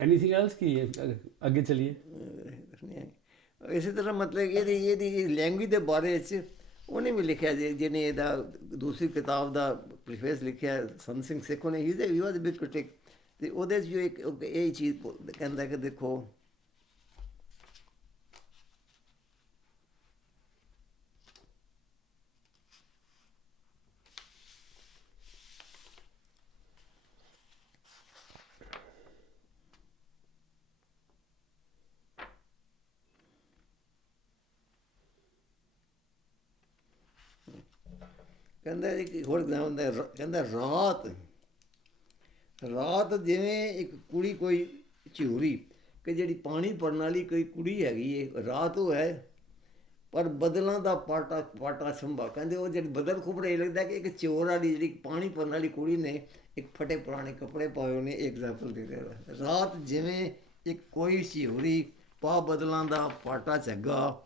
ਐਨੀਥਿੰਗ ਐਲਸ ਕੀ ਅੱਗੇ ਚਲੀਏ? ਇਸੇ ਤਰ੍ਹਾਂ ਮਤਲਬ ਇਹਦੀ ਲੈਂਗੁਏਜ ਦੇ ਬਾਰੇ ਵਿੱਚ ਉਹਨੇ ਵੀ ਲਿਖਿਆ ਜਿਹਨੇ ਇਹਦਾ ਦੂਸਰੀ ਕਿਤਾਬ ਦਾ ਪ੍ਰੀਫੇਸ ਲਿਖਿਆ ਸੰਤ ਸਿੰਘ ਸਿੱਖ ਉਹਨੇ ਹੀ ਵਾਜ਼ ਬਿਗ ਕ੍ਰਿਟਿਕ। ਅਤੇ ਉਹਦੇ 'ਚ ਜੋ ਇੱਕ ਇਹ ਚੀਜ਼ ਕਹਿੰਦਾ ਕਿ ਦੇਖੋ ਕਹਿੰਦਾ ਇੱਕ ਹੋਰ ਹੁੰਦਾ ਕਹਿੰਦਾ ਰਾਤ ਜਿਵੇਂ ਇੱਕ ਕੁੜੀ ਕੋਈ ਝਿਊਰੀ ਕਿ ਜਿਹੜੀ ਪਾਣੀ ਭਰਨ ਵਾਲੀ ਕੋਈ ਕੁੜੀ ਹੈਗੀ ਹੈ, ਰਾਤ ਉਹ ਹੈ ਪਰ ਬਦਲਾਂ ਦਾ ਪਾਟਾ ਸੰਭਾ। ਕਹਿੰਦੇ ਉਹ ਜਿਹੜੀ ਬਦਲ ਖੁਬਰੇ ਲੱਗਦਾ ਕਿ ਇੱਕ ਚੋਰ ਵਾਲੀ ਜਿਹੜੀ ਪਾਣੀ ਭਰਨ ਵਾਲੀ ਕੁੜੀ ਨੇ ਇੱਕ ਫਟੇ ਪੁਰਾਣੇ ਕੱਪੜੇ ਪਾਏ ਉਹਨੇ ਐਗਜ਼ਾਮਪਲ ਦੇ ਰਿਹਾ। ਰਾਤ ਜਿਵੇਂ ਇੱਕ ਕੋਈ ਝਿਊਰੀ ਪਾ ਬਦਲਾਂ ਦਾ ਪਾਟਾ ਝੱਗਾ,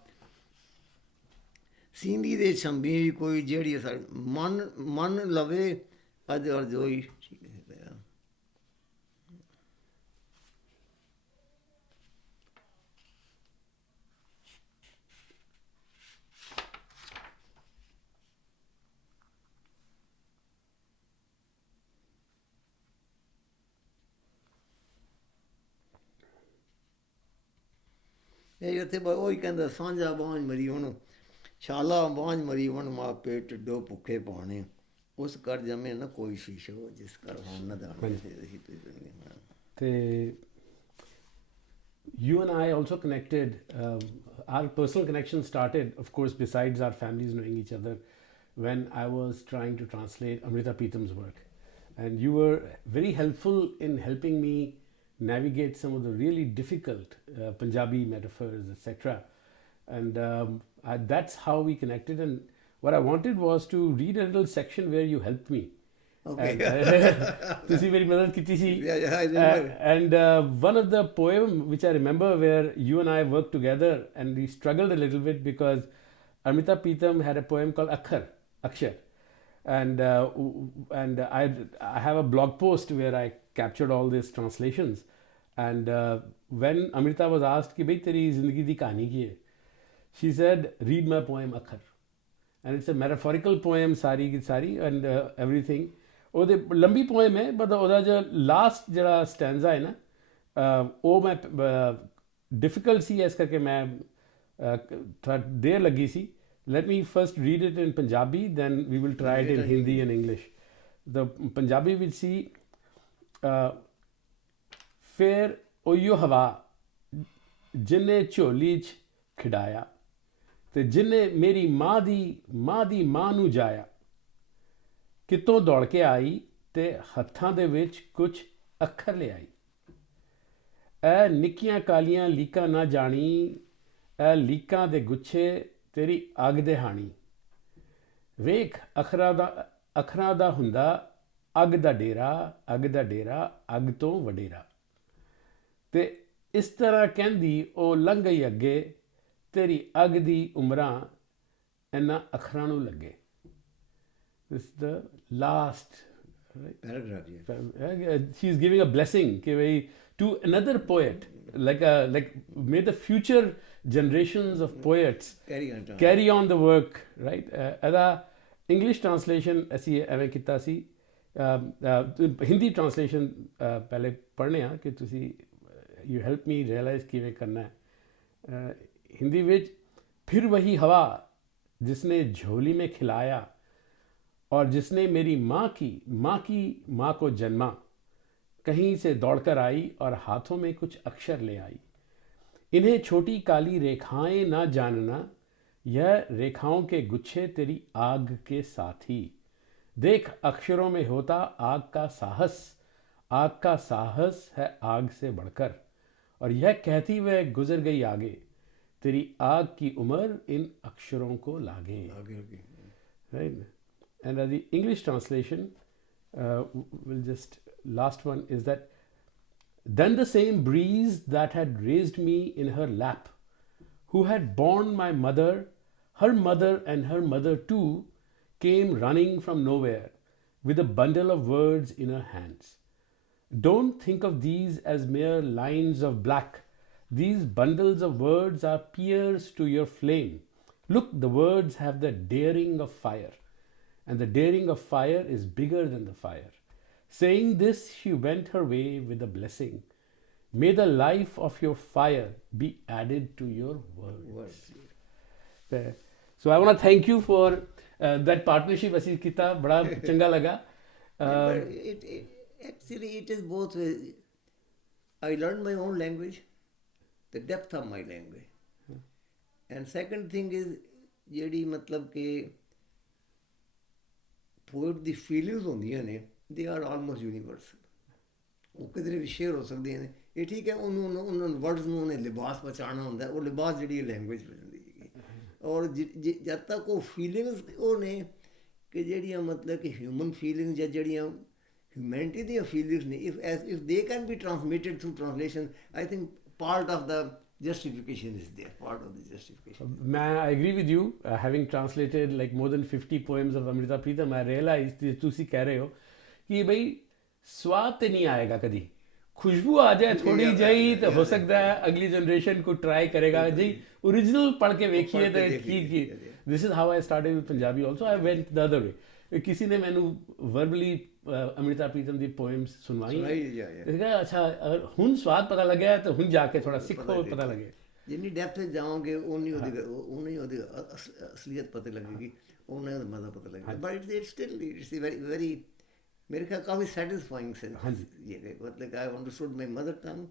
ਸਿੰਧੀ ਦੇ ਛੰਬੀ ਕੋਈ ਜਿਹੜੀ ਮਨ ਲਵੇ ਅੱਜ ਅਰਜੋਈ। ਇਹ ਉੱਥੇ ਉਹੀ ਕਹਿੰਦਾ ਸਾਂਝਾ ਬਾਂਝ ਮਰੀ ਹੁਣ ਛਾਲਾ ਬਾਂਝ ਮਰੀ ਹੁਣ ਮਾਪੇ ਢਿੱਡੋ ਭੁੱਖੇ ਪਾਣੇ, ਉਸ ਕਰ ਜੰਮੇ ਨਾ ਕੋਈ ਸ਼ੀਸ਼ੋ ਜਿਸ ਕਰ ਹੁਣ ਨਾ ਦਾਣੇ। ਤੇ you and I also connected. Our personal connection started, of course, besides our families knowing each other, when I was trying to translate Amrita Pritam's work. And you were very helpful in helping me navigate some of the really difficult Punjabi metaphors, etc. And that's how we connected. And what I wanted was to read a little section where you helped me. Okay. ਤੁਸੀਂ ਮੇਰੀ ਮਦਦ ਕੀਤੀ ਸੀ। Yeah, I remember. And one of the poem which I remember where you and I worked together and we struggled a little bit because Amrita Pritam had a poem called Akshar. And I have a blog post where I captured all these translations. And when Amrita was asked कि भाई तेरी जिंदगी दी कहानी की है, she said, read my poem Akhar. And it's a metaphorical poem सारी की सारी and everything. ਉਹਦੇ ਲੰਬੀ ਪੋਇਮ ਹੈ ਬਟ ਉਹਦਾ ਜੋ ਲਾਸਟ ਜਿਹੜਾ ਸਟੈਂਜ਼ਾ ਹੈ ਨਾ ਉਹ ਮੈਂ ਡਿਫਿਕਲਟ ਸੀ ਇਸ ਕਰਕੇ ਮੈਂ ਥੋੜ੍ਹਾ ਦੇਰ ਲੱਗੀ ਸੀ। Let me first read it in Punjabi then we will try it in Hindi and English. The Punjabi ਵਿੱਚ ਸੀ ਫਿਰ ਉਹੀਓ ਹਵਾ ਜਿਹਨੇ ਝੋਲੀ 'ਚ ਖਿਡਾਇਆ ਅਤੇ ਜਿਹਨੇ ਮੇਰੀ ਮਾਂ ਦੀ ਮਾਂ ਨੂੰ ਜਾਇਆ, ਕਿਤੋਂ ਦੌੜ ਕੇ ਆਈ ਤੇ ਹੱਥਾਂ ਦੇ ਵਿੱਚ ਕੁਝ ਅੱਖਰ ਲਿਆਈ। ਇਹ ਨਿੱਕੀਆਂ ਕਾਲੀਆਂ ਲੀਕਾਂ ਨਾ ਜਾਣੀ, ਇਹ ਲੀਕਾਂ ਦੇ ਗੁੱਛੇ ਤੇਰੀ ਅੱਗ ਦੇ ਹਾਣੀ। ਵੇਖ ਅੱਖਰਾਂ ਦਾ ਹੁੰਦਾ ਅੱਗ ਦਾ ਡੇਰਾ, ਅੱਗ ਤੋਂ ਵਡੇਰਾ। ਤੇ ਇਸ ਤਰ੍ਹਾਂ ਕਹਿੰਦੀ ਉਹ ਲੰਘ ਗਈ ਅੱਗੇ, ਤੇਰੀ ਅੱਗ ਦੀ ਉਮਰਾਂ ਇਹਨਾਂ ਅੱਖਰਾਂ ਨੂੰ ਲੱਗੇ। This is the last paragraph. Yeah. She's giving a blessing to another poet, like may the future generations of poets carry on the work, right? Ada English translation ਅਸੀਂ ਐਵੇਂ ਕੀਤਾ ਸੀ, ਹਿੰਦੀ translation ਪਹਿਲੇ ਪੜ੍ਹਨੇ ਆ ਕਿ ਤੁਸੀਂ you help me realize ਕਿਵੇਂ ਕਰਨਾ ਹੈ। हिंदी ਵਿੱਚ फिर वही हवा जिसने झोली में खिलाया और जिसने मेरी माँ को जन्मा, कहीं से दौड़कर आई और हाथों में कुछ अक्षर ले आई। इन्हें छोटी काली रेखाएं ना जानना, यह रेखाओं के गुच्छे तेरी आग के साथी। देख अक्षरों में होता आग का साहस है आग से बढ़कर। और यह कहती वह गुजर गई आगे, तेरी आग की उम्र इन अक्षरों को लागे। Right? And the English translation will just last one is that then the same breeze that had raised me in her lap, who had borne my mother, her mother and her mother too, came running from nowhere with a bundle of words in her hands. Don't think of these as mere lines of black. These bundles of words are piers to your flame. Look, the words have the daring of fire, and the daring of fire is bigger than the fire. Saying this, she went her way with a blessing. May the life of your fire be added to your words. There. So I want to thank you for that partnership. ਅਸੀਂ ਕੀਤਾ ਬੜਾ ਚੰਗਾ ਲੱਗਾ. But actually it is both ways. I learned my own language, the depth of my language. And second thing is ਜਿਹੜੀ ਮਤਲਬ ਕਿ poet ਦੀ feelings ਹੁੰਦੀਆਂ ਨੇ ਦੇ ਆਰ ਆਲਮੋਸਟ ਯੂਨੀਵਰਸਲ. ਉਹ ਕਿਧਰੇ ਵੀ ਸ਼ੇਅਰ ਹੋ ਸਕਦੀਆਂ ਨੇ. ਇਹ ਠੀਕ ਹੈ ਉਹਨੂੰ ਉਹਨਾਂ ਵਰਡਸ ਨੂੰ ਉਹਨੇ ਲਿਬਾਸ ਪਹੁੰਚਾਉਣਾ ਹੁੰਦਾ, ਉਹ ਲਿਬਾਸ ਜਿਹੜੀ ਲੈਂਗੁਏਜ ਵਿੱਚ ਹੁੰਦੀ ਹੈਗੀ. ਔਰ ਜਦ ਤੱਕ ਉਹ ਫੀਲਿੰਗਸ ਉਹ ਨੇ ਕਿ ਜਿਹੜੀਆਂ ਮਤਲਬ ਕਿ ਹਿਊਮਨ ਫੀਲਿੰਗਸ ਜਾਂ ਜਿਹੜੀਆਂ ਹਿਊਮੈਨਿਟੀ ਦੀਆਂ ਫੀਲਿੰਗਸ ਨੇ, if they can be transmitted through translation, I think part of the justification is there, part of the justification. I agree with you. Having translated like more than 50 poems of Amrita Pritam, I realized कि ਤੁਸੀਂ ਕਹਿ ਰਹੇ ਹੋ ਕਿ ਬਈ ਸਵਾਦ ਤੇ ਨਹੀਂ ਆਏਗਾ ਕਦੀ, ਖੁਸ਼ਬੂ ਆ ਜਾਏ ਥੋੜੀ ਜਿਹੀ ਤਾਂ ਹੋ ਸਕਦਾ ਹੈ ਅਗਲੀ ਜਨਰੇਸ਼ਨ ਕੋ ਟਰਾਈ ਕਰੇਗਾ ਜੀ ओरिजिनल पढ़ के वेखिए तो ठीक. This is how I started with Punjabi also. I went the other way. किसी ने मैनू वर्बली अमृता प्रीतम दी पोएम्स सुनवाई, अच्छा हुन स्वाद पता लगे तो हुन जाके थोड़ा सिखो पता लगे. जिन्नी डेप्थ में जाओगे उन्नी ओदी असलियत पता लगेगी, उन्ना ओदा मजा पता लगेगा. But it's still it's very very मेरे ख्याल काफ़ी सेटिस्फाइंग से ये मतलब I understood my mother tongue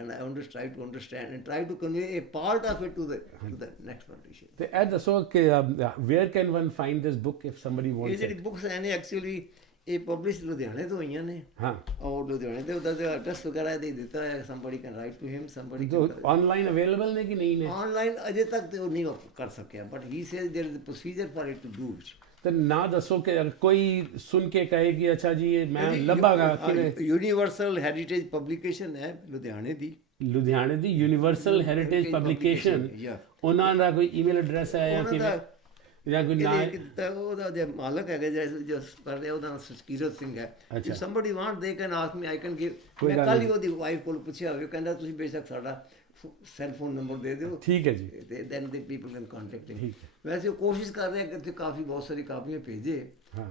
and I try to understand and try to convey a part of it to the next generation. So add so where can one find this book if somebody wants it? ਇਹ ਜਿਹੜੀ books ਨੇ actually ਇਹ publish ਲੁਧਿਆਣੇ ਤੋਂ ਹੋਈਆਂ ਨੇ. ਹਾਂ, ਔਰ ਲੁਧਿਆਣੇ ਤੇ ਉਹਦਾ ਐਡਰੈਸ ਵਗੈਰਾ ਦੇ ਦਿੱਤਾ ਹੈ. somebody can write to him, somebody online available ਨੇ ਕਿ ਨਹੀਂ ਨੇ? online ਅਜੇ ਤੱਕ ਤੇ ਉਹ ਨਹੀਂ ਕਰ ਸਕਿਆ, but he says there is a procedure for it to do it. तो ना दसो कि कोई सुन के कहे कि अच्छा जी ये मैं लभागा कि यूनिवर्सल हेरिटेज पब्लिकेशन है लुधियाने दी यूनिवर्सल हेरिटेज पब्लिकेशन. ਉਹਨਾਂ ਦਾ ਕੋਈ ਈਮੇਲ ਐਡਰੈਸ ਹੈ ਜਾਂ ਕਿਵੇਂ ਜਾਂ ਕੋਈ ਨਾ ਉਹਦਾ ਜੇ ਮਾਲਕ ਹੈਗਾ ਜੋ ਕਰ ਰਿਹਾ ਉਹਦਾ ਨਾਮ ਸੁਖਕੀਰਤ ਸਿੰਘ ਹੈ. if somebody want they can ask me, I can give. ਮੈਂ ਕੱਲ ਹੀ ਉਹਦੀ ਵਾਈਫ ਕੋਲ ਪੁੱਛਿਆ ਹੋਵੇ, ਕਹਿੰਦਾ ਤੁਸੀਂ ਬੇਸ਼ੱਕ ਸਾਡਾ ਸੈੱਲ ਫੋਨ ਨੰਬਰ ਦੇ ਦਿਓ. ਠੀਕ ਹੈ ਜੀ. then the people can contact him. ਵੈਸੇ ਉਹ ਕੋਸ਼ਿਸ਼ ਕਰ ਰਿਹਾ ਕਿ ਇੱਥੇ ਕਾਫੀ ਬਹੁਤ ਸਾਰੀ ਕਾਪੀਆਂ ਭੇਜੇ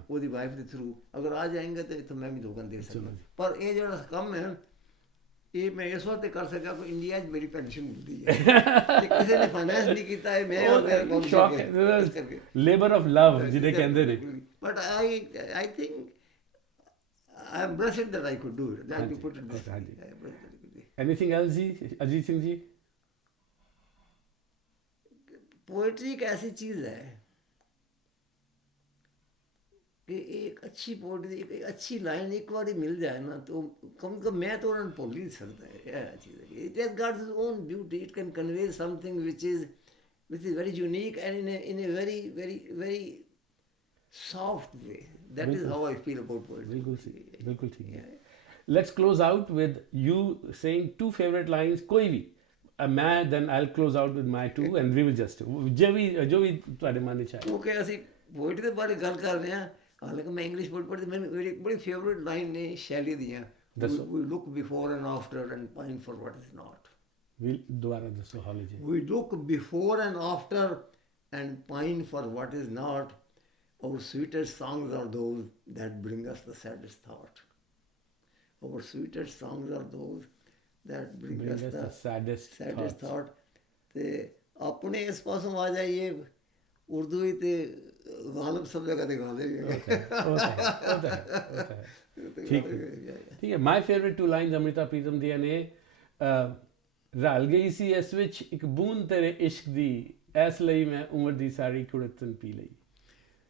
ਉਹਦੀ ਵਾਈਫ ਦੇ ਥਰੂ. ਅਗਰ ਆ ਜਾਏਗਾ ਤਾਂ ਇੱਥੋਂ ਮੈਂ ਵੀ ਲੋਕਾਂ ਦੇ ਸਕਦਾ. ਪਰ ਇਹ ਜਿਹੜਾ ਕੰਮ ਹੈ ਇਹ ਮੈਂ ਇਸ ਵਾਸਤੇ ਕਰ ਸਕਿਆ ਕਿ ਇੰਡੀਆ 'ਚ ਮੇਰੀ ਪੈਨਸ਼ਨ ਮਿਲਦੀ ਹੈ ਤੇ ਕਿਸੇ ਨੇ ਫਾਈਨੈਂਸ ਨਹੀਂ ਕੀਤਾ ਹੈ. ਮੈਂ ਲੇਬਰ ਆਫ ਲਵ ਜਿਹਦੇ ਕਹਿੰਦੇ ਨੇ. But I think I am blessed that I could do it. That you put it this way. Anything else ji Ajit Singh ji? Poetry एक ऐसी चीज़ है कि एक अच्छी पोइट्री एक अच्छी लाइन एक बार मिल जाए ना तो कम से कम मैं तो उन्होंने भूल ही नहीं सकता है. यह चीज़ है. It has got its own beauty. It can convey something which is very unique and in a very very very soft way. That is how I feel about poetry. बिल्कुल ठीक है. Let's close out with you saying two favorite lines. कोई भी मैं then I'll close out with my two and we will just जो भी ਤੁਹਾਡੇ ਮਨ ਵਿੱਚ ਆਏ. ਕਿਉਂਕਿ ਅਸੀਂ ਪੋਇਟਰੀ ਦੇ ਬਾਰੇ ਗੱਲ ਕਰ ਰਹੇ ਹਾਂ. ਹਾਲਾਂਕਿ ਮੈਂ ਇੰਗਲਿਸ਼ ਪੋਇਟ ਪੜ੍ਹਦੀ, ਮੇਰੀ ਬੜੀ ਫੇਵਰੇਟ ਲਾਈਨ ਨੇ ਸ਼ੈਲੀ ਦੀਆਂ. We look before and after and pine for what is not. ਦੁਬਾਰਾ ਦੱਸੋ ਹਾਲੇ ਜੀ. We look before and after and pine for what is not. Our sweetest songs are those that bring us the saddest thought. Our sweetest songs are those that bring us the saddest thought. ਤੇ ਆਪਣੇ ਇਸ ਪਾਸੋਂ ਆ ਜਾਈਏ ਉਰਦੂ ਹੀ ਤੇ ਗਾਲਬ ਸਭ ਜਗ੍ਹਾ ਤੇ ਗਾਉਂਦੇ ਵੀ ਠੀਕ ਹੈ. My favourite two lines Amrita Pritam ਦੀਆਂ ਨੇ. ਰਲ ਗਈ ਸੀ ਇਸ ਵਿੱਚ ਇੱਕ ਬੂੰਦ ਤੇਰੇ ਇਸ਼ਕ ਦੀ, ਇਸ ਲਈ ਮੈਂ ਉਮਰ ਦੀ ਸਾਰੀ ਕੁੜਤਨ ਪੀ ਲਈ.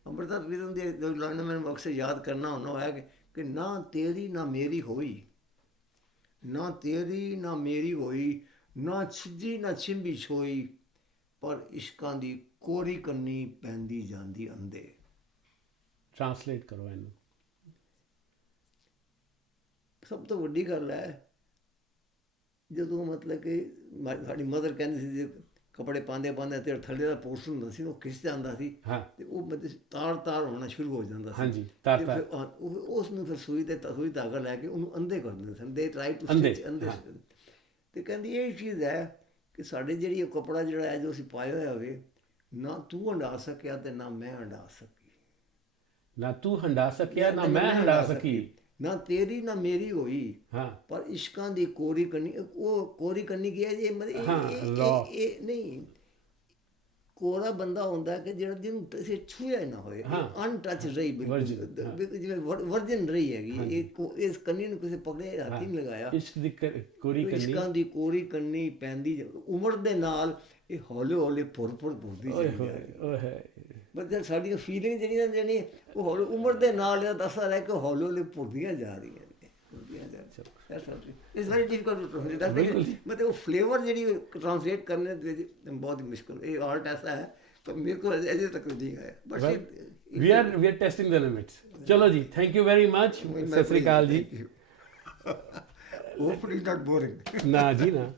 ਅੰਮ੍ਰਿਤਾ ਪ੍ਰੀਤਮ ਦੀ ਲਾਈਨ ਮੈਨੂੰ ਅਕਸਰ ਯਾਦ ਕਰਨਾ ਹੁੰਦਾ ਹੋਇਆ ਕਿ ਨਾ ਤੇਰੀ ਨਾ ਮੇਰੀ ਹੋਈ, ਨਾ ਤੇਰੀ ਨਾ ਮੇਰੀ ਹੋਈ, ਨਾ ਛਿੱਜੀ ਨਾ ਛਿੰਬੀ ਛੋਈ, ਪਰ ਇਸ਼ਕਾਂ ਦੀ ਕੋਰੀ ਕੰਨੀ ਪੈਂਦੀ ਜਾਂਦੀ ਅੰਦੇ. ਟ੍ਰਾਂਸਲੇਟ ਕਰੋ ਇਹਨੂੰ. ਸਭ ਤੋਂ ਵੱਡੀ ਗੱਲ ਹੈ ਜਦੋਂ ਮਤਲਬ ਕਿ ਸਾਡੀ ਮਦਰ ਕਹਿੰਦੀ ਸੀ ਕੱਪੜੇ ਪਾਉਂਦੇ ਪਾਉਂਦੇ ਤੇ ਥੱਲੇ ਦਾ ਪੋਰਸ਼ਨ ਹੁੰਦਾ ਸੀ ਉਹ ਖਿੱਚ ਜਾਂਦਾ ਸੀ ਹਾਂ ਤੇ ਉਹ ਮਤਲਬ ਤਾਰ ਤਾਰ ਹੋਣਾ ਸ਼ੁਰੂ ਹੋ ਜਾਂਦਾ ਸੀ। ਹਾਂਜੀ ਤੇ ਤਾਰ ਫਿਰ ਤਾਰ ਉਸ ਨੂੰ ਫਿਰ ਸੂਈ ਧਾਗਾ ਲੈ ਕੇ ਉਹਨੂੰ ਅੰਧੇ ਕਰ ਦਿੰਦੇ ਸਨ। ਦੇ ਟਰਾਈ ਟੂ ਅੰਧੇ, ਸਟਿਚ ਅੰਧੇ। ਹਾਂ। ਤੇ ਕਹਿੰਦੀ ਇਹ ਚੀਜ਼ ਹੈ ਕਿ ਸਾਡੇ ਜਿਹੜੀ ਉਹ ਕੱਪੜਾ ਜਿਹੜਾ ਹੈ ਜੋ ਅਸੀਂ ਪਾਇਆ ਹੋਇਆ ਹੋਵੇ, ਨਾ ਤੂੰ ਹੰਡਾ ਸਕਿਆ ਤੇ ਨਾ ਮੈਂ ਹੰਡਾ ਸਕੀ। ਨਾ ਤੂੰ ਹੰਡਾ ਸਕਿਆ ਨਾ ਮੈਂ ਹੰਡਾ ਸਕੀ। ਨਾ ਤੇਰੀ ਨਾ ਮੇਰੀ ਹੋਈ ਹਾਂ ਪਰ ਇਸ਼ਕਾਂ ਦੀ ਕੋਰੀ ਕਰਨੀ। ਉਹ ਕੋਰੀ ਕਰਨੀ ਕੀ ਹੈ ਜੀ? ਮਤਲਬ ਹਾਂ, ਇਹ ਨਹੀਂ, ਕੋਰਾ ਬੰਦਾ ਹੁੰਦਾ ਕਿ ਜਿਹੜਾ ਜਿਹਨੂੰ ਅਸੀਂ ਛੂਹਿਆ ਨਾ ਹੋਏ, ਅਨਟੱਚ ਰਹੀ, ਬਿਲਕੁਲ ਜਿਵੇਂ ਵਰਜਨ ਰਹੀ ਹੈਗੀ। ਇਸ ਕੰਨੀ ਨੂੰ ਕਿਸੇ ਪਕੜੇ ਹੱਥ ਹੀ ਨਹੀਂ ਲਗਾਇਆ। ਇਸ਼ਕ ਦੀ ਕੋਰੀ ਕਰਨੀ, ਇਸ਼ਕਾਂ ਦੀ ਕੋਰੀ ਕਰਨੀ ਪੈਂਦੀ ਉਮਰ ਦੇ ਨਾਲ ਇਹ ਹੌਲੇ ਹੌਲੇ ਭੁਰਦੀ ਚਲੀ ਜਾਂਦੀ। ਬਸ ਸਾਡੀਆਂ ਫੀਲਿੰਗ ਜਿਹੜੀਆਂ ਉਹ ਹੌਲੀ ਉਮਰ ਦੇ ਨਾਲ ਇਹਦਾ ਅਸਰ ਹੈ ਕਿ ਹੌਲੀ ਹੌਲੀ ਭੁਰਦੀਆਂ ਜਾ ਰਹੀਆਂ ਨੇ। ਇਟਸ ਵੈਰੀ ਡਿਫਿਕਲਟ ਟੂ ਮਤਲਬ ਉਹ ਫਲੇਵਰ ਜਿਹੜੀ ਟ੍ਰਾਂਸਲੇਟ ਕਰਨੇ ਦੇ ਵਿੱਚ ਬਹੁਤ ਹੀ ਮੁਸ਼ਕਿਲ। ਇਹ ਆਰਟ ਐਸਾ ਹੈ ਪਰ ਮੇਰੇ ਕੋਲ ਅਜੇ ਤੱਕ ਨਹੀਂ ਆਇਆ। But we are testing the limits. ਚਲੋ ਜੀ, thank you very much. Sat Sri ਅਕਾਲ ਜੀ। ਹੋਪਫੁਲੀ ਨਾਟ ਬੋਰਿੰਗ। ਨਾ ਜੀ ਨਾ।